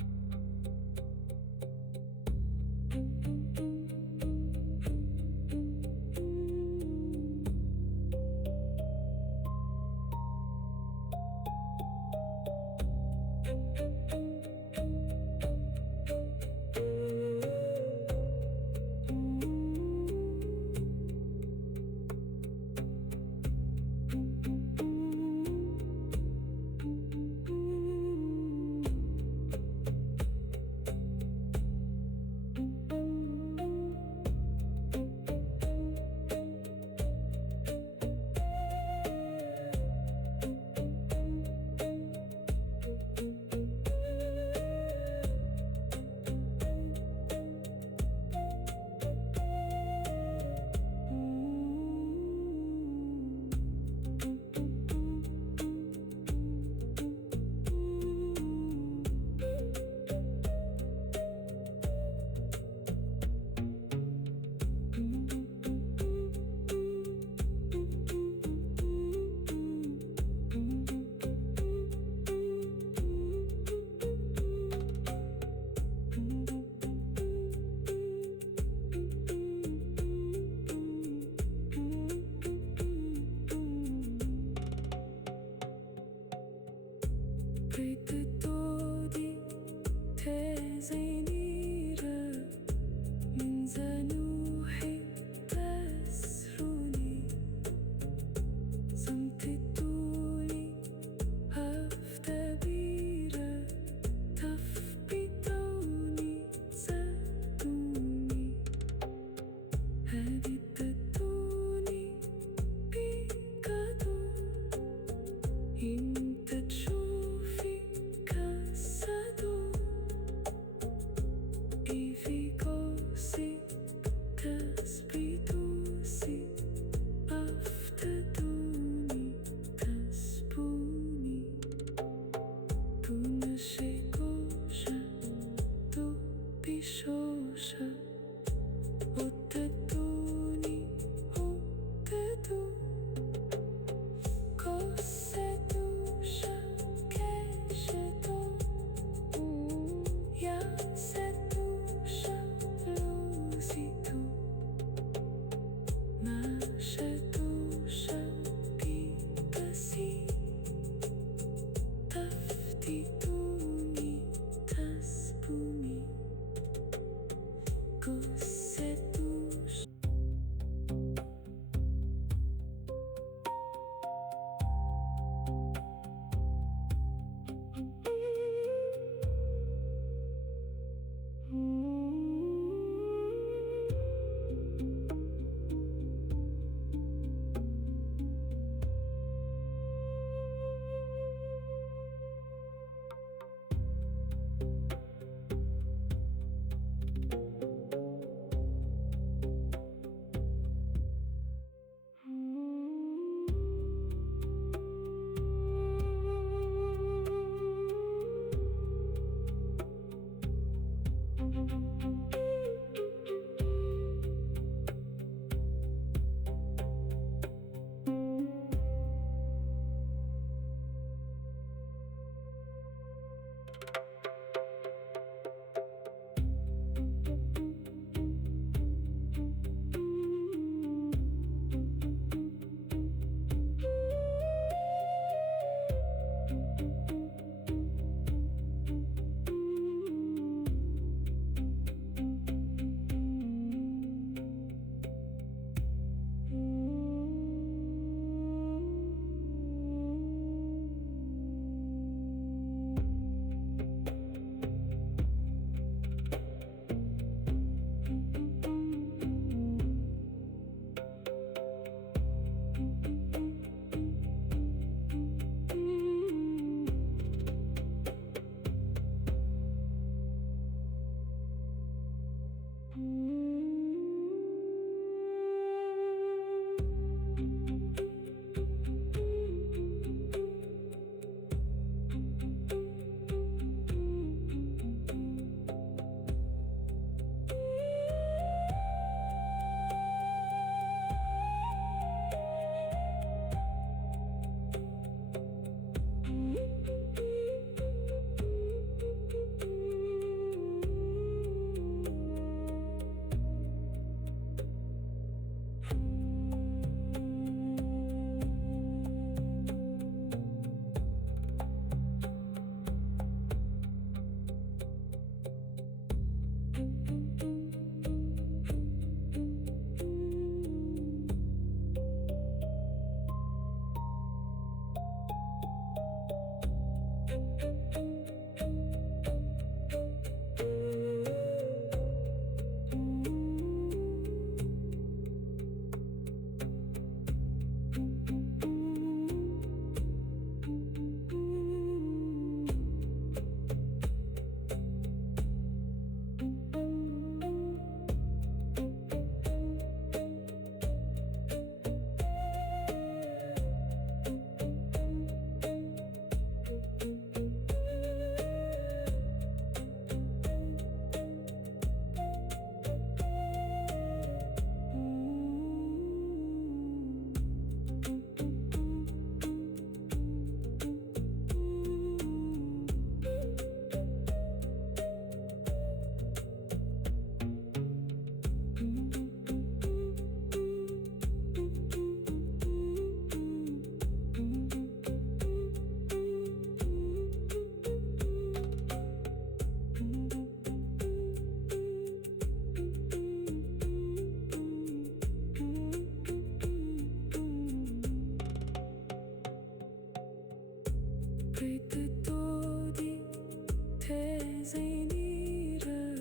زينيرة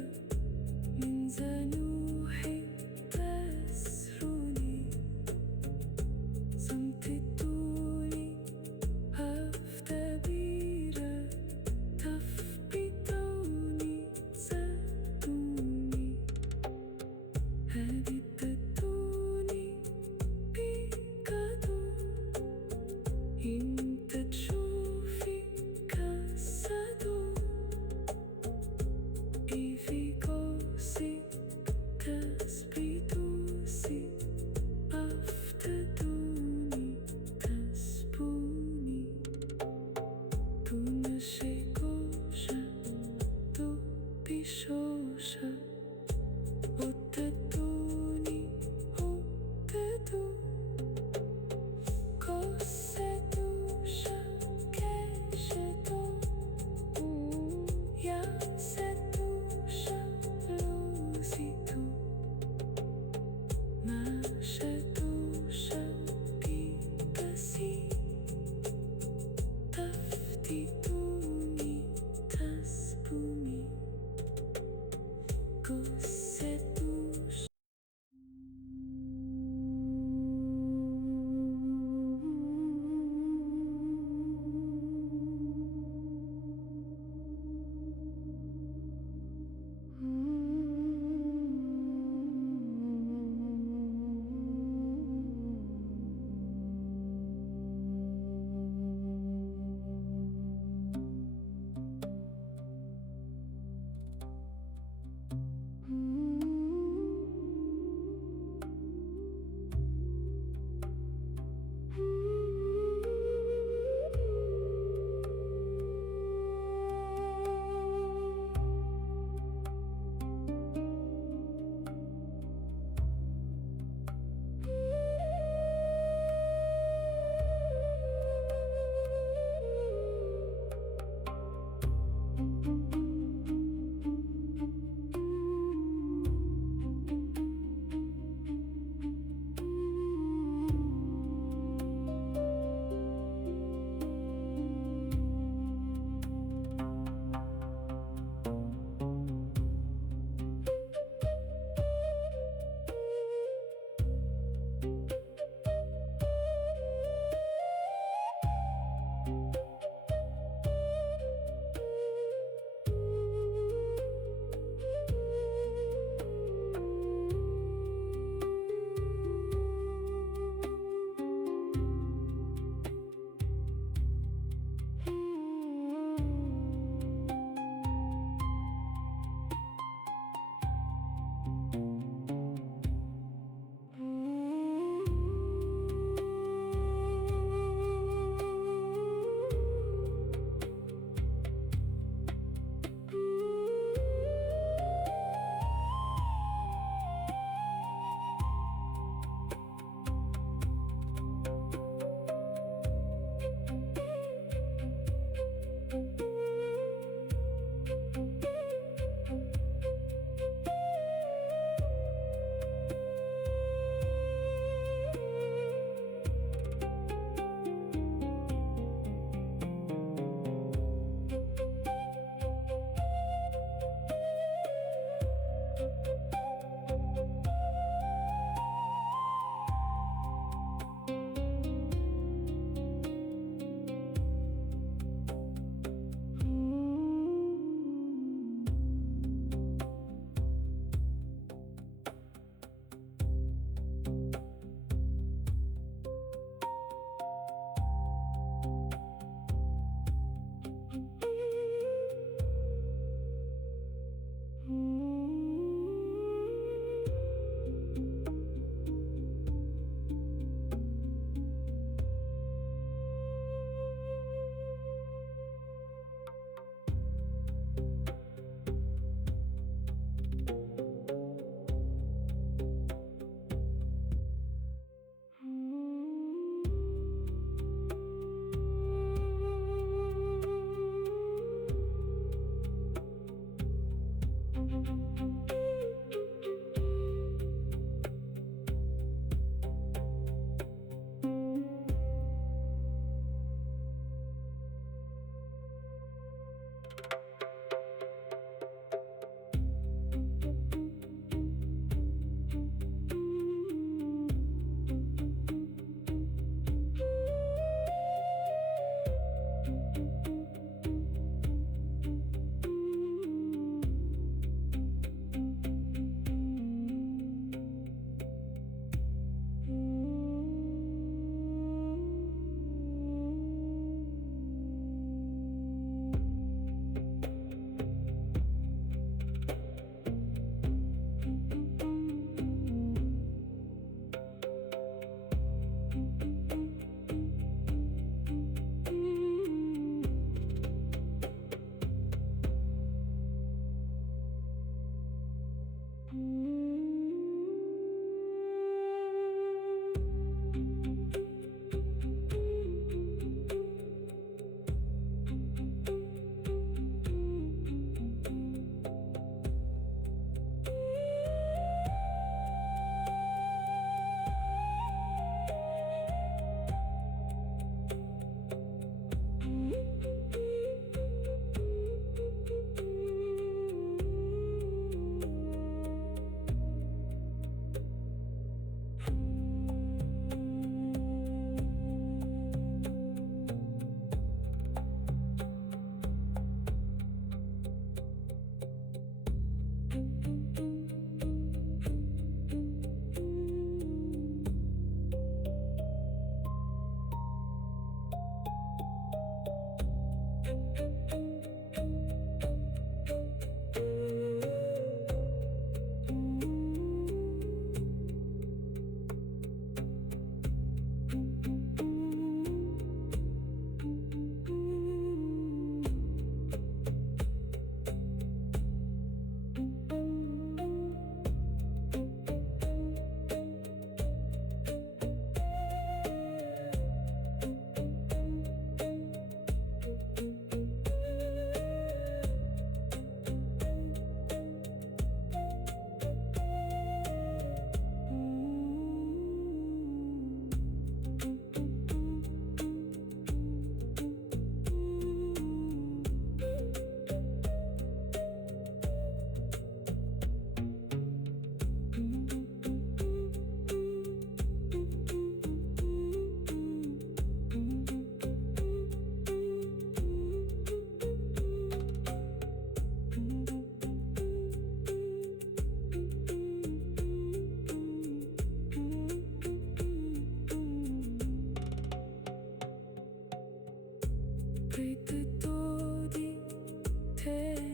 من زنوحي تسرني صمت الدوني أفتبيرة تفبطوني زادوني هذه التدوني بكادو انت تشوفي كسدو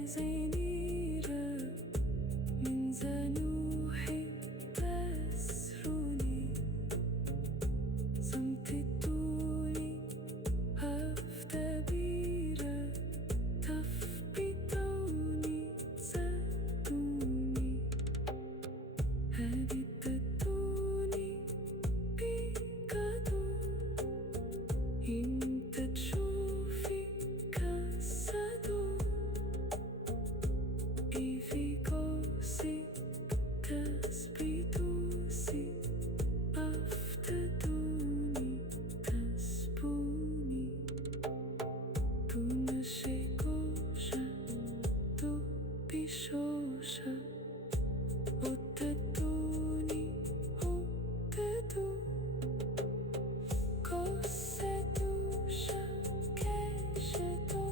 زينيرة من زنوحي تسرني صمتتوني أفتبيرة تفبطوني زادوني هددتوني بكادو انت تشوفي كسدو إيفيكوسي تسبيتوسي أفتدوني تسبوني تنشيكوشا تبيشوشا أتدوني أتدو كوسدوشا كشدو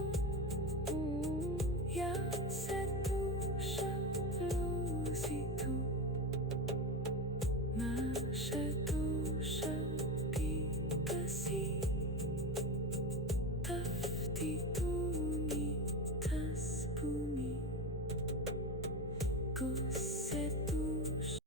ياسدوشا لوزيتو ناشدوشا بيبسي تفتيتوني تسبوني كوسدوشا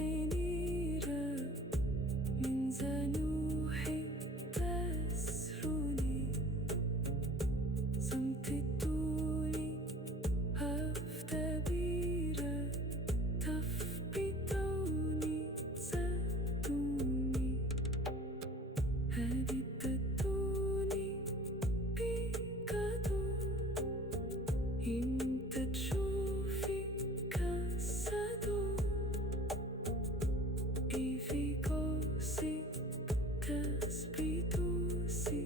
غنيرة من زنوح تسرني صمتتوني أفتبيرة تفبطوني زادوني هبطتوني بكادو انت تشوفي كسدو إيفيكوسي تسبيتوسي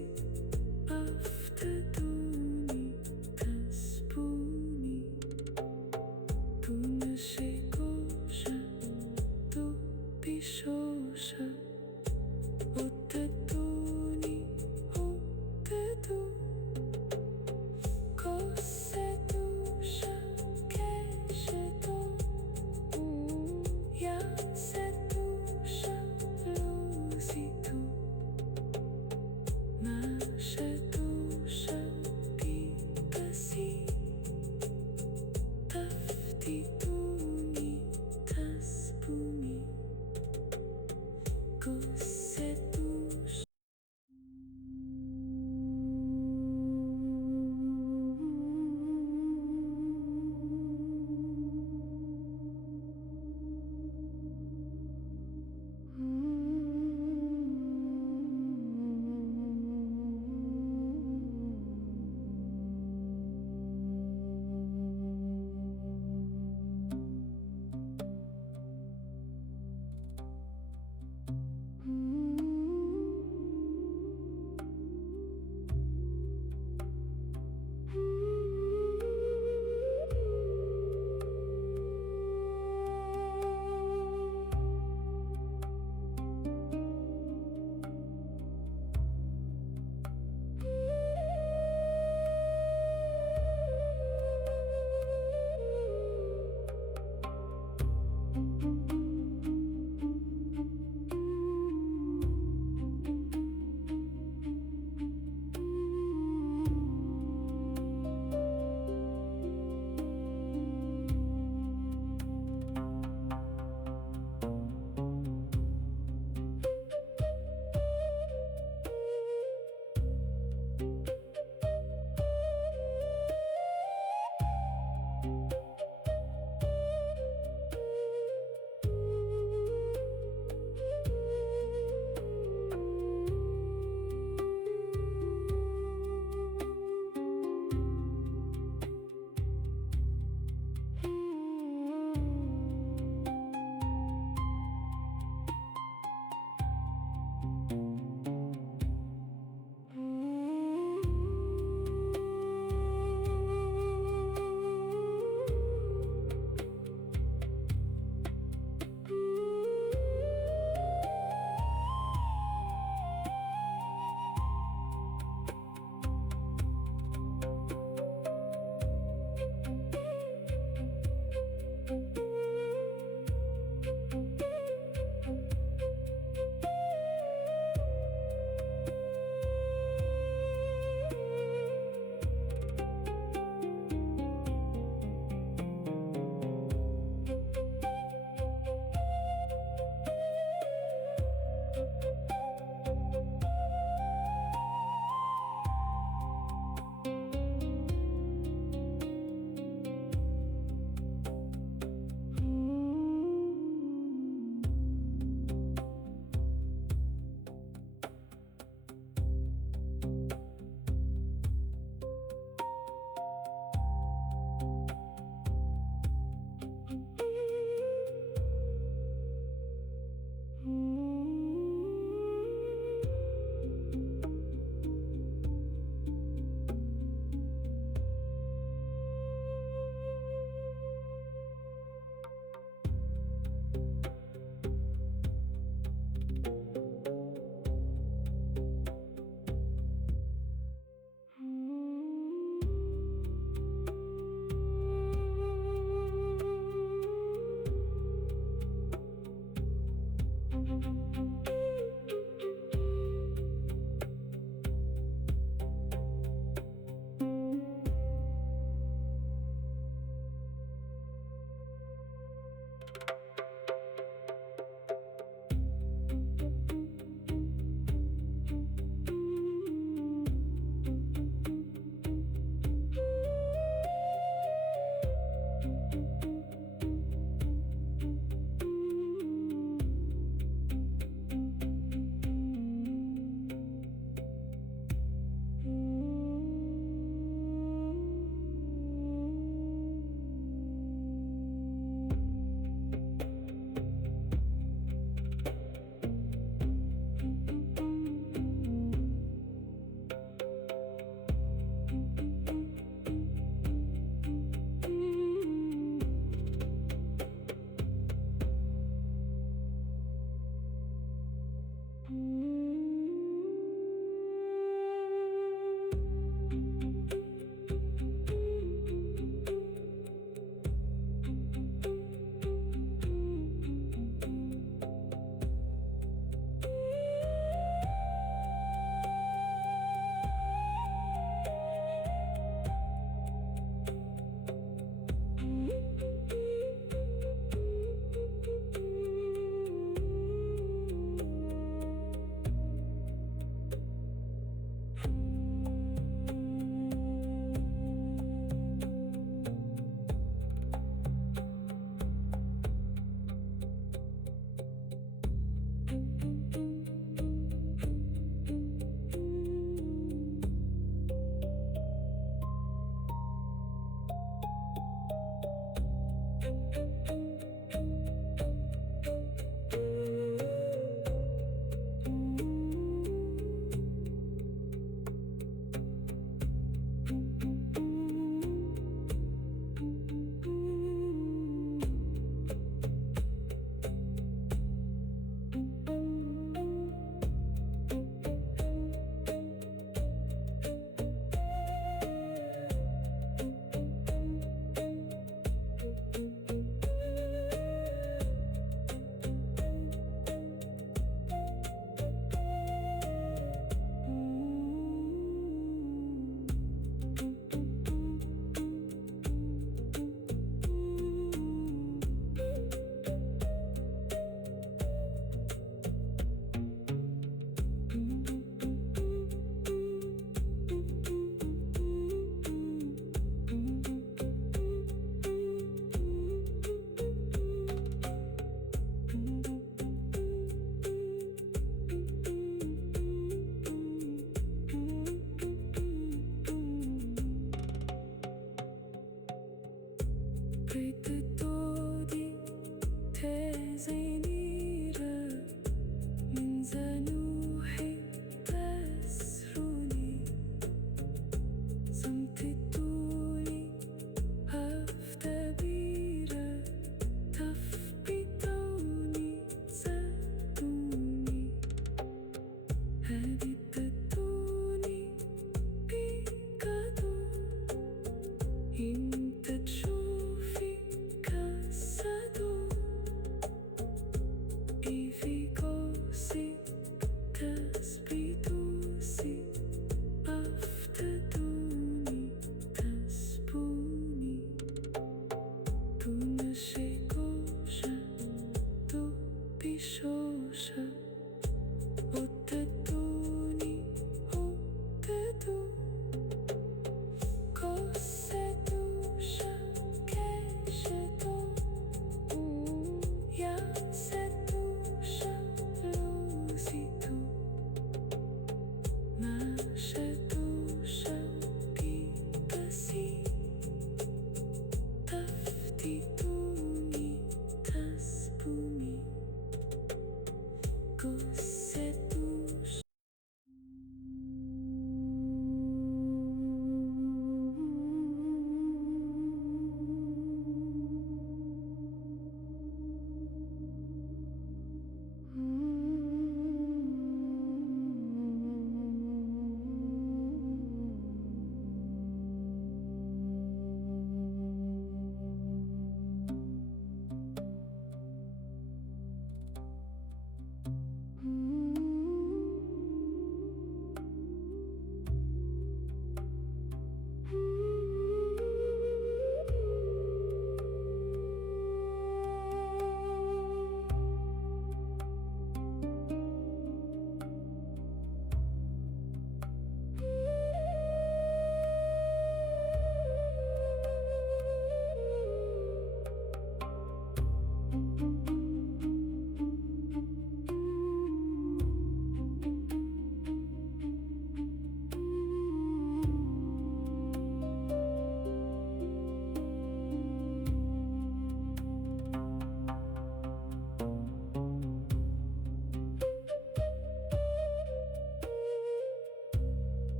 أفتدوني تسبوني تنشيكوشا تبيشوشا أتدوني أتدو كوسدوشا كشدو ياسدوشا لوزيتو ناشدوشا بيبسي تفتدوني تسبوني كوسدوشا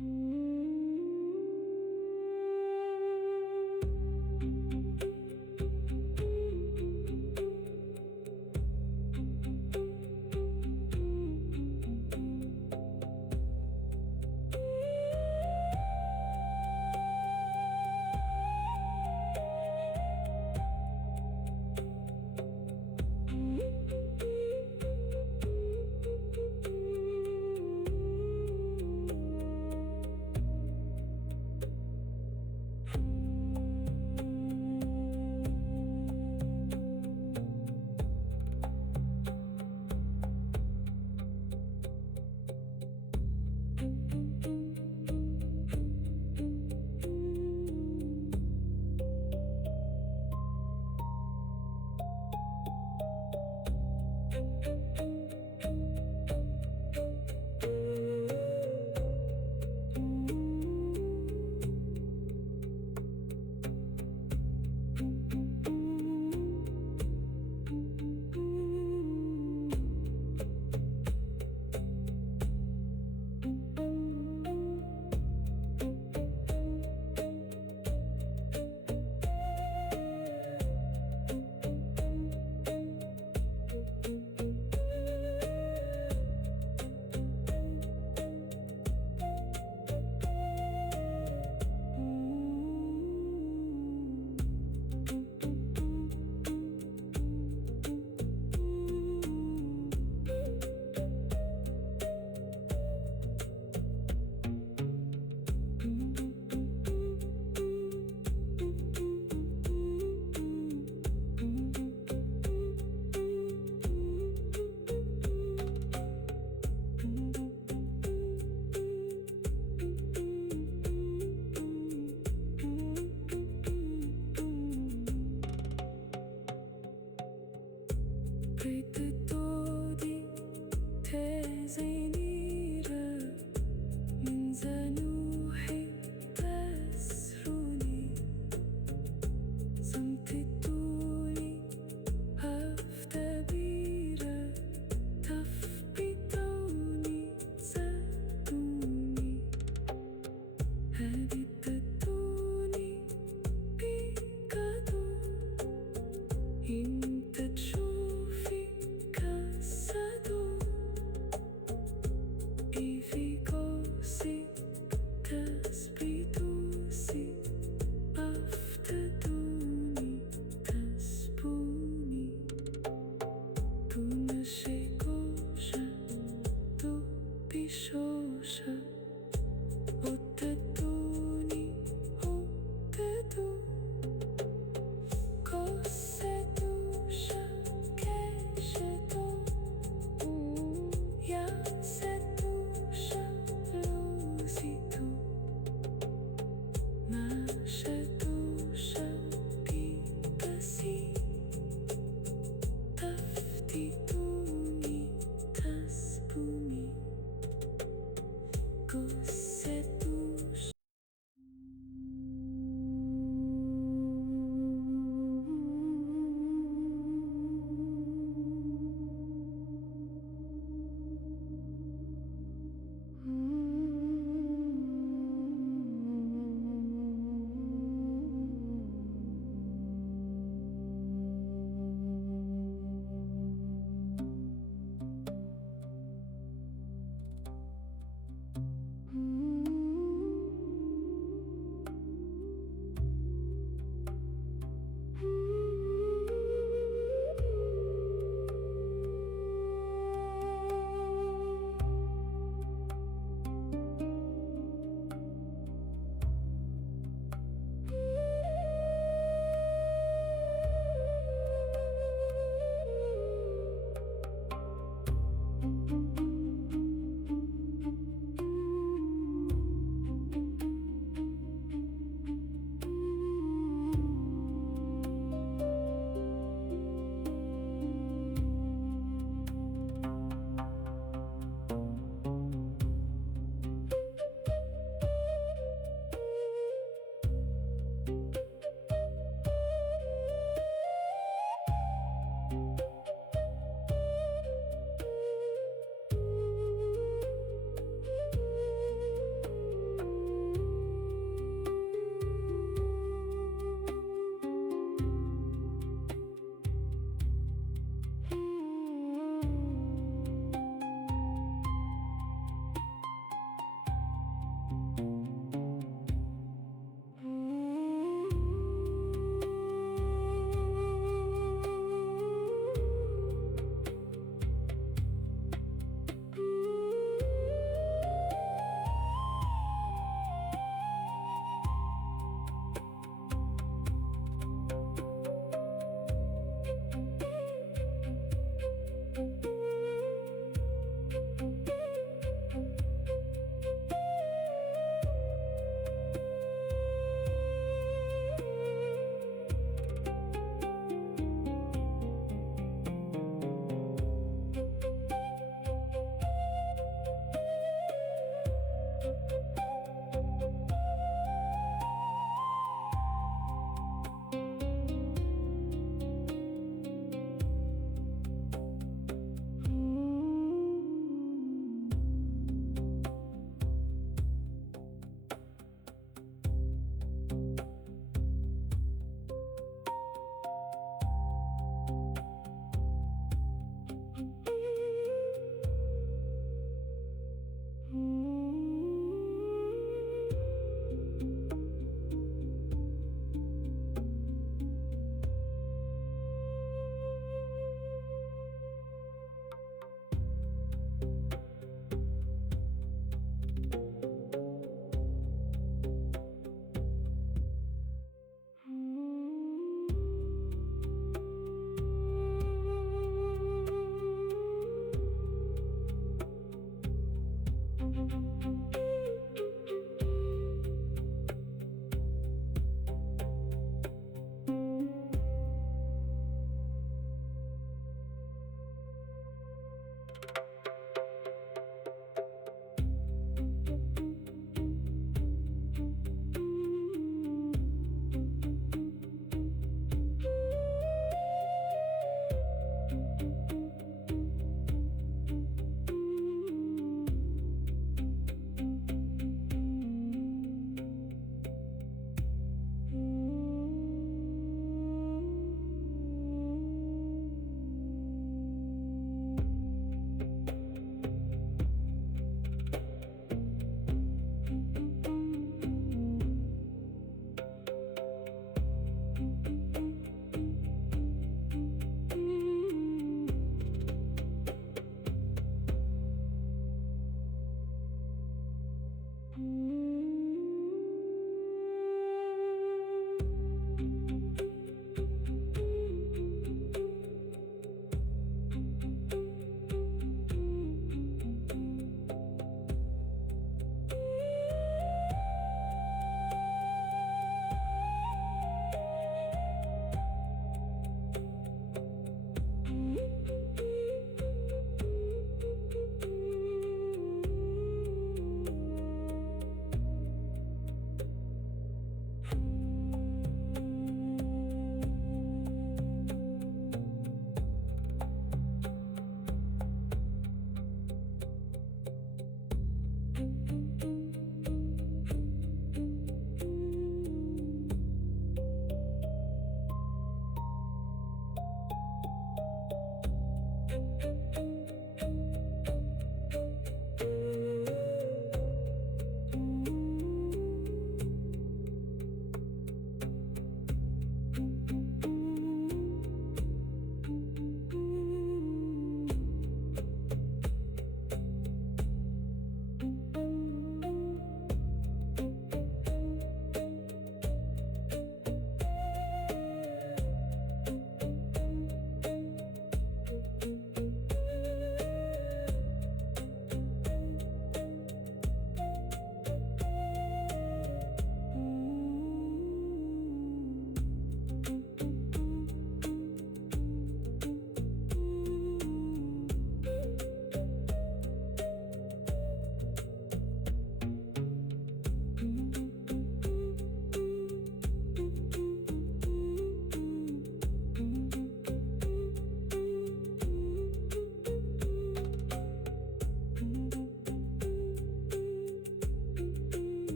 Mm-hmm.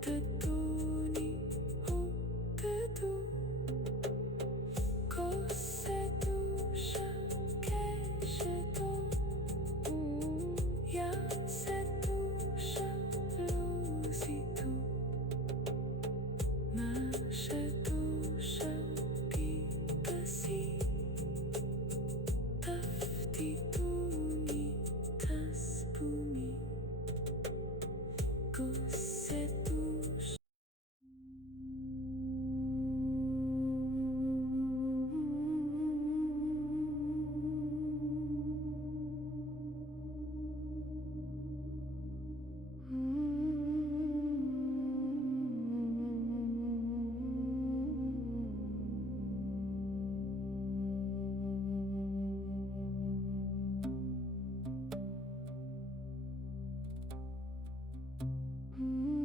Tetuni Upedu Kosedusha Keshetu Yasedusha Lusitu Nashedusha Pipasi Taftituni Taspumi Kosedusha Mm-hmm.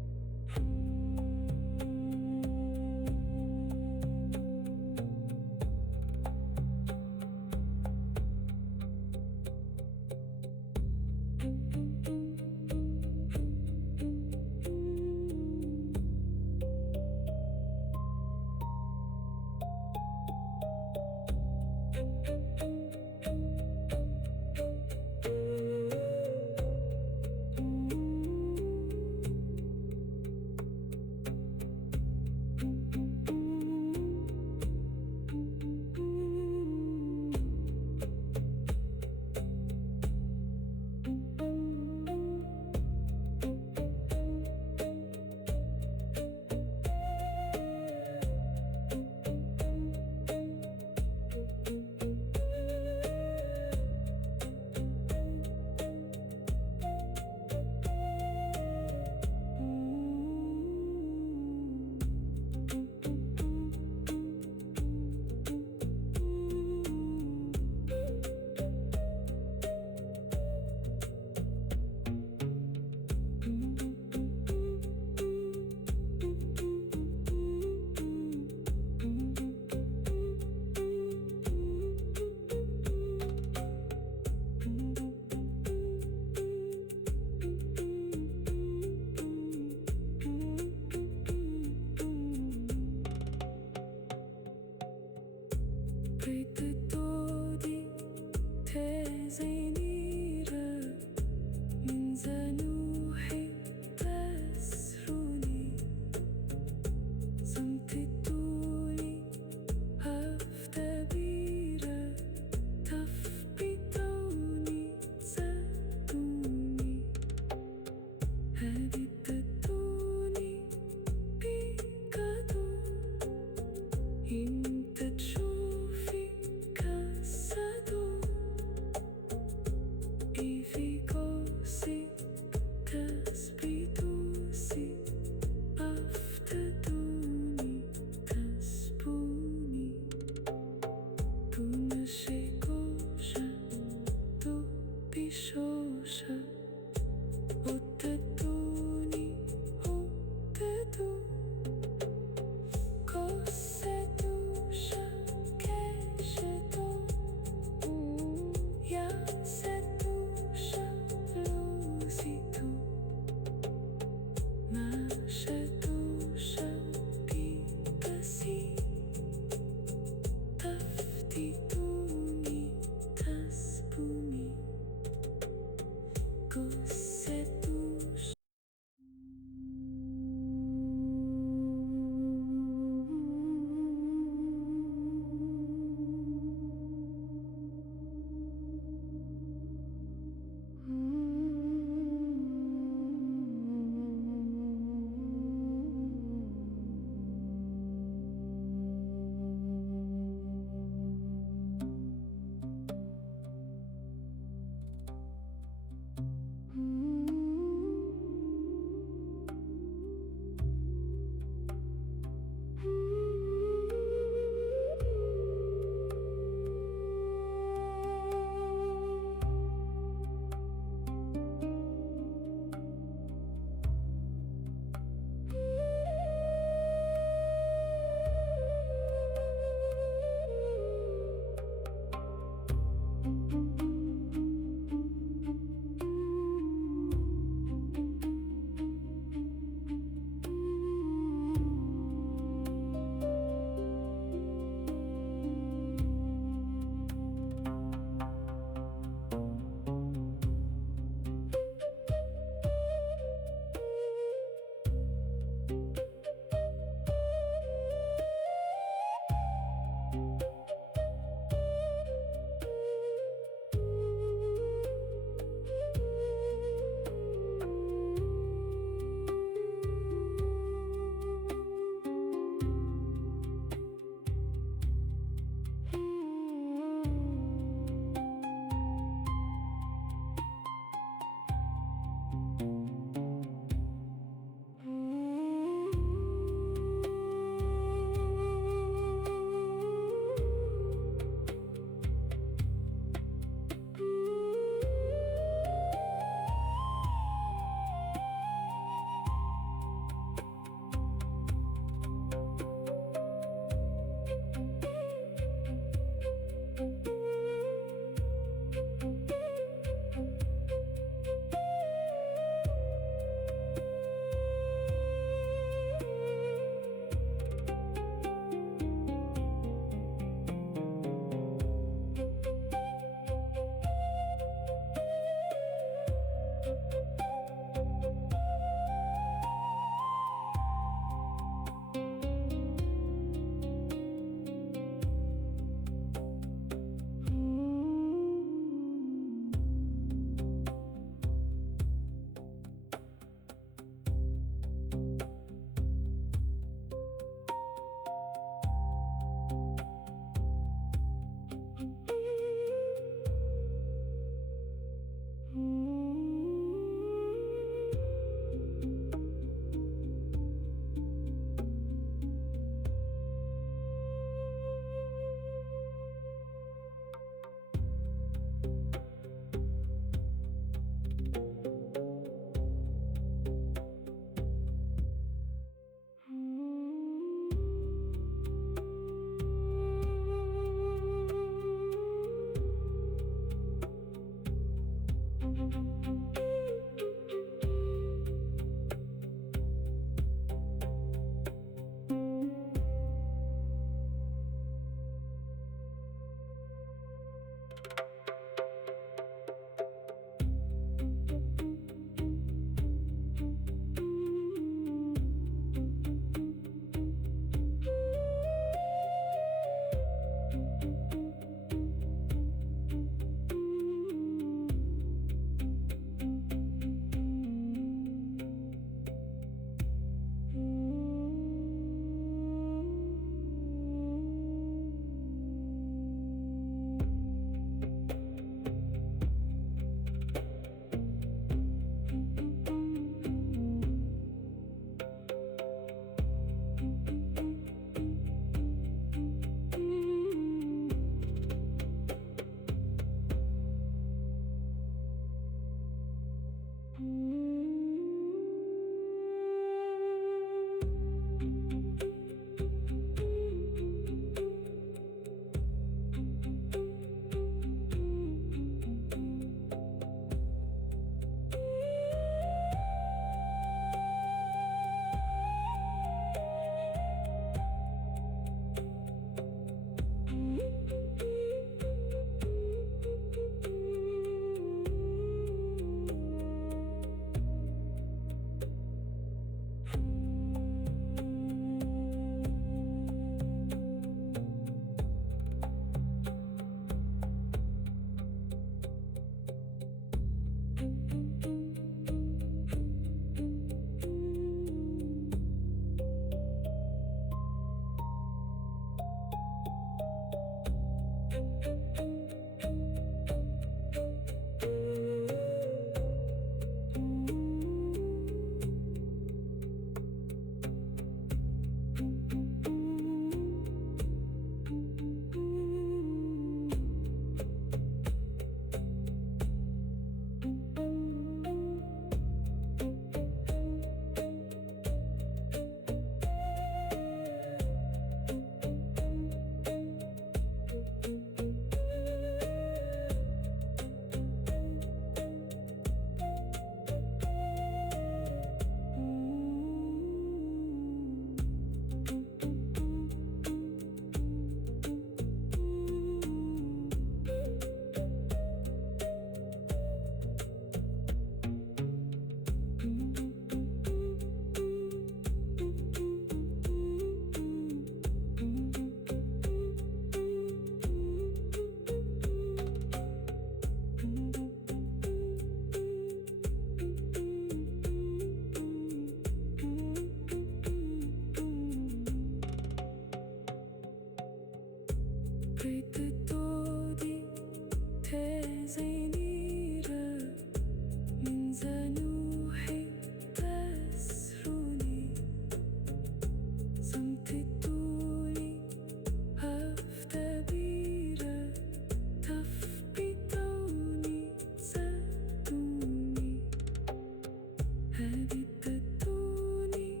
habitaduni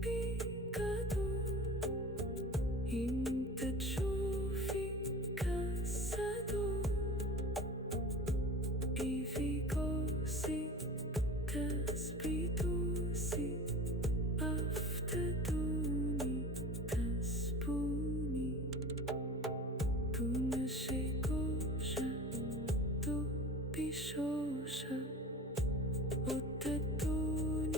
picado inte caçado e ficou-se caspito-se aftaduni caspuni Tuna chegou-já do bichoja o tatuni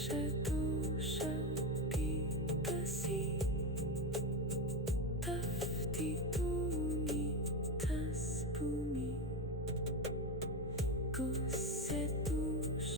shadow kasih tafdiduni tas bumi ku seduce.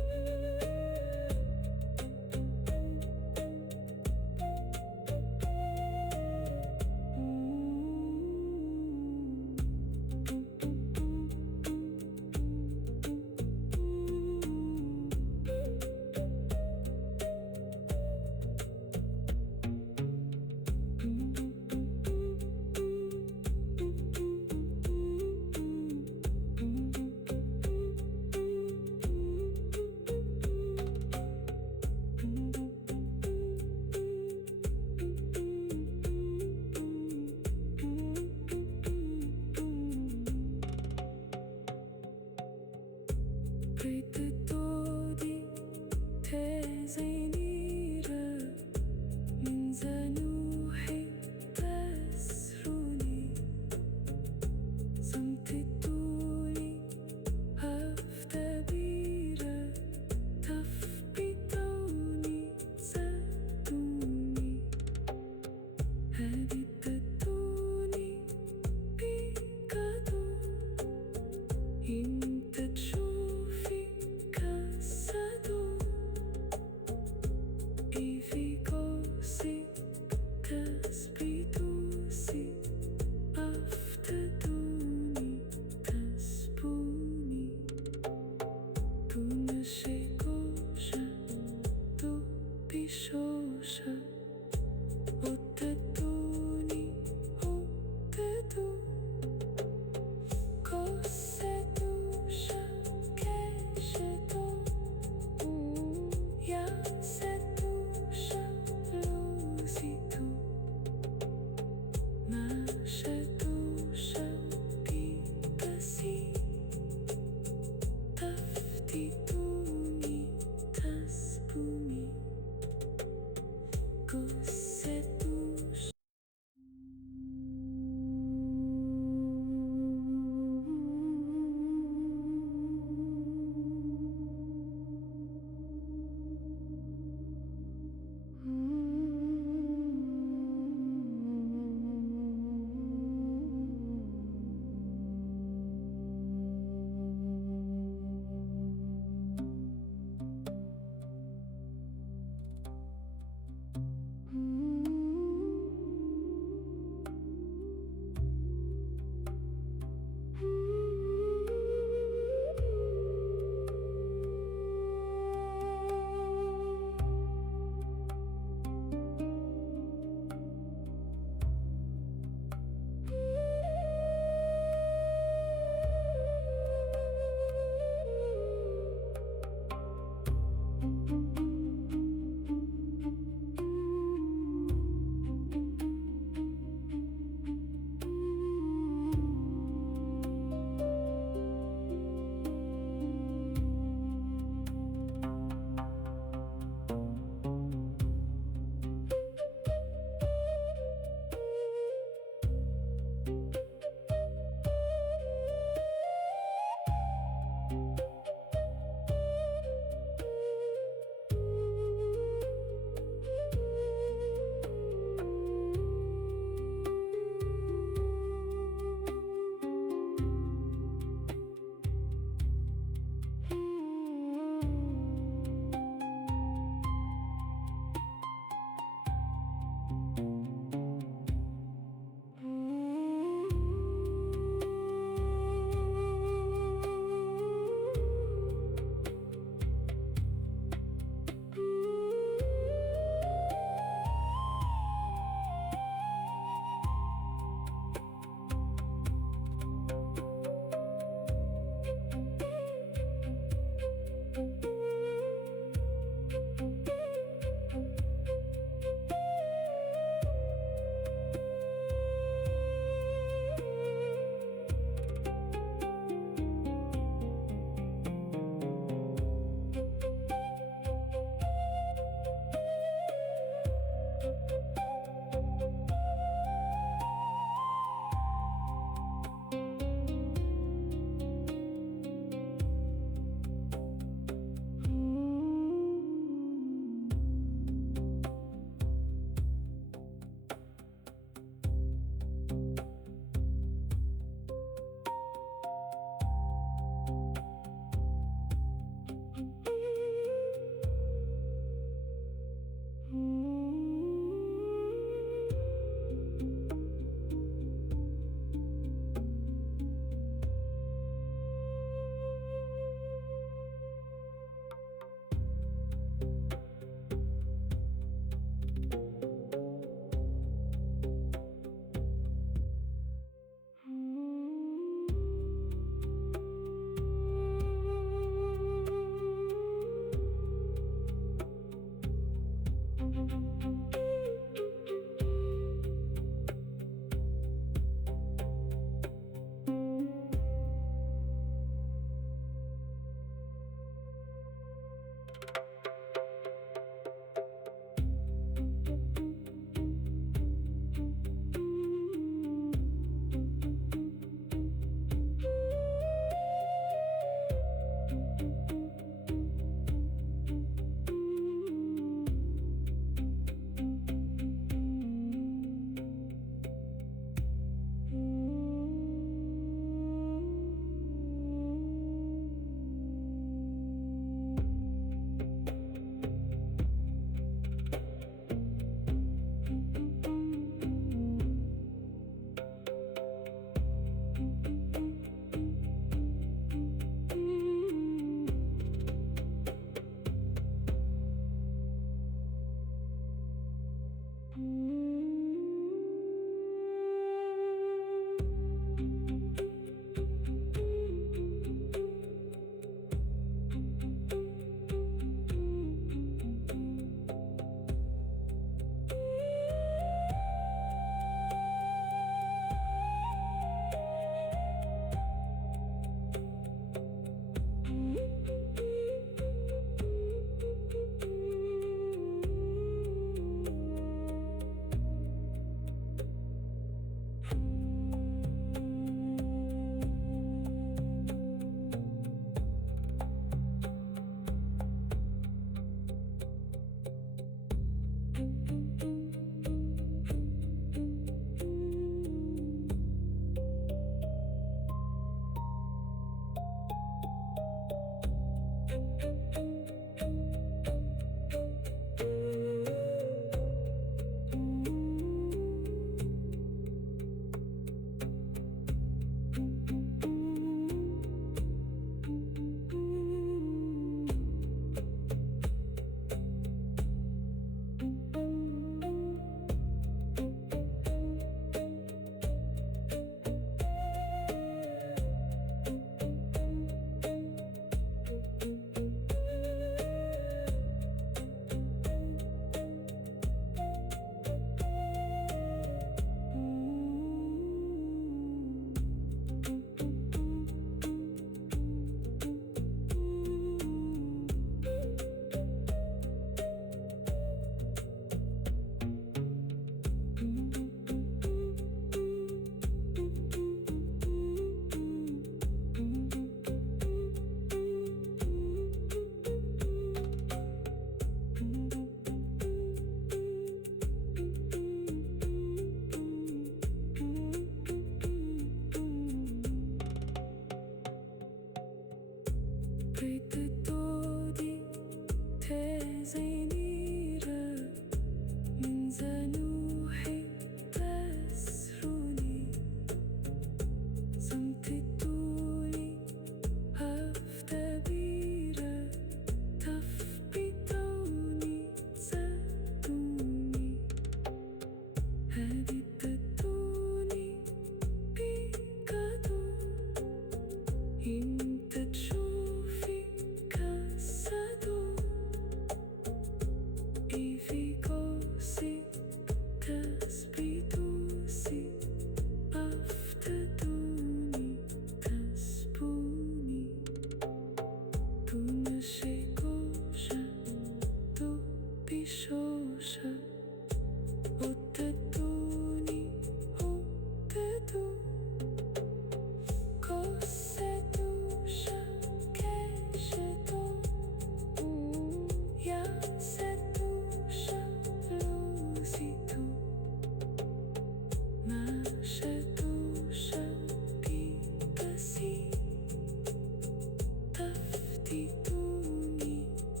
Komunitas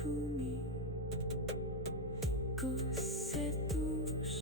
bumi, ku seduce.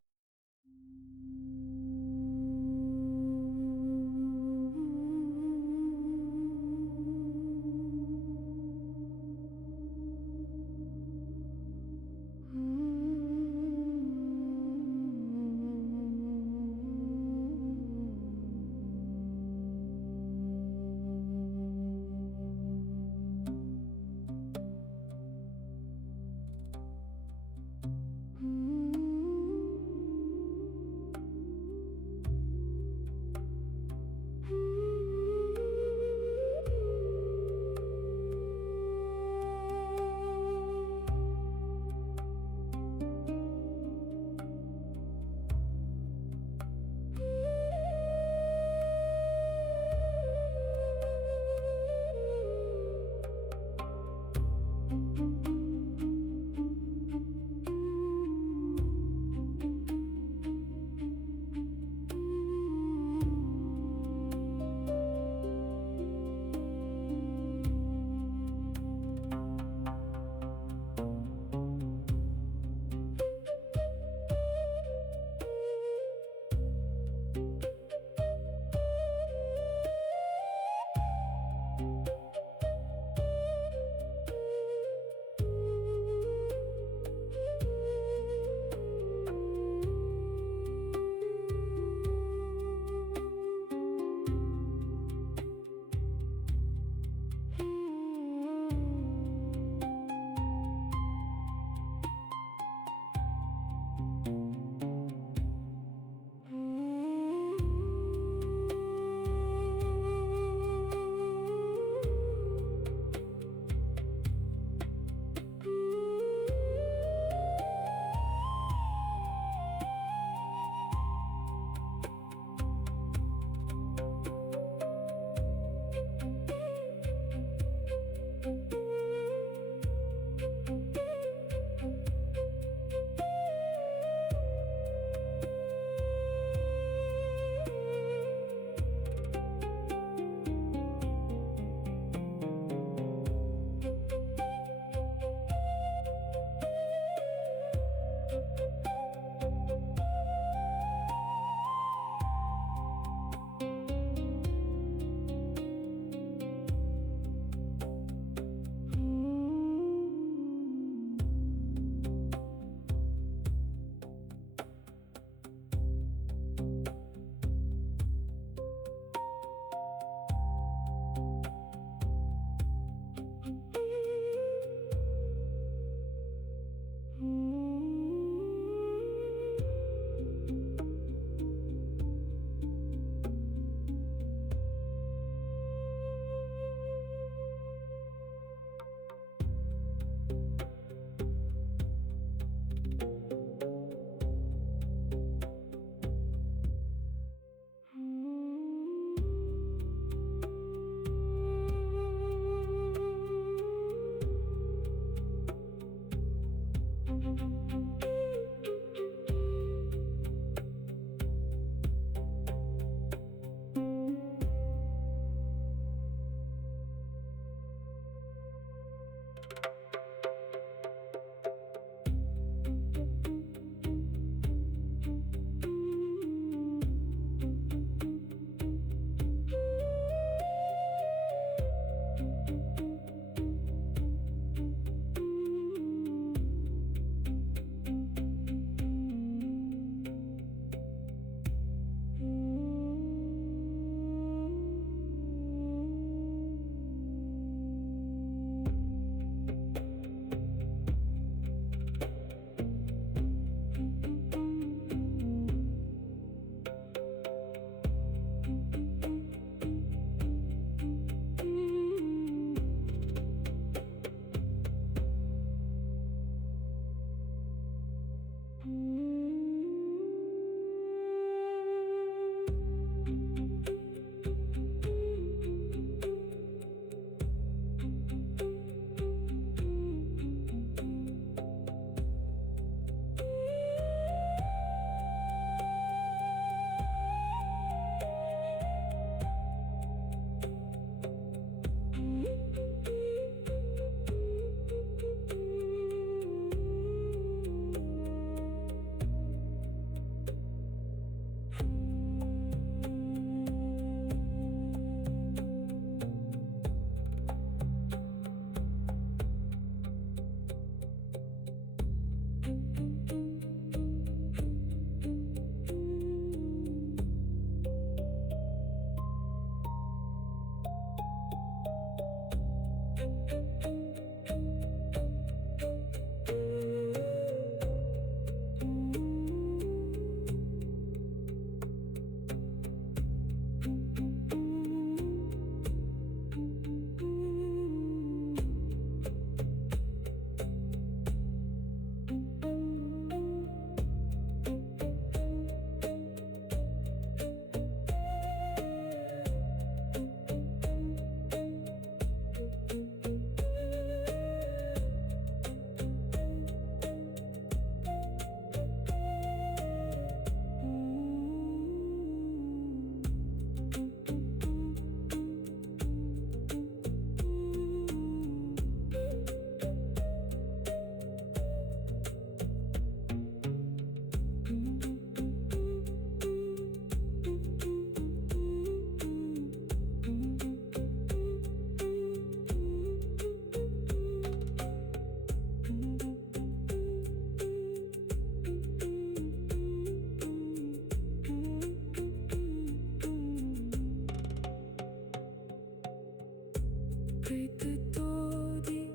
بيتتودي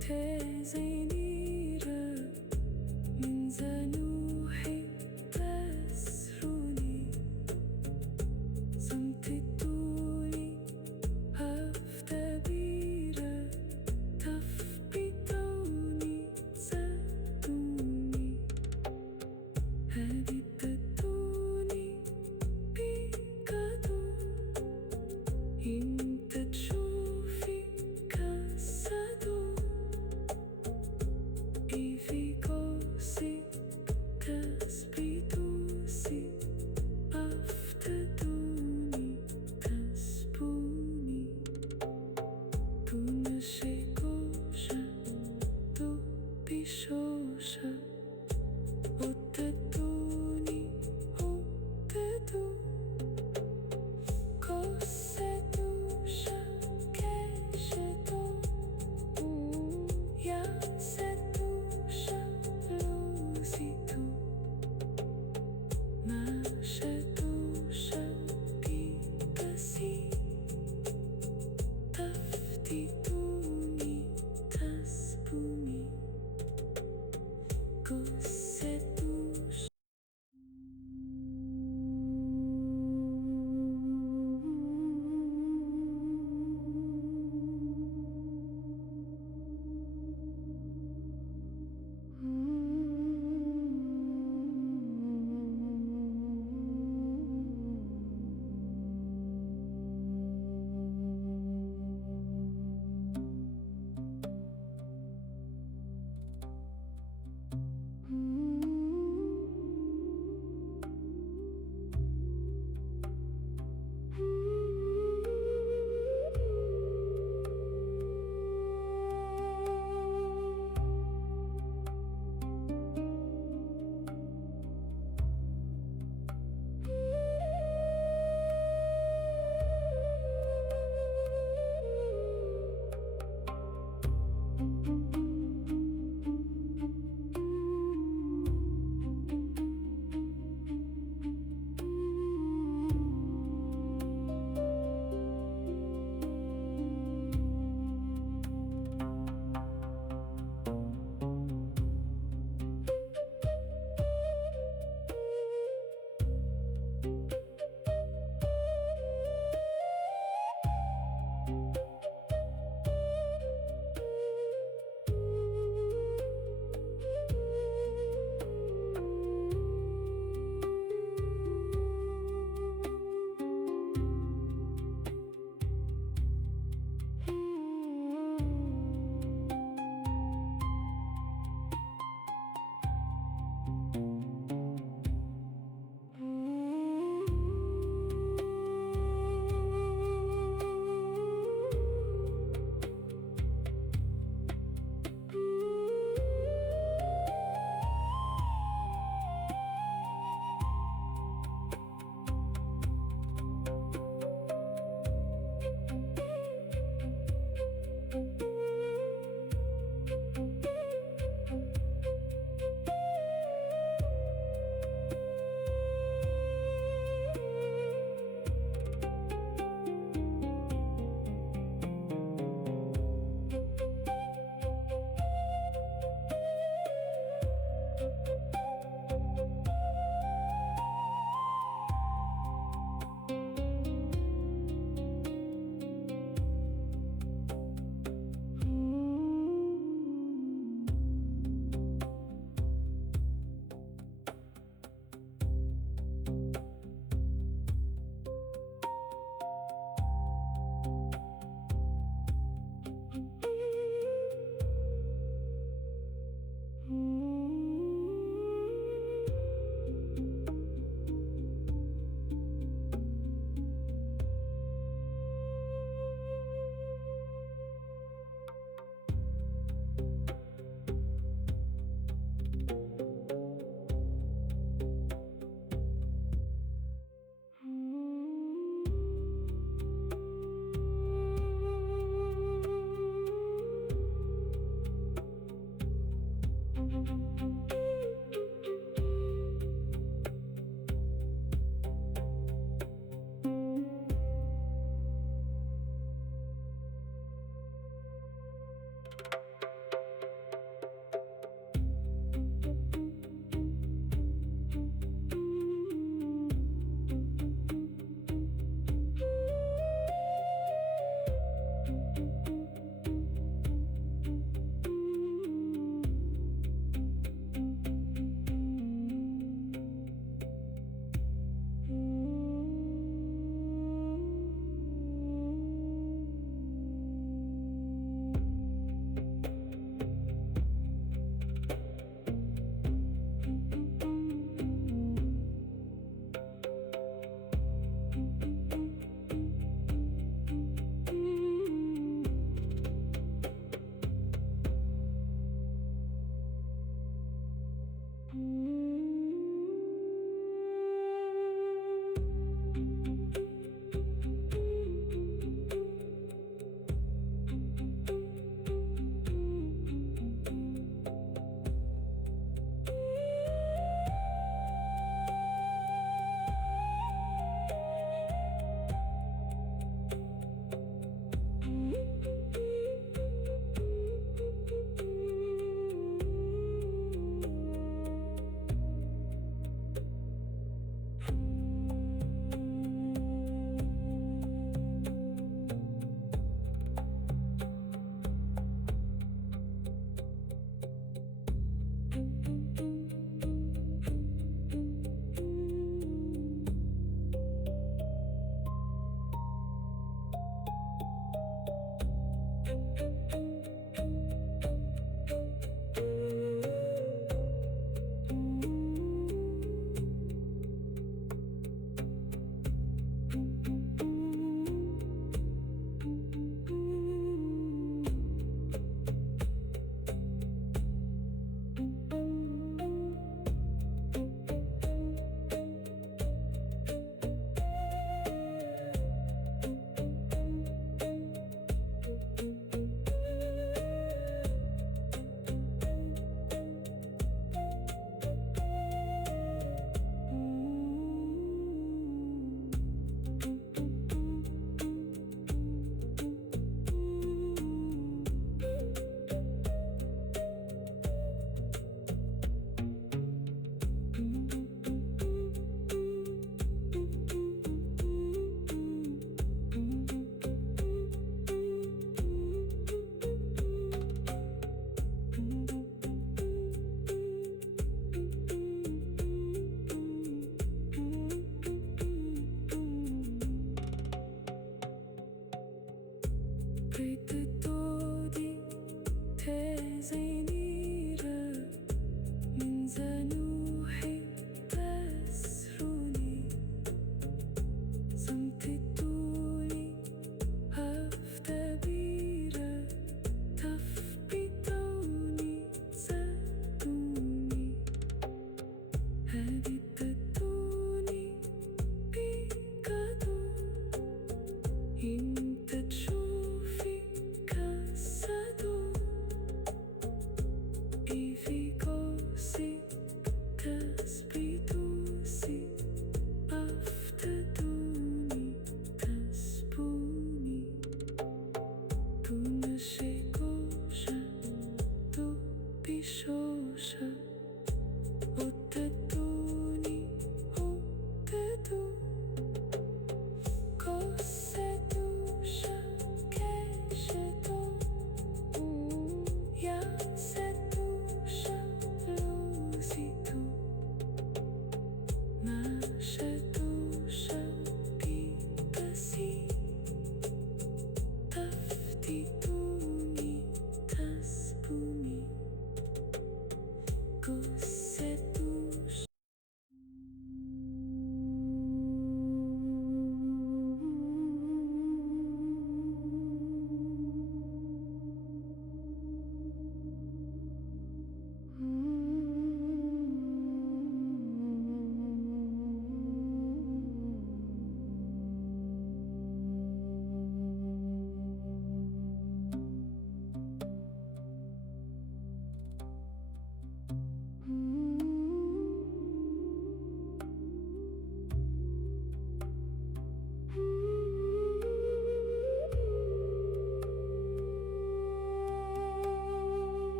تزينيرا من زنوحي تسروني صمتتوني هفتبيرا تفبيتوني زادوني هديتتوني بيكادو انت تشوفي كان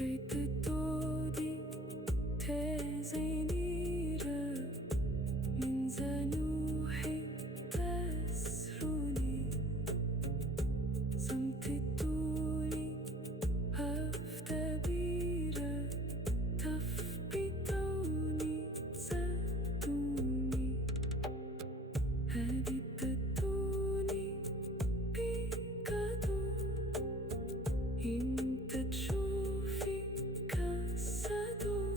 بتطولي تزينيرة من زنوحي تسروني صمتتولي هفتبيرة تفبيتوني زادوني هبتتوني بيكادو انت تشوفي كسدو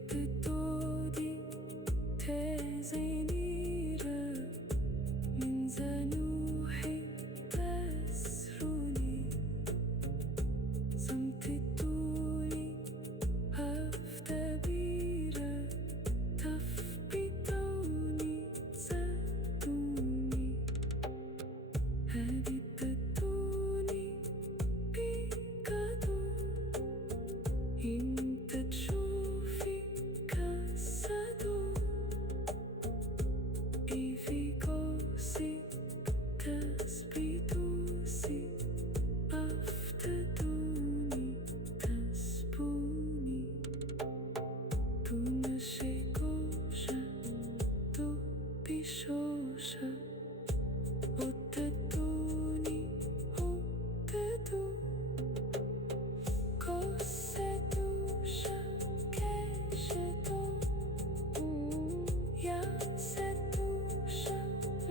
بتطودي تزينيرة من زنوحي تسرني صمتتوني أفتبيرة تفبطوني زادوني هددتوني بكادو انت تشوفي كاسادو إيفيكوسي تسبيتوسي أفتدوني تسبوني تنشيكوشا تبيشوشا أتدوني أتدو Kosedusha kesheto ya sedusha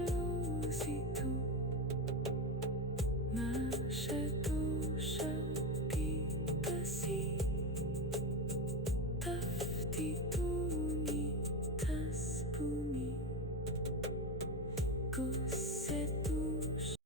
luzitu nashe dusha pipasi taftituni taspuni kosedusha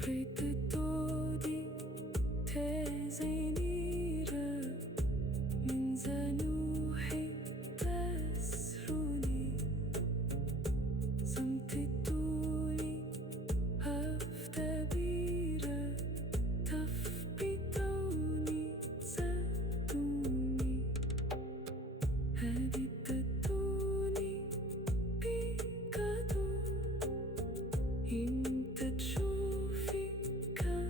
بريتتودي تزينيرا من زنوحي تسروني صمتتوني أفتبيرا تفبيتوني زادوني هديتتوني بيكادو انت تشوفي كان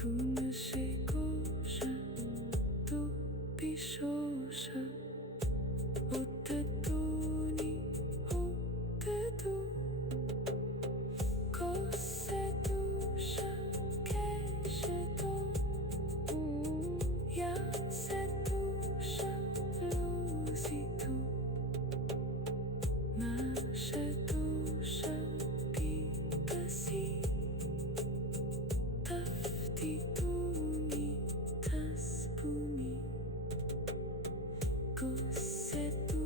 不能谁勾上，都比受伤。我的毒你，我的毒。Cos'è tu che sei tu? Ya sei tu, lusi tu. Nasce tu, picasi. Tafti tu ni, taspumi. Cos'è tu?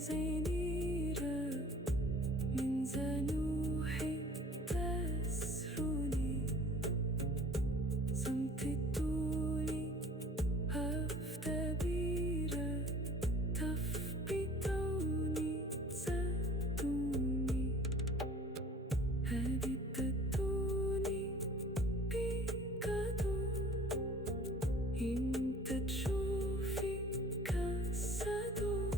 زي نيرة من زنوحي تسرني صمت الدوني هفت بيرة تفبي دوني زادوني هذه تدوني بيكادو انت تشوفي كسدو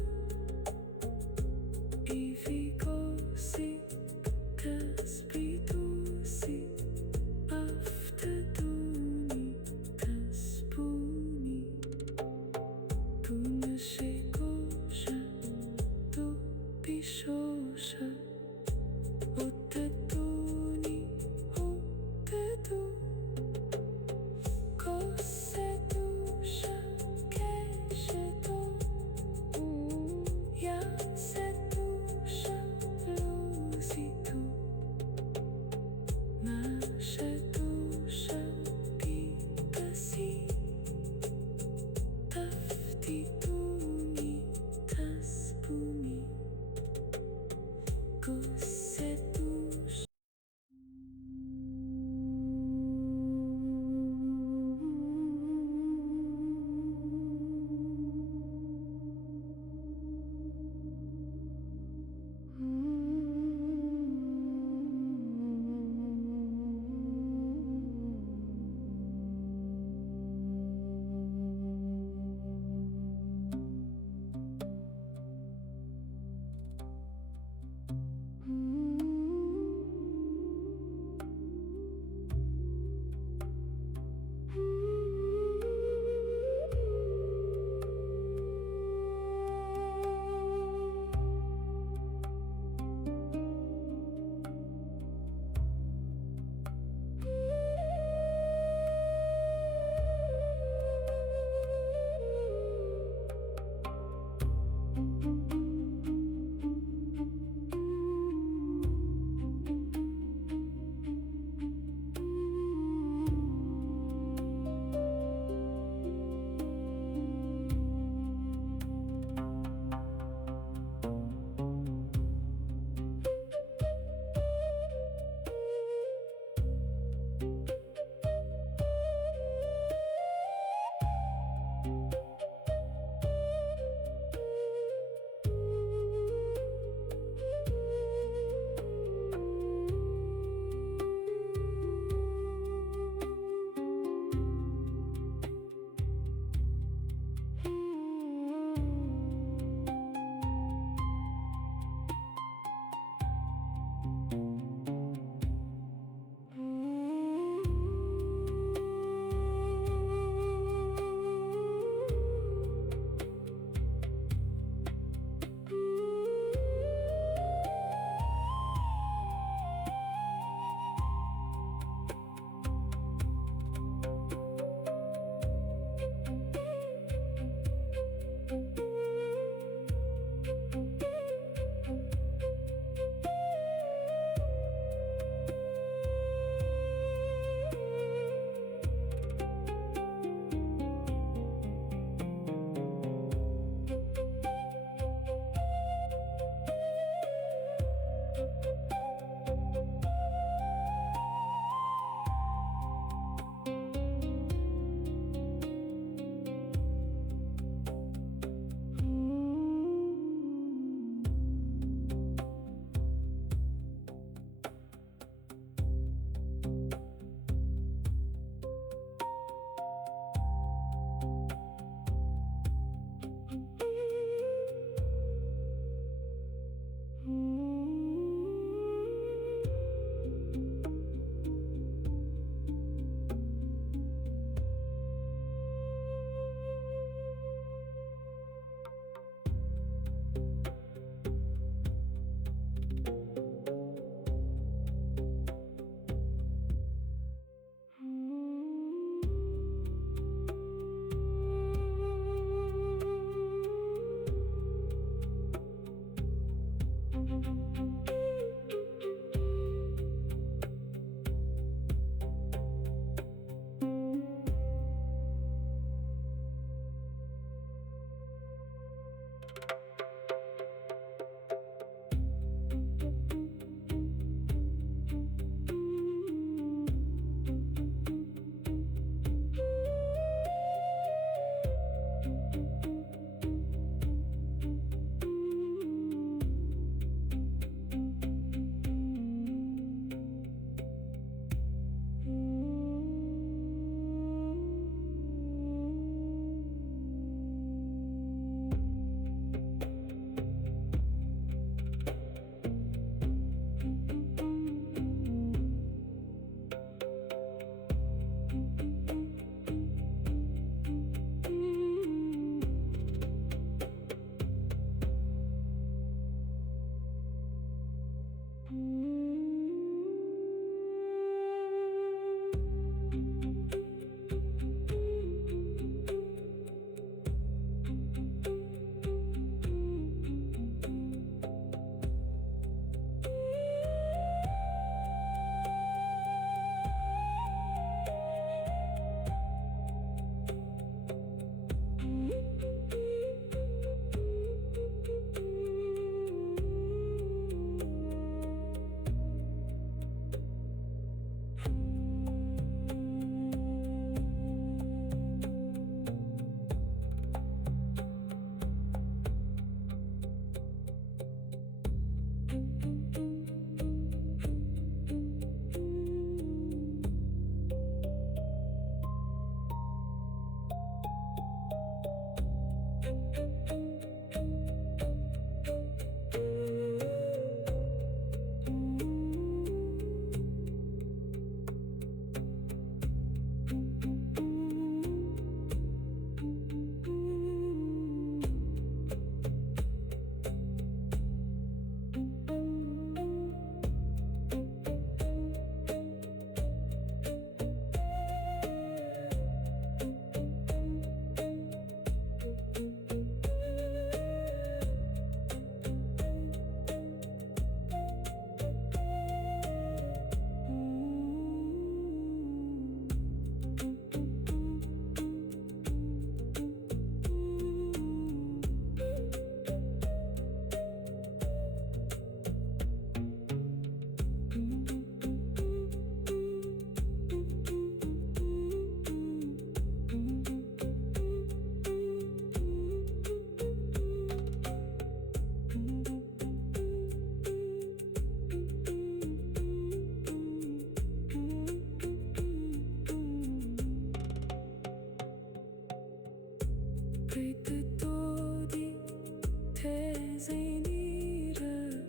زينيرة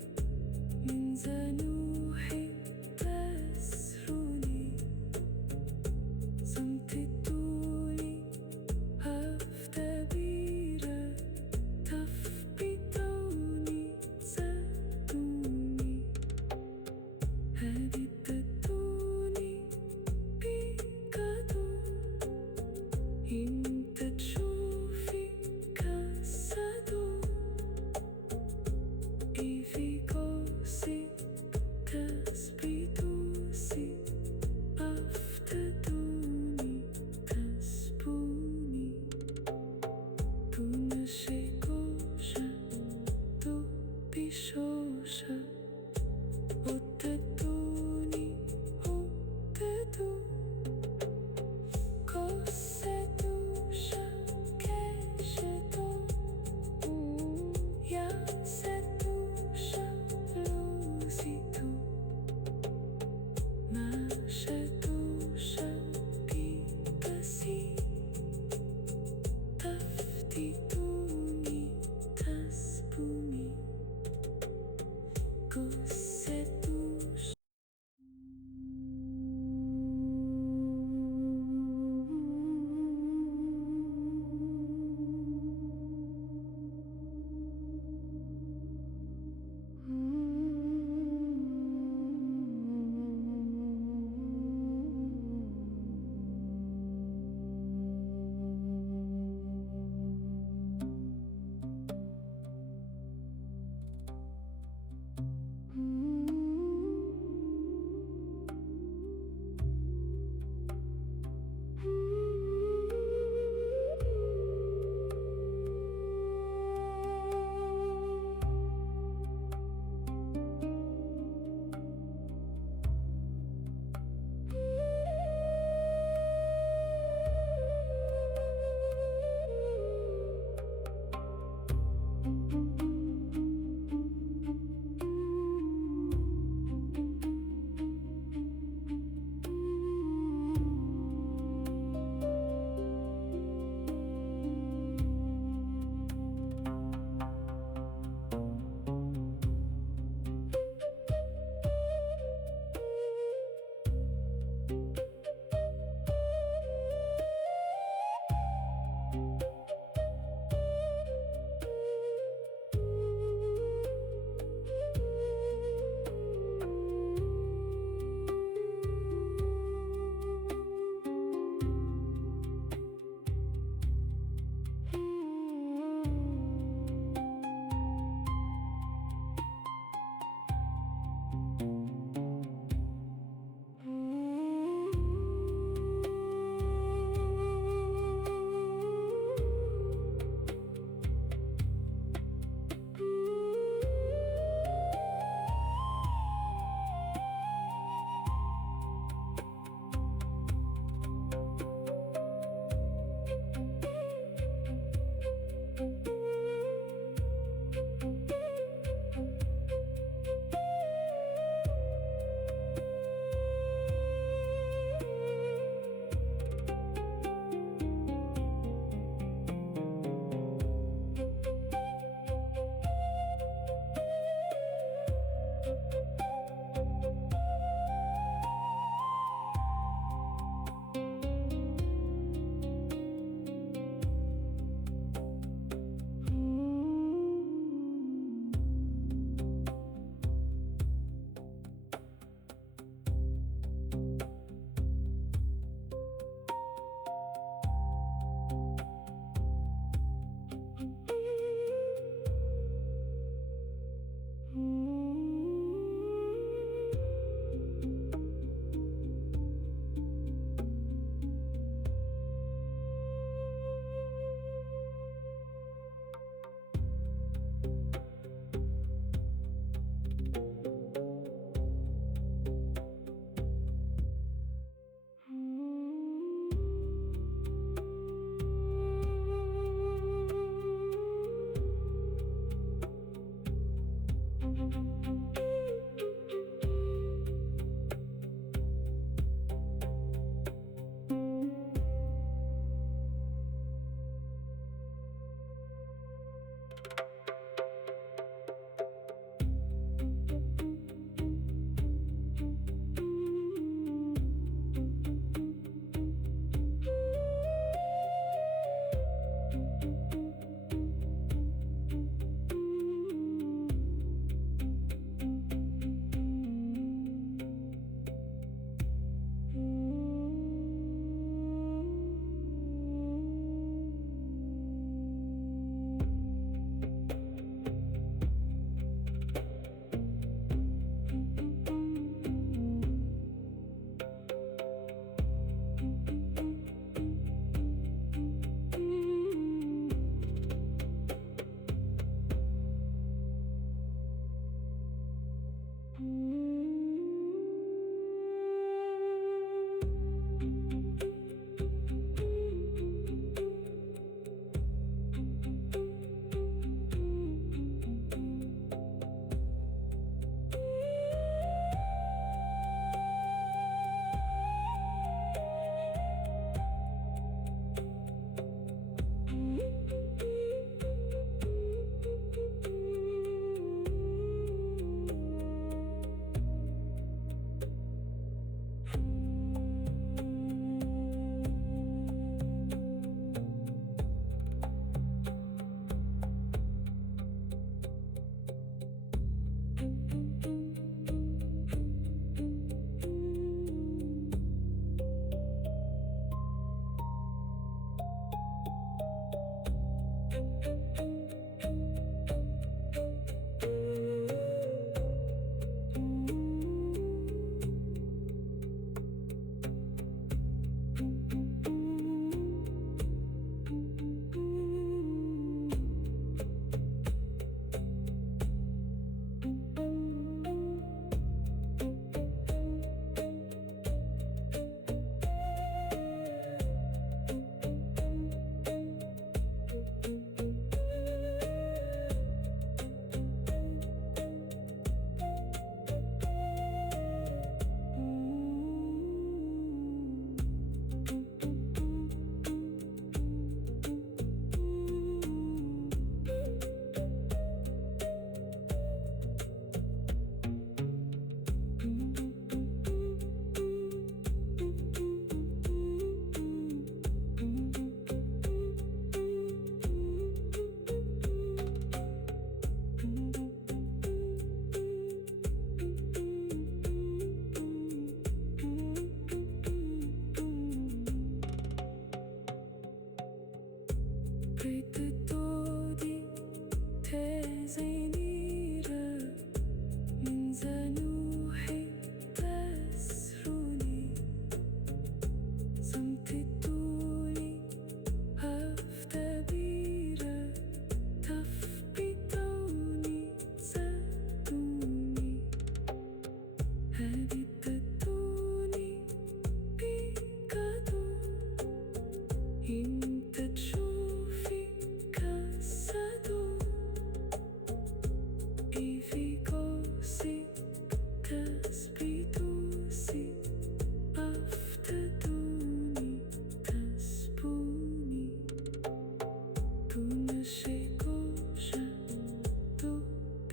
من زنوحي تسرني صمتتوني أفتبيرة تثبتوني زادوني هددتوني بكادو انت تشوفي كسدو إيفيكوسي تثبتوسي أفتدوني تسبوني تنشيكوشا تبيشوشا وتدوني وتدو كوسدوشا كشدو ياسدوشا لوزيتو ناشدوشا بيبسي تفتيتوني تسبوني كوسدوشا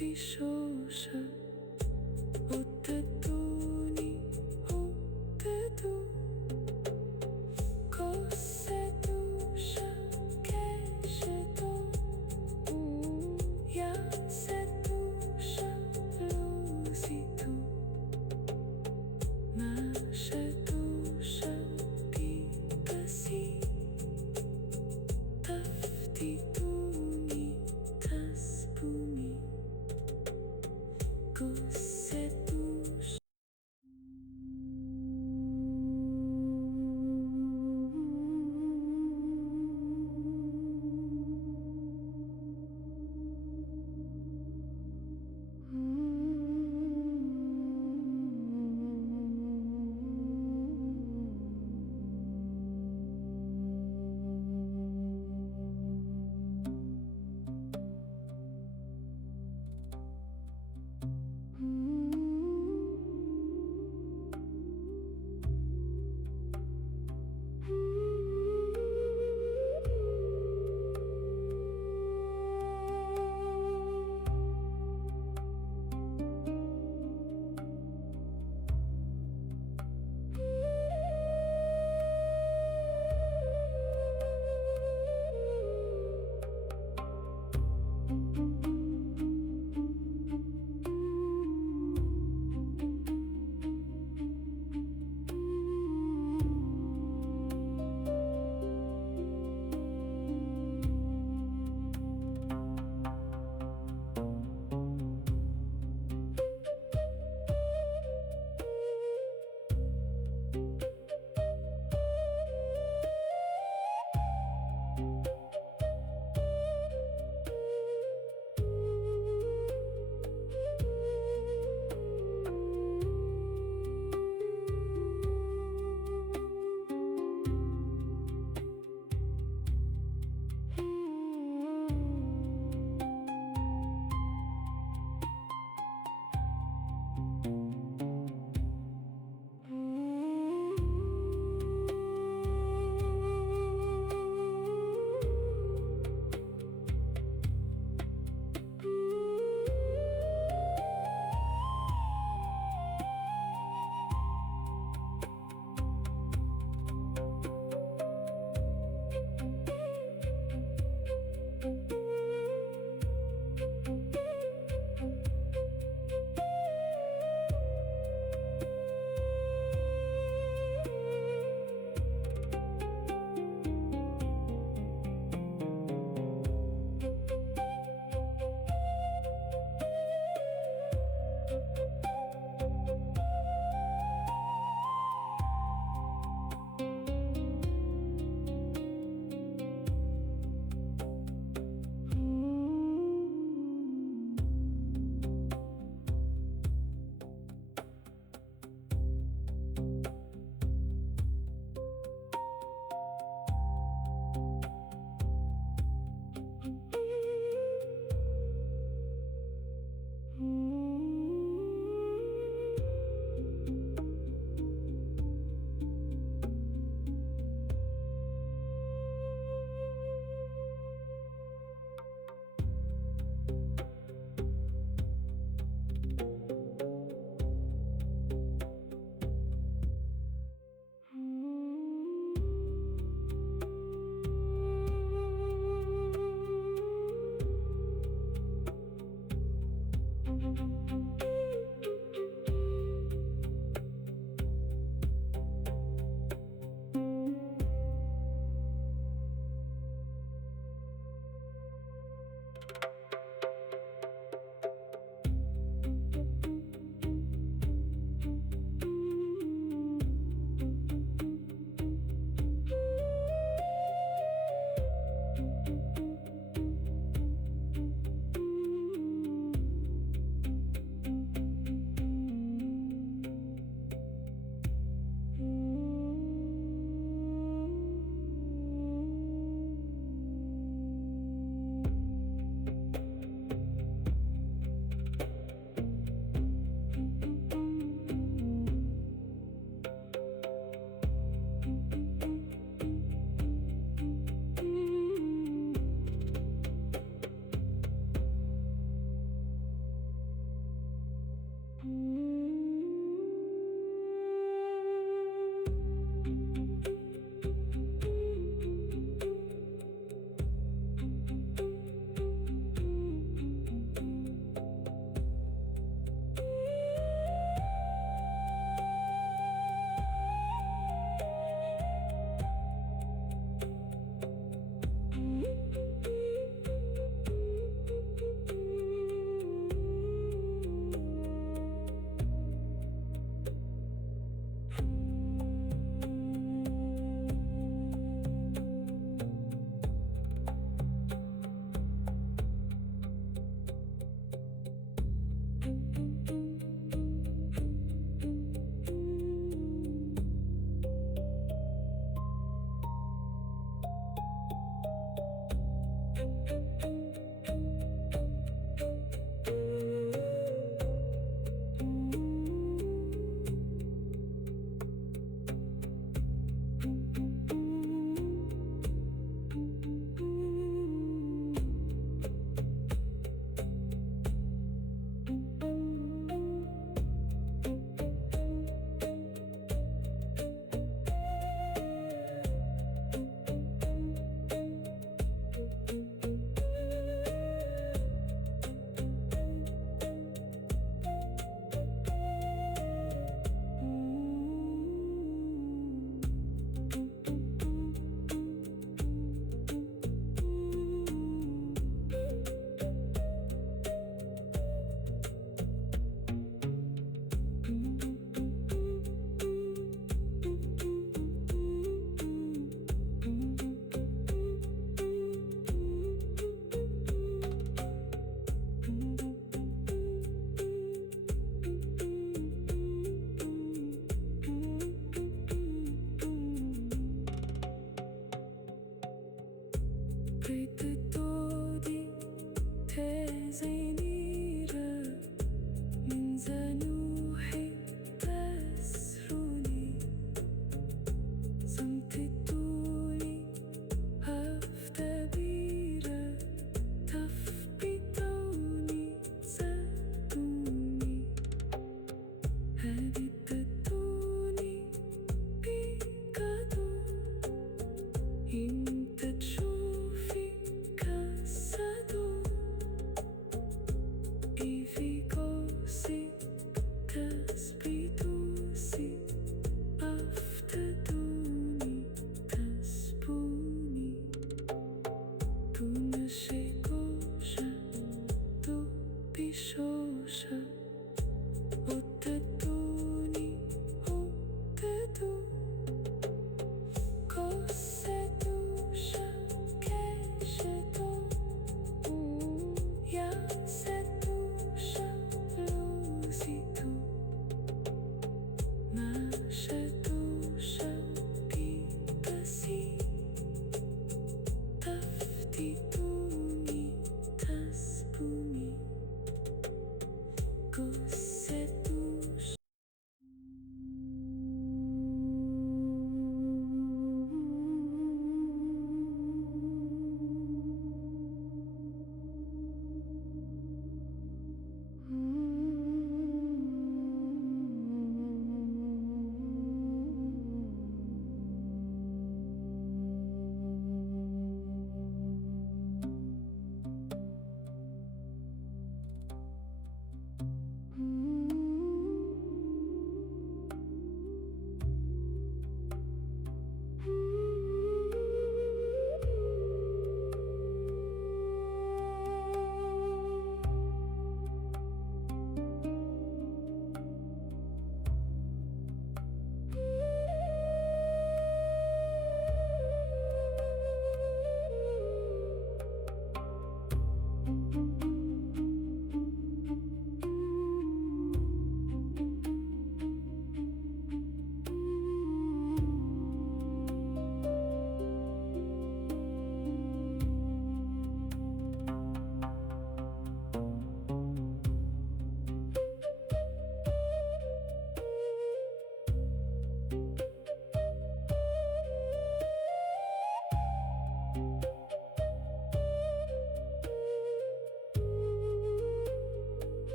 بشوشة وتدوني وتدو كوسدوشة كشدو يا سدوشة لوزيتو ناشدوشة بيبسي تفتيتوني تسبوني كوسدوشة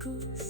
Goose